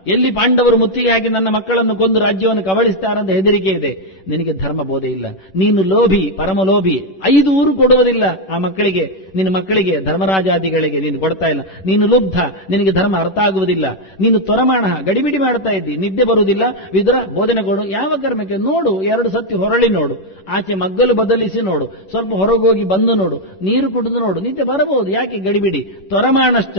ಎಲ್ಲಿ ಪಾಂಡವರು ಮುತ್ತಿಗೆ ಹಾಕಿ ನನ್ನ ಮಕ್ಕಳನ್ನು ಕೊಂದು ರಾಜ್ಯವನ್ನು ಕಬಳಿಸ್ತಾರಂತ ಹೆದರಿಕೆ ಇದೆ, ನಿನಗೆ ಧರ್ಮಬೋಧೆ ಇಲ್ಲ. ನೀನು ಲೋಭಿ, ಪರಮಲೋಭಿ, 5 ಊರು ಕೊಡುವುದಿಲ್ಲ ಆ ಮಕ್ಕಳಿಗೆ, ನಿನ್ನ ಮಕ್ಕಳಿಗೆ, ಧರ್ಮರಾಜಾದಿಗಳಿಗೆ ನೀನು ಕೊಡ್ತಾ ಇಲ್ಲ. ನೀನು ಲುಬ್ಧ, ನಿನಗೆ ಧರ್ಮ ಅರ್ಥ ಆಗುವುದಿಲ್ಲ. ನೀನು ತೊರಮಾಣ, ಗಡಿಬಿಡಿ ಮಾಡ್ತಾ ಇದ್ದಿ, ನಿದ್ದೆ ಬರುವುದಿಲ್ಲ. ವಿದುರ ಬೋಧನೆ ಕೊಡು. ಯಾವ ಕರ್ಮಕ್ಕೆ? ನೋಡು, 2 ಸತಿ ಹೊರಳಿ ನೋಡು, ಆಚೆ ಮಗ್ಗಲು ಬದಲಿಸಿ ನೋಡು, ಸ್ವಲ್ಪ ಹೊರಗೋಗಿ ಬಂದು ನೋಡು, ನೀರು ಕುಡಿದು ನೋಡು, ನಿದ್ದೆ ಬರಬಹುದು. ಯಾಕೆ ಗಡಿಬಿಡಿ? ತೊರಮಾಣಶ್ಚ,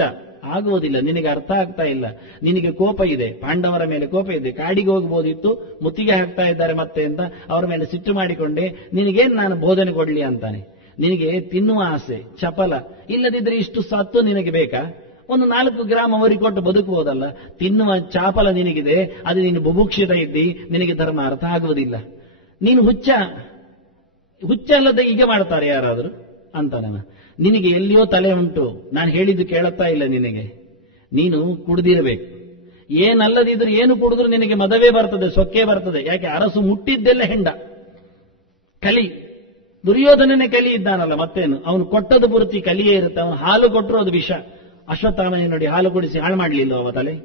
ಆಗುವುದಿಲ್ಲ. ನಿನಗೆ ಅರ್ಥ ಆಗ್ತಾ ಇಲ್ಲ. ನಿನಗೆ ಕೋಪ ಇದೆ, ಪಾಂಡವರ ಮೇಲೆ ಕೋಪ ಇದೆ. ಕಾಡಿಗೆ ಹೋಗಬಹುದಿತ್ತು, ಮುತ್ತಿಗೆ ಹಾಕ್ತಾ ಇದ್ದಾರೆ ಮತ್ತೆ ಅಂತ ಅವರ ಮೇಲೆ ಸಿಟ್ಟು ಮಾಡಿಕೊಂಡೆ. ನಿನಗೇನು ನಾನು ಬೋಧನೆ ಕೊಡ್ಲಿ ಅಂತಾನೆ. ನಿನಗೆ ತಿನ್ನುವ ಆಸೆ, ಚಪಲ, ಇಲ್ಲದಿದ್ರೆ ಇಷ್ಟು ಸತ್ತು ನಿನಗೆ ಬೇಕಾ? ಒಂದು 4 ಗ್ರಾಮ್ ಅವರಿಗೆ ಕೊಟ್ಟು ಬದುಕಬಹುದಲ್ಲ. ತಿನ್ನುವ ಚಾಪಲ ನಿನಗಿದೆ, ಅದು ನೀನು ಬುಭುಕ್ಷಿತ ಇದ್ದಿ, ನಿನಗೆ ಧರ್ಮ ಅರ್ಥ ಆಗುವುದಿಲ್ಲ. ನೀನು ಹುಚ್ಚ ಅಲ್ಲದೆ ಈಗ ಮಾಡ್ತಾರೆ ಯಾರಾದರೂ ಅಂತಾನ. ನಿನಗೆ ಎಲ್ಲಿಯೋ ತಲೆ ಉಂಟು, ನಾನು ಹೇಳಿದ್ದು ಕೇಳುತ್ತಾ ಇಲ್ಲ ನಿನಗೆ. ನೀನು ಕುಡ್ದಿರಬೇಕು. ಏನಲ್ಲದಿದ್ರು, ಏನು ಕುಡಿದ್ರು ನಿನಗೆ ಮದವೇ ಬರ್ತದೆ, ಸೊಕ್ಕೆ ಬರ್ತದೆ. ಯಾಕೆ? ಅರಸು ಮುಟ್ಟಿದ್ದೆಲ್ಲ ಹೆಂಡ, ಕಲಿ. ದುರ್ಯೋಧನನೇ ಕಲಿ ಇದ್ದಾನಲ್ಲ, ಮತ್ತೇನು? ಅವನು ಕೊಟ್ಟದ್ದು ಪೂರ್ತಿ ಕಲಿಯೇ ಇರುತ್ತೆ. ಅವನು ಹಾಲು ಕೊಟ್ಟರು ಅದು ವಿಷ. ಅಶ್ವತ್ಥಾಮನೆ ನೋಡಿ, ಹಾಲು ಕುಡಿಸಿ ಹಾಳು ಮಾಡಲಿಲ್ಲ ಅವ ತಲೆ.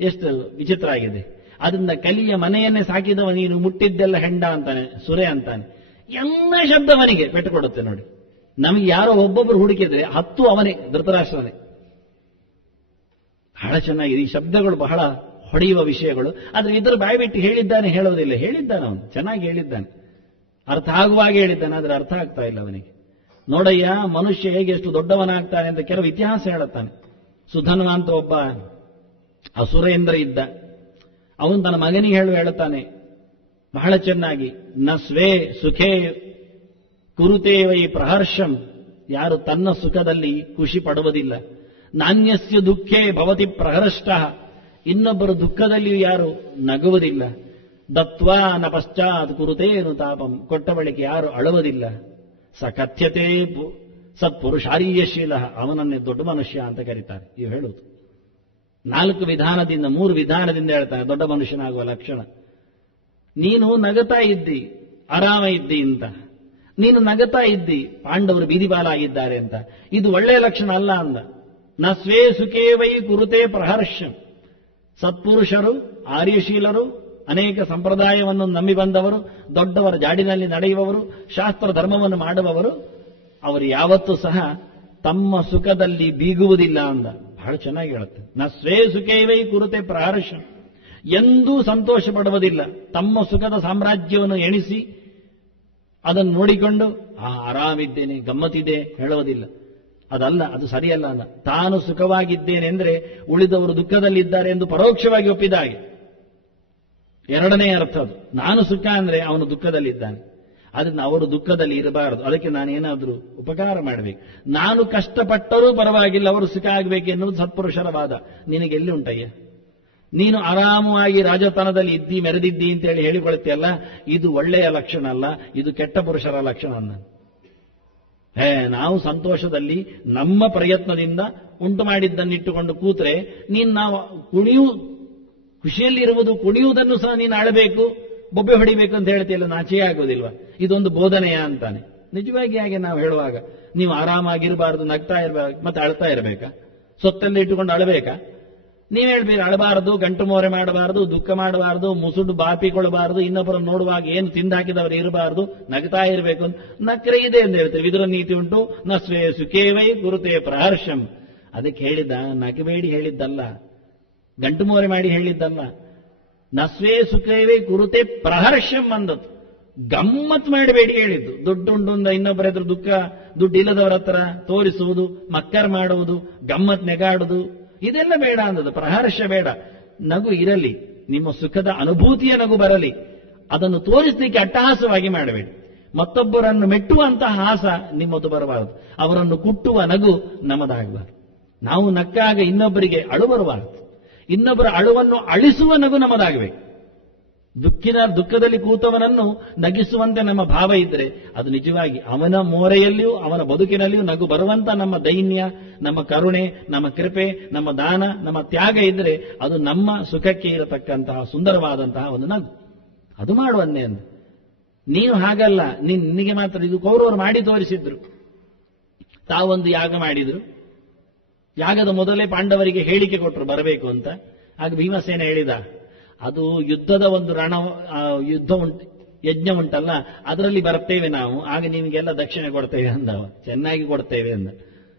ಎಷ್ಟು ವಿಚಿತ್ರ ಆಗಿದೆ. ಅದರಿಂದ ಕಲಿಯ ಮನೆಯನ್ನೇ ಸಾಕಿದವ ನೀನು, ಮುಟ್ಟಿದ್ದೆಲ್ಲ ಹೆಂಡ ಅಂತಾನೆ, ಸುರೆ ಅಂತಾನೆ. ಎಲ್ಲ ಶಬ್ದವನಿಗೆ ಪೆಟ್ಟು ಕೊಡುತ್ತೆ ನೋಡಿ. ನಮಗೆ ಯಾರೋ ಒಬ್ಬೊಬ್ಬರು ಹುಡುಕಿದ್ರೆ 10 ಅವನೇ, ಧೃತರಾಷ್ಟ್ರನೇ. ಬಹಳ ಚೆನ್ನಾಗಿದೆ. ಈ ಶಬ್ದಗಳು ಬಹಳ ಹೊಡೆಯುವ ವಿಷಯಗಳು. ಆದ್ರೆ ಇದ್ರ ಬಾಯಿ ಬಿಟ್ಟು ಹೇಳಿದ್ದಾನೆ ಹೇಳೋದಿಲ್ಲ. ಹೇಳಿದ್ದಾನೆ ಅವನು, ಚೆನ್ನಾಗಿ ಹೇಳಿದ್ದಾನೆ, ಅರ್ಥ ಆಗುವಾಗ ಹೇಳಿದ್ದಾನೆ. ಆದ್ರೆ ಅರ್ಥ ಆಗ್ತಾ ಇಲ್ಲ ಅವನಿಗೆ. ನೋಡಯ್ಯ, ಮನುಷ್ಯ ಹೇಗೆ ಎಷ್ಟು ದೊಡ್ಡವನಾಗ್ತಾನೆ ಅಂತ ಕೆಲವು ಇತಿಹಾಸ ಹೇಳುತ್ತಾನೆ. ಸುಧನ್ವ ಅಂತ ಒಬ್ಬ ಅಸುರೇಂದ್ರ ಇದ್ದ. ಅವನು ತನ್ನ ಮಗನಿಗೆ ಹೇಳುತ್ತಾನೆ ಬಹಳ ಚೆನ್ನಾಗಿ, ನ ಸ್ವೇ ಸುಖೇ ಕುರುತೇ ವೈ ಪ್ರಹರ್ಷಂ, ಯಾರು ತನ್ನ ಸುಖದಲ್ಲಿ ಖುಷಿ ಪಡುವುದಿಲ್ಲ. ನಾಣ್ಯಸ್ಯ ದುಃಖೇ ಭವತಿ ಪ್ರಹರ್ಷ್ಟ, ಇನ್ನೊಬ್ಬರು ದುಃಖದಲ್ಲಿಯೂ ಯಾರು ನಗುವುದಿಲ್ಲ. ದತ್ವಾ ನ ಪಶ್ಚಾತ್ ಕುರುತೇನು ತಾಪಂ, ಕೊಟ್ಟ ಬಳಿಕೆ ಯಾರು ಅಳುವುದಿಲ್ಲ. ಸ ಕಥ್ಯತೆ ಸತ್ಪುರುಷಾರೀಯಶೀಲ, ಅವನನ್ನೇ ದೊಡ್ಡ ಮನುಷ್ಯ ಅಂತ ಕರೀತಾರೆ. ಇವು ಹೇಳುವುದು 4 ವಿಧಾನದಿಂದ 3 ವಿಧಾನದಿಂದ ಹೇಳ್ತಾರೆ ದೊಡ್ಡ ಮನುಷ್ಯನಾಗುವ ಲಕ್ಷಣ. ನೀನು ನಗತಾ ಇದ್ದಿ, ಆರಾಮ ಇದ್ದಿ ಅಂತ. ನೀನು ನಗತಾ ಇದ್ದಿ, ಪಾಂಡವರು ಬೀದಿಪಾಲಾಗಿದ್ದಾರೆ ಅಂತ. ಇದು ಒಳ್ಳೆಯ ಲಕ್ಷಣ ಅಲ್ಲ ಅಂದ. ನ ಸ್ವೇ ಸುಖೇ ವೈ ಕುರುತೆ ಪ್ರಹರ್ಷಂ. ಸತ್ಪುರುಷರು, ಆರ್ಯಶೀಲರು, ಅನೇಕ ಸಂಪ್ರದಾಯವನ್ನು ನಂಬಿ ಬಂದವರು, ದೊಡ್ಡವರ ಜಾಡಿನಲ್ಲಿ ನಡೆಯುವವರು, ಶಾಸ್ತ್ರ ಧರ್ಮವನ್ನು ಮಾಡುವವರು, ಅವರು ಯಾವತ್ತೂ ಸಹ ತಮ್ಮ ಸುಖದಲ್ಲಿ ಬೀಗುವುದಿಲ್ಲ ಅಂದ. ಬಹಳ ಚೆನ್ನಾಗಿ ಹೇಳುತ್ತೆ. ನ ಸ್ವೇ ಸುಖೇವೈ ಕುರುತೆ ಪ್ರಹರ್ಷಂ, ಎಂದೂ ಸಂತೋಷ ಪಡುವುದಿಲ್ಲ. ತಮ್ಮ ಸುಖದ ಸಾಮ್ರಾಜ್ಯವನ್ನು ಎಣಿಸಿ ಅದನ್ನು ನೋಡಿಕೊಂಡು ಆರಾಮಿದ್ದೇನೆ, ಗಮ್ಮತ್ತಿದೆ ಹೇಳುವುದಿಲ್ಲ. ಅದಲ್ಲ, ಅದು ಸರಿಯಲ್ಲ ಅಲ್ಲ. ತಾನು ಸುಖವಾಗಿದ್ದೇನೆ ಅಂದರೆ ಉಳಿದವರು ದುಃಖದಲ್ಲಿದ್ದಾರೆ ಎಂದು ಪರೋಕ್ಷವಾಗಿ ಒಪ್ಪಿದ ಹಾಗೆ. ಎರಡನೇ ಅರ್ಥ ಅದು. ನಾನು ಸುಖ ಅಂದರೆ ಅವನು ದುಃಖದಲ್ಲಿದ್ದಾನೆ, ಅದನ್ನು ಅವರು ದುಃಖದಲ್ಲಿ ಇರಬಾರದು. ಅದಕ್ಕೆ ನಾನೇನಾದರೂ ಉಪಕಾರ ಮಾಡಬೇಕು. ನಾನು ಕಷ್ಟಪಟ್ಟರೂ ಪರವಾಗಿಲ್ಲ, ಅವರು ಸುಖ ಆಗಬೇಕು ಎನ್ನುವುದು ಸತ್ಪುರುಷರ ವಾದ. ನಿನಗೆ ಎಲ್ಲಿ ಉಂಟಯ್ಯ? ನೀನು ಆರಾಮವಾಗಿ ರಾಜತನದಲ್ಲಿ ಇದ್ದಿ ಮೆರೆದಿದ್ದಿ ಅಂತೇಳಿ ಹೇಳಿಕೊಳ್ತೀಯಲ್ಲ, ಇದು ಒಳ್ಳೆಯ ಲಕ್ಷಣ ಅಲ್ಲ, ಇದು ಕೆಟ್ಟ ಪುರುಷರ ಲಕ್ಷಣ ಅನ್ನ. ನಾವು ಸಂತೋಷದಲ್ಲಿ ನಮ್ಮ ಪ್ರಯತ್ನದಿಂದ ಉಂಟು ಮಾಡಿದ್ದನ್ನಿಟ್ಟುಕೊಂಡು ಕೂತ್ರೆ ನೀನು ನಾವು ಖುಷಿಯಲ್ಲಿರುವುದು ಕುಣಿಯುವುದನ್ನು ಸಹ ನೀನು ಆಳಬೇಕು, ಬೊಬ್ಬೆ ಹೊಡಿಬೇಕು ಅಂತ ಹೇಳ್ತೀಯಲ್ಲ, ನಾಚಿಕೆ ಆಗೋದಿಲ್ವಾ? ಇದೊಂದು ಬೋಧನೆಯ ಅಂತಾನೆ. ನಿಜವಾಗಿ ಹಾಗೆ ನಾವು ಹೇಳುವಾಗ ನೀವು ಆರಾಮಾಗಿರಬಾರ್ದು, ನಗ್ತಾ ಇರಬೇಕು, ಮತ್ತೆ ಅಳ್ತಾ ಇರಬೇಕಾ? ಸೊತ್ತಲ್ಲಿ ಇಟ್ಟುಕೊಂಡು ಅಳಬೇಕಾ? ನೀವು ಹೇಳ್ಬೇಕು ಅಳಬಾರದು, ಗಂಟು ಮೋರೆ ಮಾಡಬಾರದು, ದುಃಖ ಮಾಡಬಾರದು, ಮುಸುಡು ಬಾಪಿಕೊಳ್ಳಬಾರದು, ಇನ್ನೊಬ್ಬರನ್ನು ನೋಡುವಾಗ ಏನು ತಿಂದಾಕಿದವರು ಇರಬಾರದು, ನಗ್ತಾ ಇರಬೇಕು ಅಂತ. ನಕ್ರೆ ಇದೆ ಅಂತ ಹೇಳ್ತೇವೆ. ಇದರ ನೀತಿ ಉಂಟು. ನ ಸ್ವೇ ಸುಖೇವೈ ಗುರುತೆ ಪ್ರಹರ್ಷಂ. ಅದಕ್ಕೆ ಹೇಳಿದ್ದ, ನಗಬೇಡಿ ಹೇಳಿದ್ದಲ್ಲ, ಗಂಟು ಮೋರೆ ಮಾಡಿ ಹೇಳಿದ್ದಲ್ಲ. ನಸ್ವೇ ಸುಖೇವೇ ಕುರುತೆ ಪ್ರಹರ್ಷಂ ಅಂದದ್ದು. ಗಮ್ಮತ್ ಮಾಡಬೇಡಿ ಹೇಳಿದ್ದು. ದುಡ್ಡುಂಡು ಇನ್ನೊಬ್ಬರ ಹತ್ರ ದುಡ್ಡು ಇಲ್ಲದವರ ಹತ್ರ ತೋರಿಸುವುದು, ಮಕ್ಕರ್ ಮಾಡುವುದು, ಗಮ್ಮತ್ ನೆಗಾಡುವುದು, ಇದೆಲ್ಲ ಬೇಡ ಅಂದದ್ದು. ಪ್ರಹರ್ಷ ಬೇಡ. ನಗು ಇರಲಿ, ನಿಮ್ಮ ಸುಖದ ಅನುಭೂತಿಯ ನಗು ಬರಲಿ. ಅದನ್ನು ತೋರಿಸಲಿಕ್ಕೆ ಅಟ್ಟಹಾಸವಾಗಿ ಮಾಡಬೇಡಿ. ಮತ್ತೊಬ್ಬರನ್ನು ಮೆಟ್ಟುವಂತಹ ಹಾಸ ನಿಮ್ಮದು ಬರಬಾರದು. ಅವರನ್ನು ಕುಟ್ಟುವ ನಗು ನಮ್ಮದಾಗಬಾರದು. ನಾವು ನಕ್ಕಾಗ ಇನ್ನೊಬ್ಬರಿಗೆ ಅಳು ಬರಬಾರದು. ಇನ್ನೊಬ್ಬರ ಅಳುವನ್ನು ಅಳಿಸುವ ನಗು ನಮ್ಮದಾಗಬೇಕು. ದುಃಖದಲ್ಲಿ ಕೂತವನನ್ನು ನಗಿಸುವಂತೆ ನಮ್ಮ ಭಾವ ಇದ್ದರೆ ಅದು ನಿಜವಾಗಿ ಅವನ ಮೋರೆಯಲ್ಲಿಯೂ ಅವನ ಬದುಕಿನಲ್ಲಿಯೂ ನಗು ಬರುವಂತ ನಮ್ಮ ದೈನ್ಯ, ನಮ್ಮ ಕರುಣೆ, ನಮ್ಮ ಕೃಪೆ, ನಮ್ಮ ದಾನ, ನಮ್ಮ ತ್ಯಾಗ ಇದ್ದರೆ ಅದು ನಮ್ಮ ಸುಖಕ್ಕೆ ಇರತಕ್ಕಂತಹ ಸುಂದರವಾದಂತಹ ಒಂದು ನಗು. ಅದು ಮಾಡುವನ್ನೇ ಅಂದ. ನೀನು ಹಾಗಲ್ಲ. ನಿನಗೆ ಮಾತ್ರ ಇದು ಕೌರವರು ಮಾಡಿ ತೋರಿಸಿದ್ರು. ತಾವೊಂದು ಯಾಗ ಮಾಡಿದ್ರು. ಯಾಗದ ಮೊದಲೇ ಪಾಂಡವರಿಗೆ ಹೇಳಿಕೆ ಕೊಟ್ಟರು ಬರಬೇಕು ಅಂತ. ಆಗ ಭೀಮಸೇನ ಹೇಳಿದ, ಅದು ಯುದ್ಧದ ಒಂದು ಯಜ್ಞ ಉಂಟಲ್ಲ, ಅದರಲ್ಲಿ ಬರ್ತೇವೆ ನಾವು, ಆಗ ನಿಮಗೆಲ್ಲ ದಕ್ಷಿಣೆ ಕೊಡ್ತೇವೆ ಅಂದವ. ಚೆನ್ನಾಗಿ ಕೊಡ್ತೇವೆ ಅಂದ.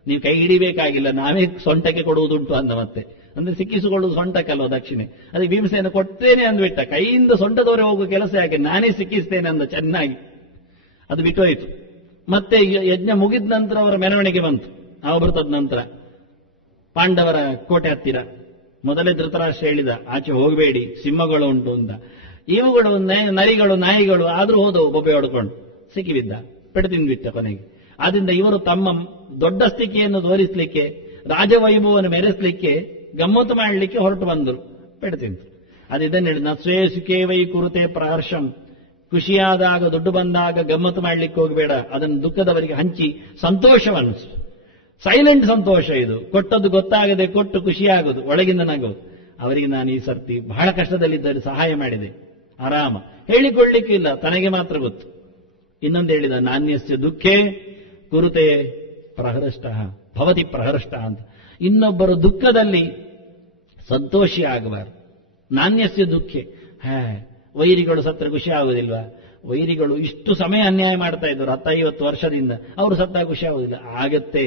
ನೀವು ಕೈ ಹಿಡಿಬೇಕಾಗಿಲ್ಲ, ನಾವೇ ಸೊಂಟಕ್ಕೆ ಕೊಡುವುದುಂಟು ಅಂದ. ಮತ್ತೆ ಅಂದ್ರೆ ಸಿಕ್ಕಿಸಿಕೊಳ್ಳುವುದು ಸೊಂಟಕ್ಕಲ್ವ ದಕ್ಷಿಣೆ. ಅದಕ್ಕೆ ಭೀಮಸೇನ ಕೊಡ್ತೇನೆ ಅಂದ್ಬಿಟ್ಟ. ಕೈಯಿಂದ ಸೊಂಟದವರೆ ಹೋಗುವ ಕೆಲಸ ಯಾಕೆ, ನಾನೇ ಸಿಕ್ಕಿಸ್ತೇನೆ ಅಂದ ಚೆನ್ನಾಗಿ. ಅದು ಬಿಟ್ಟೋಯ್ತು. ಮತ್ತೆ ಯಜ್ಞ ಮುಗಿದ ನಂತರ ಅವರ ಮೆರವಣಿಗೆ ಬಂತು. ಅವಭೃತದ ನಂತರ ಪಾಂಡವರ ಕೋಟೆ ಹತ್ತಿರ ಮೊದಲೇ ಧೃತರಾಷ್ಟ್ರ ಹೇಳಿದ, ಆಚೆ ಹೋಗಬೇಡಿ, ಸಿಂಹಗಳು ಉಂಟು ಅಂತ. ಇವುಗಳು ನರಿಗಳು, ನಾಯಿಗಳು ಆದ್ರೂ ಹೋದವು ಬೊಬ್ಬೆ ಹೊಡ್ಕೊಂಡು, ಸಿಕ್ಕಿಬಿದ್ದ, ಪೆಟ್ಟು ತಿಂದ್ಬಿಟ್ಟ ಕೊನೆಗೆ. ಆದ್ರಿಂದ ಇವರು ತಮ್ಮ ದೊಡ್ಡ ಸ್ಥಿತಿಯನ್ನು ತೋರಿಸಲಿಕ್ಕೆ, ರಾಜವೈಭವವನ್ನು ಮೆರೆಸಲಿಕ್ಕೆ, ಗಮ್ಮತ್ತು ಮಾಡಲಿಕ್ಕೆ ಹೊರಟು ಬಂದರು, ಪೆಟ್ಟು ತಿಂತು. ಅದನ್ನು ಹೇಳಿ ನಸ್ವೇ ಸುಖೇವೈ ಕುರುತೆ ಪ್ರಹರ್ಷಂ. ಖುಷಿಯಾದಾಗ, ದುಡ್ಡು ಬಂದಾಗ ಗಮ್ಮತ್ತು ಮಾಡಲಿಕ್ಕೆ ಹೋಗಬೇಡ. ಅದನ್ನು ದುಃಖದವರಿಗೆ ಹಂಚಿ ಸಂತೋಷವನ್ನು, ಸೈಲೆಂಟ್ ಸಂತೋಷ ಇದು. ಕೊಟ್ಟದ್ದು ಗೊತ್ತಾಗದೆ ಕೊಟ್ಟು ಖುಷಿಯಾಗೋದು, ಒಳಗಿಂದ ನಗೋದು. ಅವರಿಗೆ ನಾನು ಈ ಸರ್ತಿ ಬಹಳ ಕಷ್ಟದಲ್ಲಿದ್ದರೆ ಸಹಾಯ ಮಾಡಿದೆ, ಆರಾಮ. ಹೇಳಿಕೊಳ್ಳಿಕ್ಕಿಲ್ಲ, ತನಗೆ ಮಾತ್ರ ಗೊತ್ತು. ಇನ್ನೊಂದು ಹೇಳಿದ, ನಾಣ್ಯಸ್ಯ ದುಃಖೇ ಕುರುತೆ ಪ್ರಹೃಷ್ಟ ಭವತಿ ಪ್ರಹೃಷ್ಟ ಅಂತ. ಇನ್ನೊಬ್ಬರು ದುಃಖದಲ್ಲಿ ಸಂತೋಷಿ ಆಗಬಾರದು. ನಾಣ್ಯಸ್ಯ ದುಃಖೆ. ವೈರಿಗಳು ಸತ್ರ ಖುಷಿ ಆಗುವುದಿಲ್ವಾ? ವೈರಿಗಳು ಇಷ್ಟು ಸಮಯ ಅನ್ಯಾಯ ಮಾಡ್ತಾ ಇದ್ರು, 10-50 ವರ್ಷದಿಂದ. ಅವರು ಸತ್ತ ಖುಷಿ ಆಗುವುದಿಲ್ಲ. ಆಗತ್ತೆ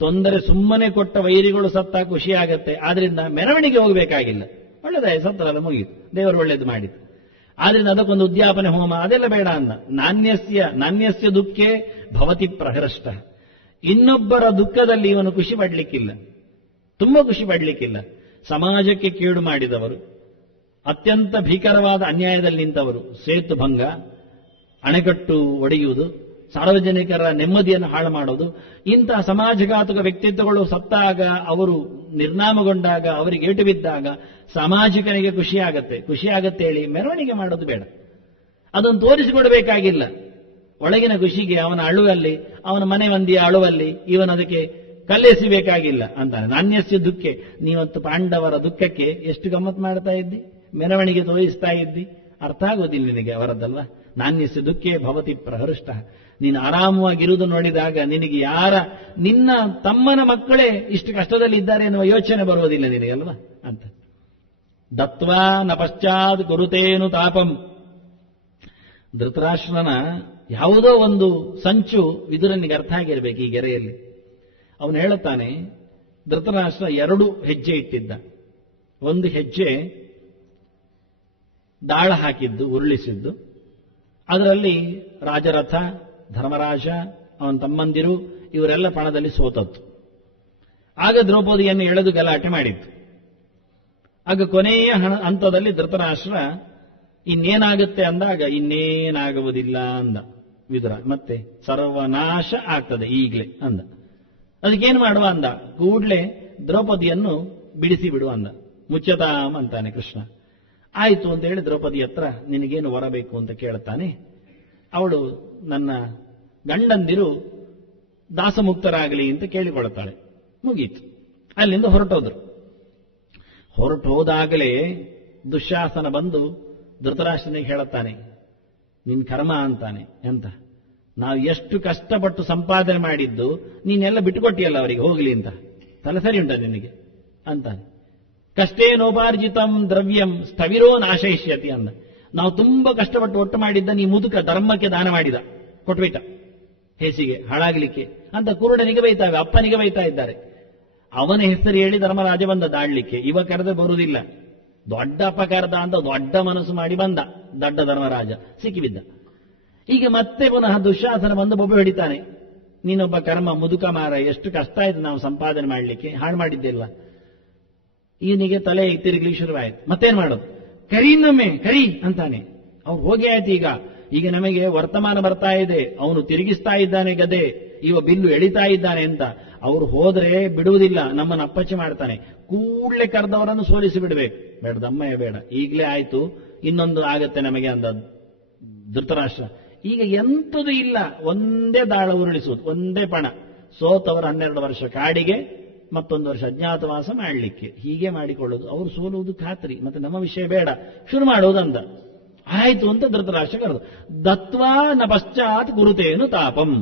ತೊಂದರೆ. ಸುಮ್ಮನೆ ಕೊಟ್ಟ ವೈರಿಗಳು ಸತ್ತ ಖುಷಿ ಆಗತ್ತೆ. ಆದ್ರಿಂದ ಮೆರವಣಿಗೆ ಹೋಗಬೇಕಾಗಿಲ್ಲ. ಒಳ್ಳೆದಾಯ, ಸತ್ತರಲ್ಲ, ಮುಗಿಯಿತು, ದೇವರು ಒಳ್ಳೇದು ಮಾಡಿತು. ಆದ್ರಿಂದ ಅದಕ್ಕೊಂದು ಉದ್ಯಾಪನೆ ಹೋಮ ಅದೆಲ್ಲ ಬೇಡ ಅಂದ. ನಾಣ್ಯಸ್ಯ ದುಃಖೇ ಭವತಿ ಪ್ರಹೃಷ್ಟ. ಇನ್ನೊಬ್ಬರ ದುಃಖದಲ್ಲಿ ಇವನು ಖುಷಿ ಪಡ್ಲಿಕ್ಕಿಲ್ಲ, ತುಂಬಾ ಖುಷಿ ಪಡ್ಲಿಕ್ಕಿಲ್ಲ. ಸಮಾಜಕ್ಕೆ ಕೇಡು ಮಾಡಿದವರು, ಅತ್ಯಂತ ಭೀಕರವಾದ ಅನ್ಯಾಯದಲ್ಲಿ ನಿಂತವರು, ಸೇತು ಭಂಗ, ಅಣೆಕಟ್ಟು ಒಡೆಯುವುದು, ಸಾರ್ವಜನಿಕರ ನೆಮ್ಮದಿಯನ್ನು ಹಾಳು ಮಾಡೋದು. ಇಂತಹ ಸಮಾಜಘಾತಕ ವ್ಯಕ್ತಿತ್ವಗಳು ಸತ್ತಾಗ, ಅವರು ನಿರ್ನಾಮಗೊಂಡಾಗ, ಅವರಿಗೆ ಏಟು ಬಿದ್ದಾಗ ಸಾಮಾಜಿಕನಿಗೆ ಖುಷಿಯಾಗತ್ತೆ ಹೇಳಿ ಮೆರವಣಿಗೆ ಮಾಡೋದು ಬೇಡ. ಅದನ್ನು ತೋರಿಸಿಕೊಡಬೇಕಾಗಿಲ್ಲ. ಒಳಗಿನ ಖುಷಿಗೆ ಅವನ ಅಳುವಲ್ಲಿ, ಅವನ ಮನೆ ಮಂದಿಯ ಅಳುವಲ್ಲಿ ಇವನದಕ್ಕೆ ಕಲ್ಲೆಸಿಬೇಕಾಗಿಲ್ಲ ಅಂತಾನೆ. ನಾಣ್ಯಸ್ಯ ದುಃಖೆ, ನೀವತ್ತು ಪಾಂಡವರ ದುಃಖಕ್ಕೆ ಎಷ್ಟು ಗಮ್ಮತ್ ಮಾಡ್ತಾ ಇದ್ದಿ, ಮೆರವಣಿಗೆ ತೋರಿಸ್ತಾ ಇದ್ದಿ, ಅರ್ಥ ಆಗೋದಿಲ್ಲ ನಿನಗೆ ಅವರದ್ದಲ್ವಾ. ನಾಣ್ಯಸ್ಯ ದುಃಖೆ ಭವತಿ ಪ್ರಹೃಷ್ಟ. ನೀನು ಆರಾಮವಾಗಿರುವುದು ನೋಡಿದಾಗ ನಿನಗೆ ನಿನ್ನ ತಮ್ಮನ ಮಕ್ಕಳೇ ಇಷ್ಟು ಕಷ್ಟದಲ್ಲಿ ಇದ್ದಾರೆ ಎನ್ನುವ ಯೋಚನೆ ಬರುವುದಿಲ್ಲ ನಿನಗೆ ಅಲ್ವಾ ಅಂತ. ದತ್ವಾ ನ ಪಶ್ಚಾತ್ ಕುರುತೇನು ತಾಪಂ. ಧೃತರಾಷ್ಟ್ರನ ಯಾವುದೋ ಒಂದು ಸಂಚು ವಿದುರನಿಗೆ ಅರ್ಥ ಆಗಿರಬೇಕು ಈ ಗೆರೆಯಲ್ಲಿ. ಅವನು ಹೇಳುತ್ತಾನೆ, ಧೃತರಾಷ್ಟ್ರ 2 ಹೆಜ್ಜೆ ಇಟ್ಟಿದ್ದ. ಒಂದು ಹೆಜ್ಜೆ ದಾಳ ಹಾಕಿದ್ದು, ಉರುಳಿಸಿದ್ದು. ಅದರಲ್ಲಿ ರಾಜರಥ, ಧರ್ಮರಾಜ, ಅವನ ತಮ್ಮಂದಿರು ಇವರೆಲ್ಲ ಪಣದಲ್ಲಿ ಸೋತದ್ದು. ಆಗ ದ್ರೌಪದಿಯನ್ನು ಎಳೆದು ಗಲಾಟೆ ಮಾಡಿತ್ತು. ಆಗ ಕೊನೆಯ ಹಂತದಲ್ಲಿ ಧೃತರಾಷ್ಟ್ರ ಇನ್ನೇನಾಗುತ್ತೆ ಅಂದಾಗ, ಇನ್ನೇನಾಗುವುದಿಲ್ಲ ಅಂದ ವಿದುರ. ಮತ್ತೆ ಸರ್ವನಾಶ ಆಗ್ತದೆ ಈಗಲೇ ಅಂದ. ಅದಕ್ಕೇನು ಮಾಡುವ ಅಂದ, ಕೂಡ್ಲೆ ದ್ರೌಪದಿಯನ್ನು ಬಿಡಿಸಿ ಬಿಡುವ ಅಂದ. ಮುಚ್ಚತಾಮ್ ಅಂತಾನೆ ಕೃಷ್ಣ. ಆಯಿತು ಅಂತ ಹೇಳಿ ದ್ರೌಪದಿ ಹತ್ರ ನಿನಗೇನು ಹೊರಬೇಕು ಅಂತ ಕೇಳುತ್ತಾನೆ. ಅವಳು ನನ್ನ ಗಂಡಂದಿರು ದಾಸಮುಕ್ತರಾಗಲಿ ಅಂತ ಕೇಳಿಕೊಳ್ಳುತ್ತಾಳೆ. ಮುಗೀತು. ಅಲ್ಲಿಂದ ಹೊರಟೋದ್ರು. ಹೊರಟೋದಾಗಲೇ ದುಶ್ಯಾಸನ ಬಂದು ಧೃತರಾಷ್ಟ್ರನಿಗೆ ಹೇಳುತ್ತಾನೆ, ನಿನ್ ಕರ್ಮ ಅಂತಾನೆ. ಎಂತ, ನಾವು ಎಷ್ಟು ಕಷ್ಟಪಟ್ಟು ಸಂಪಾದನೆ ಮಾಡಿದ್ದು ನೀನೆಲ್ಲ ಬಿಟ್ಟುಕೊಟ್ಟಿಯಲ್ಲ ಅವರಿಗೆ ಹೋಗ್ಲಿ ಅಂತ. ತಲೆ ಸರಿ ಉಂಟ ನಿನಗೆ ಅಂತಾನೆ. ಕಷ್ಟೇನೋಪಾರ್ಜಿತಂ ದ್ರವ್ಯಂ ಸ್ಥವಿರೋ ನಾಶಯಿಷ್ಯತಿ ಅಂದ. ನಾವು ತುಂಬಾ ಕಷ್ಟಪಟ್ಟು ಒಟ್ಟು ಮಾಡಿದ್ದ ನೀ ಮುದುಕ ಧರ್ಮಕ್ಕೆ ದಾನ ಮಾಡಿದ, ಕೊಟ್ಬಿಟ್ಟ ಹೇಸಿಗೆ ಹಾಳಾಗ್ಲಿಕ್ಕೆ ಅಂತ ಕುರುಡನಿಗೆ ಬೈತಾವೆ, ಅಪ್ಪನಿಗೆ ಬೈತಾ ಇದ್ದಾರೆ. ಅವನ ಹೆಸರು ಹೇಳಿ ಧರ್ಮರಾಜ ಬಂದ ದಾಡ್ಲಿಕ್ಕೆ. ಇವ ಕರೆದ ಬರುವುದಿಲ್ಲ. ದೊಡ್ಡ ಅಪಕರದ ಅಂತ ದೊಡ್ಡ ಮನಸ್ಸು ಮಾಡಿ ಬಂದ ದಡ್ಡ ಧರ್ಮರಾಜ, ಸಿಕ್ಕಿಬಿದ್ದ. ಈಗ ಮತ್ತೆ ಪುನಃ ದುಶ್ಯಾಸನ ಬಂದು ಬೊಬ್ಬೆ ಹೊಡಿತಾನೆ, ನೀನೊಬ್ಬ ಕರ್ಮ ಮುದುಕ ಮಾರ, ಎಷ್ಟು ಕಷ್ಟ ಆಯ್ತು ನಾವು ಸಂಪಾದನೆ ಮಾಡಲಿಕ್ಕೆ, ಹಾಳು ಮಾಡಿದ್ದೆಲ್ಲ. ಇವನಿಗೆ ತಲೆ ತಿರುಗಲಿ ಶುರುವಾಯಿತು. ಮತ್ತೇನ್ ಮಾಡೋದು, ಕರೀನೊಮ್ಮೆ ಕರಿ ಅಂತಾನೆ. ಅವ್ರು ಹೋಗಿ ಆಯ್ತು. ಈಗ ನಮಗೆ ವರ್ತಮಾನ ಬರ್ತಾ ಇದೆ, ಅವನು ತಿರುಗಿಸ್ತಾ ಇದ್ದಾನೆ ಗದೆ, ಇವ ಬಿಲ್ಲು ಎಳಿತಾ ಇದ್ದಾನೆ ಅಂತ. ಅವರು ಹೋದ್ರೆ ಬಿಡುವುದಿಲ್ಲ, ನಮ್ಮನ್ನು ಅಪ್ಪಚ್ಚಿ ಮಾಡ್ತಾನೆ. ಕೂಡ್ಲೆ ಕರೆದವರನ್ನು ಸೋಲಿಸಿ ಬಿಡಬೇಕು. ಬೇಡ ದಮ್ಮಯ್ಯ ಬೇಡ, ಈಗಲೇ ಆಯ್ತು, ಇನ್ನೊಂದು ಆಗತ್ತೆ ನಮಗೆ ಅಂದ ಧೃತರಾಷ್ಟ್ರ. ಈಗ ಎಂಥದೂ ಇಲ್ಲ, ಒಂದೇ ದಾಳ ಉರುಳಿಸುವುದು, ಒಂದೇ ಪಣ. ಸೋತವರು 12 ವರ್ಷ ಕಾಡಿಗೆ, ಮತ್ತೊಂದು ವರ್ಷ ಅಜ್ಞಾತವಾಸ ಮಾಡಲಿಕ್ಕೆ, ಹೀಗೆ ಮಾಡಿಕೊಳ್ಳೋದು. ಅವರು ಸೋಲುವುದು ಖಾತ್ರಿ, ಮತ್ತೆ ನಮ್ಮ ವಿಷಯ ಬೇಡ, ಶುರು ಮಾಡುವುದಂದ. ಆಯ್ತು ಅಂತ ಧೃತರಾಷ್ಟ್ರ ಕರೆದು. ದತ್ವಾ ನ ಪಶ್ಚಾತ್ ಗುರುತೇನು ತಾಪಂ.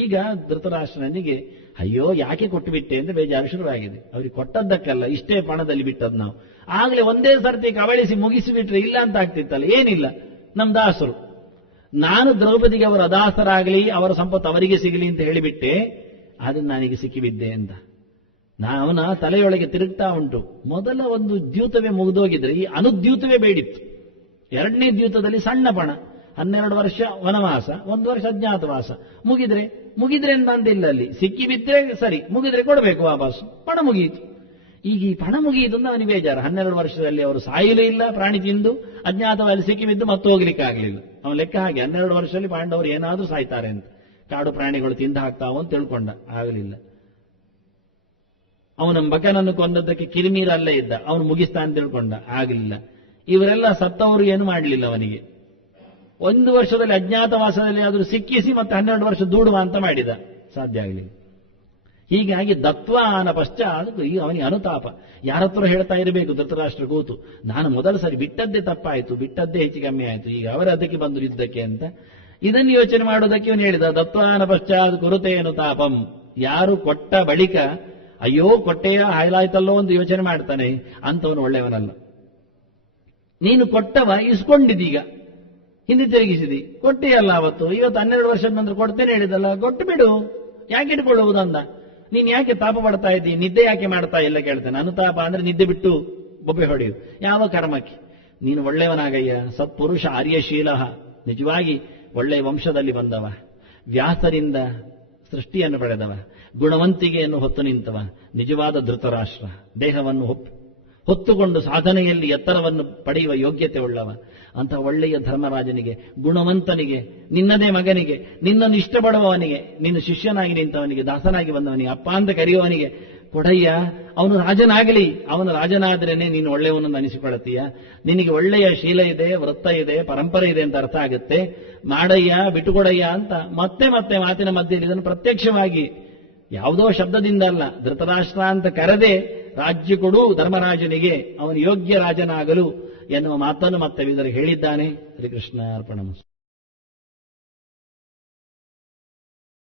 ಈಗ ಧೃತರಾಷ್ಟ್ರನಿಗೆ ಅಯ್ಯೋ ಯಾಕೆ ಕೊಟ್ಟು ಬಿಟ್ಟೆ ಅಂತ ಬೇಜಾರು ಶುರುವಾಗಿದೆ. ಅವ್ರಿಗೆ ಕೊಟ್ಟದ್ದಕ್ಕಲ್ಲ, ಇಷ್ಟೇ ಪಣದಲ್ಲಿ ಬಿಟ್ಟದ್ದು ನಾವು. ಆಗ್ಲೇ ಒಂದೇ ಸರ್ತಿ ಕವಳಿಸಿ ಮುಗಿಸಿಬಿಟ್ರೆ ಇಲ್ಲ ಅಂತ ಆಗ್ತಿತ್ತಲ್ಲ. ಏನಿಲ್ಲ, ನಮ್ಮ ದಾಸರು, ನಾನು ದ್ರೌಪದಿಗೆ ಅವರ ಅದಾಸರಾಗಲಿ, ಅವರ ಸಂಪತ್ತು ಅವರಿಗೆ ಸಿಗಲಿ ಅಂತ ಹೇಳಿಬಿಟ್ಟೆ, ಆದ್ರೆ ನಾನೀಗ ಸಿಕ್ಕಿಬಿದ್ದೆ ಅಂತ ಅವನ ತಲೆಯೊಳಗೆ ತಿರುಗ್ತಾ ಉಂಟು. ಮೊದಲ ಒಂದು ದ್ಯೂತವೇ ಮುಗಿದೋಗಿದ್ರೆ ಈ ಅನುದ್ಯೂತವೇ ಬೇಡಿತ್ತು. 2ನೇ ದ್ಯೂತದಲ್ಲಿ ಸಣ್ಣ ಪಣ, 12 ವರ್ಷ ವನವಾಸ, 1 ವರ್ಷ ಅಜ್ಞಾತವಾಸ. ಮುಗಿದ್ರೆ ಅಂದಿಲ್ಲ, ಅಲ್ಲಿ ಸಿಕ್ಕಿಬಿದ್ರೆ ಸರಿ, ಮುಗಿದ್ರೆ ಕೊಡಬೇಕು ವಾಪಸ್ಸು, ಪಣ ಮುಗಿಯಿತು. ಈಗ ಈ ಪಣ ಮುಗಿಯಿತು ಅಂತ ಅವನಿಗೆ ಬೇಜಾರು. 12 ವರ್ಷದಲ್ಲಿ ಅವರು ಸಾಯಲೂ ಇಲ್ಲ, ಪ್ರಾಣಿ ತಿಂದು ಅಜ್ಞಾತವಾಗಿ ಸಿಕ್ಕಿಬಿದ್ದು ಮತ್ತೆ ಹೋಗ್ಲಿಕ್ಕೆ ಆಗಲಿಲ್ಲ. ಅವನ ಲೆಕ್ಕ ಹಾಗೆ, 12 ವರ್ಷದಲ್ಲಿ ಪಾಂಡವರು ಏನಾದರೂ ಸಾಯ್ತಾರೆ ಅಂತ, ಕಾಡು ಪ್ರಾಣಿಗಳು ತಿಂದು ಹಾಕ್ತಾವ ಅಂತ ತಿಳ್ಕೊಂಡ. ಆಗಲಿಲ್ಲ. ಅವನ ಮಗನನ್ನು ಕೊಂದದ್ದಕ್ಕೆ ಕಿರಿಮೀರ ಅಲ್ಲೇ ಇದ್ದ, ಅವನು ಮುಗಿಸ್ತಾ ಅಂತ ತಿಳ್ಕೊಂಡ. ಆಗಲಿಲ್ಲ. ಇವರೆಲ್ಲ ಸತ್ತವರು ಏನು ಮಾಡಲಿಲ್ಲ ಅವನಿಗೆ. 1 ವರ್ಷದಲ್ಲಿ ಅಜ್ಞಾತವಾಸದಲ್ಲಿ ಆದರೂ ಸಿಕ್ಕಿಸಿ ಮತ್ತೆ 12 ವರ್ಷ ದೂಡುವ ಅಂತ ಮಾಡಿದ, ಸಾಧ್ಯ ಆಗಲಿಲ್ಲ. ಹೀಗಾಗಿ ದತ್ವಾನ ಪಶ್ಚಾತ್ ಅವನಿಗೆ ಅನುತಾಪ. ಯಾರತ್ರ ಹೇಳ್ತಾ ಇರಬೇಕು ಧೃತರಾಷ್ಟ್ರ ಕೂತು, ನಾನು ಮೊದಲ ಸರಿ ಬಿಟ್ಟದ್ದೇ ತಪ್ಪಾಯಿತು, ಬಿಟ್ಟದ್ದೇ ಹೆಚ್ಚು ಕಮ್ಮಿ ಆಯಿತು, ಈಗ ಅವರ ಅದಕ್ಕೆ ಬಂದು ಯುದ್ಧಕ್ಕೆ ಅಂತ. ಇದನ್ನು ಯೋಚನೆ ಮಾಡುವುದಕ್ಕೆ ಇವನು ಹೇಳಿದ, ದತ್ವಾನ ಪಶ್ಚಾತ್ ಕುರುತೇನು ತಾಪಂ. ಯಾರು ಕೊಟ್ಟ ಬಳಿಕ ಅಯ್ಯೋ ಕೊಟ್ಟೆಯ ಹಾಯ್ಲಾಯ್ತಲ್ಲೋ ಒಂದು ಯೋಚನೆ ಮಾಡ್ತಾನೆ, ಅಂತವನು ಒಳ್ಳೆಯವನಲ್ಲ. ನೀನು ಕೊಟ್ಟವ ಇಸ್ಕೊಂಡಿದ್ದೀಗ, ಹಿಂದೆ ತಿರುಗಿಸಿದಿ, ಕೊಟ್ಟೆಯಲ್ಲ ಅವತ್ತು. ಇವತ್ತು 12 ವರ್ಷದ ನಂತರ ಕೊಡ್ತೇನೆ ಹೇಳಿದಲ್ಲ, ಕೊಟ್ಟು ಬಿಡು, ಯಾಕೆ ಇಟ್ಕೊಳ್ಳುವುದಂದ. ನೀನು ಯಾಕೆ ತಾಪ ಪಡ್ತಾ ಇದ್ದಿ, ನಿದ್ದೆ ಯಾಕೆ ಮಾಡ್ತಾ ಇಲ್ಲ ಕೇಳ್ತೇನೆ. ಅನುತಾಪ ಅಂದ್ರೆ ನಿದ್ದೆ ಬಿಟ್ಟು ಬೊಬ್ಬೆ ಹೊಡೆಯುದು. ಯಾವ ಕರ್ಮಕ್ಕೆ? ನೀನು ಒಳ್ಳೆಯವನಾಗಯ್ಯ, ಸತ್ಪುರುಷ ಆರ್ಯಶೀಲ, ನಿಜವಾಗಿ ಒಳ್ಳೆಯ ವಂಶದಲ್ಲಿ ಬಂದವ, ವ್ಯಾಸರಿಂದ ಸೃಷ್ಟಿಯನ್ನು ಪಡೆದವ, ಗುಣವಂತಿಕೆಯನ್ನು ಹೊತ್ತು ನಿಂತವ, ನಿಜವಾದ ಧೃತರಾಷ್ಟ್ರ. ದೇಹವನ್ನು ಹೊತ್ತುಕೊಂಡು ಸಾಧನೆಯಲ್ಲಿ ಎತ್ತರವನ್ನು ಪಡೆಯುವ ಯೋಗ್ಯತೆ ಉಳ್ಳವ. ಅಂತ ಒಳ್ಳೆಯ ಧರ್ಮರಾಜನಿಗೆ, ಗುಣವಂತನಿಗೆ, ನಿನ್ನದೇ ಮಗನಿಗೆ, ನಿನ್ನನ್ನು ಇಷ್ಟಪಡುವವನಿಗೆ, ನಿನ್ನ ಶಿಷ್ಯನಾಗಿ ನಿಂತವನಿಗೆ, ದಾಸನಾಗಿ ಬಂದವನಿಗೆ, ಅಪ್ಪ ಅಂತ ಕರೆಯುವವನಿಗೆ ಕೊಡಯ್ಯ. ಅವನು ರಾಜನಾಗಲಿ, ಅವನು ರಾಜನಾದ್ರೇನೆ ನೀನು ಒಳ್ಳೆಯವನನ್ನು ಅನಿಸಿಕೊಳ್ಳತೀಯ. ನಿನಗೆ ಒಳ್ಳೆಯ ಶೀಲ ಇದೆ, ವೃತ್ತ ಇದೆ, ಪರಂಪರೆ ಇದೆ ಅಂತ ಅರ್ಥ ಆಗುತ್ತೆ. ಮಾಡಯ್ಯ, ಬಿಟ್ಟುಕೊಡಯ್ಯ ಅಂತ ಮತ್ತೆ ಮತ್ತೆ ಮಾತಿನ ಮಧ್ಯದಲ್ಲಿ ಇದನ್ನು ಪ್ರತ್ಯಕ್ಷವಾಗಿ ಯಾವುದೋ ಶಬ್ದದಿಂದ ಅಲ್ಲ, ಧೃತರಾಷ್ಟ್ರ ಅಂತ ಕರೆದೇ ರಾಜ್ಯ ಕೊಡು ಧರ್ಮರಾಜನಿಗೆ, ಅವನು ಯೋಗ್ಯ ರಾಜನಾಗಲು ಎನ್ನುವ ಮಾತನ್ನು ಮತ್ತೆ ಇದರಲ್ಲಿ ಹೇಳಿದ್ದಾನೆ. ಶ್ರೀಕೃಷ್ಣ ಅರ್ಪಣಮಸ್ತು.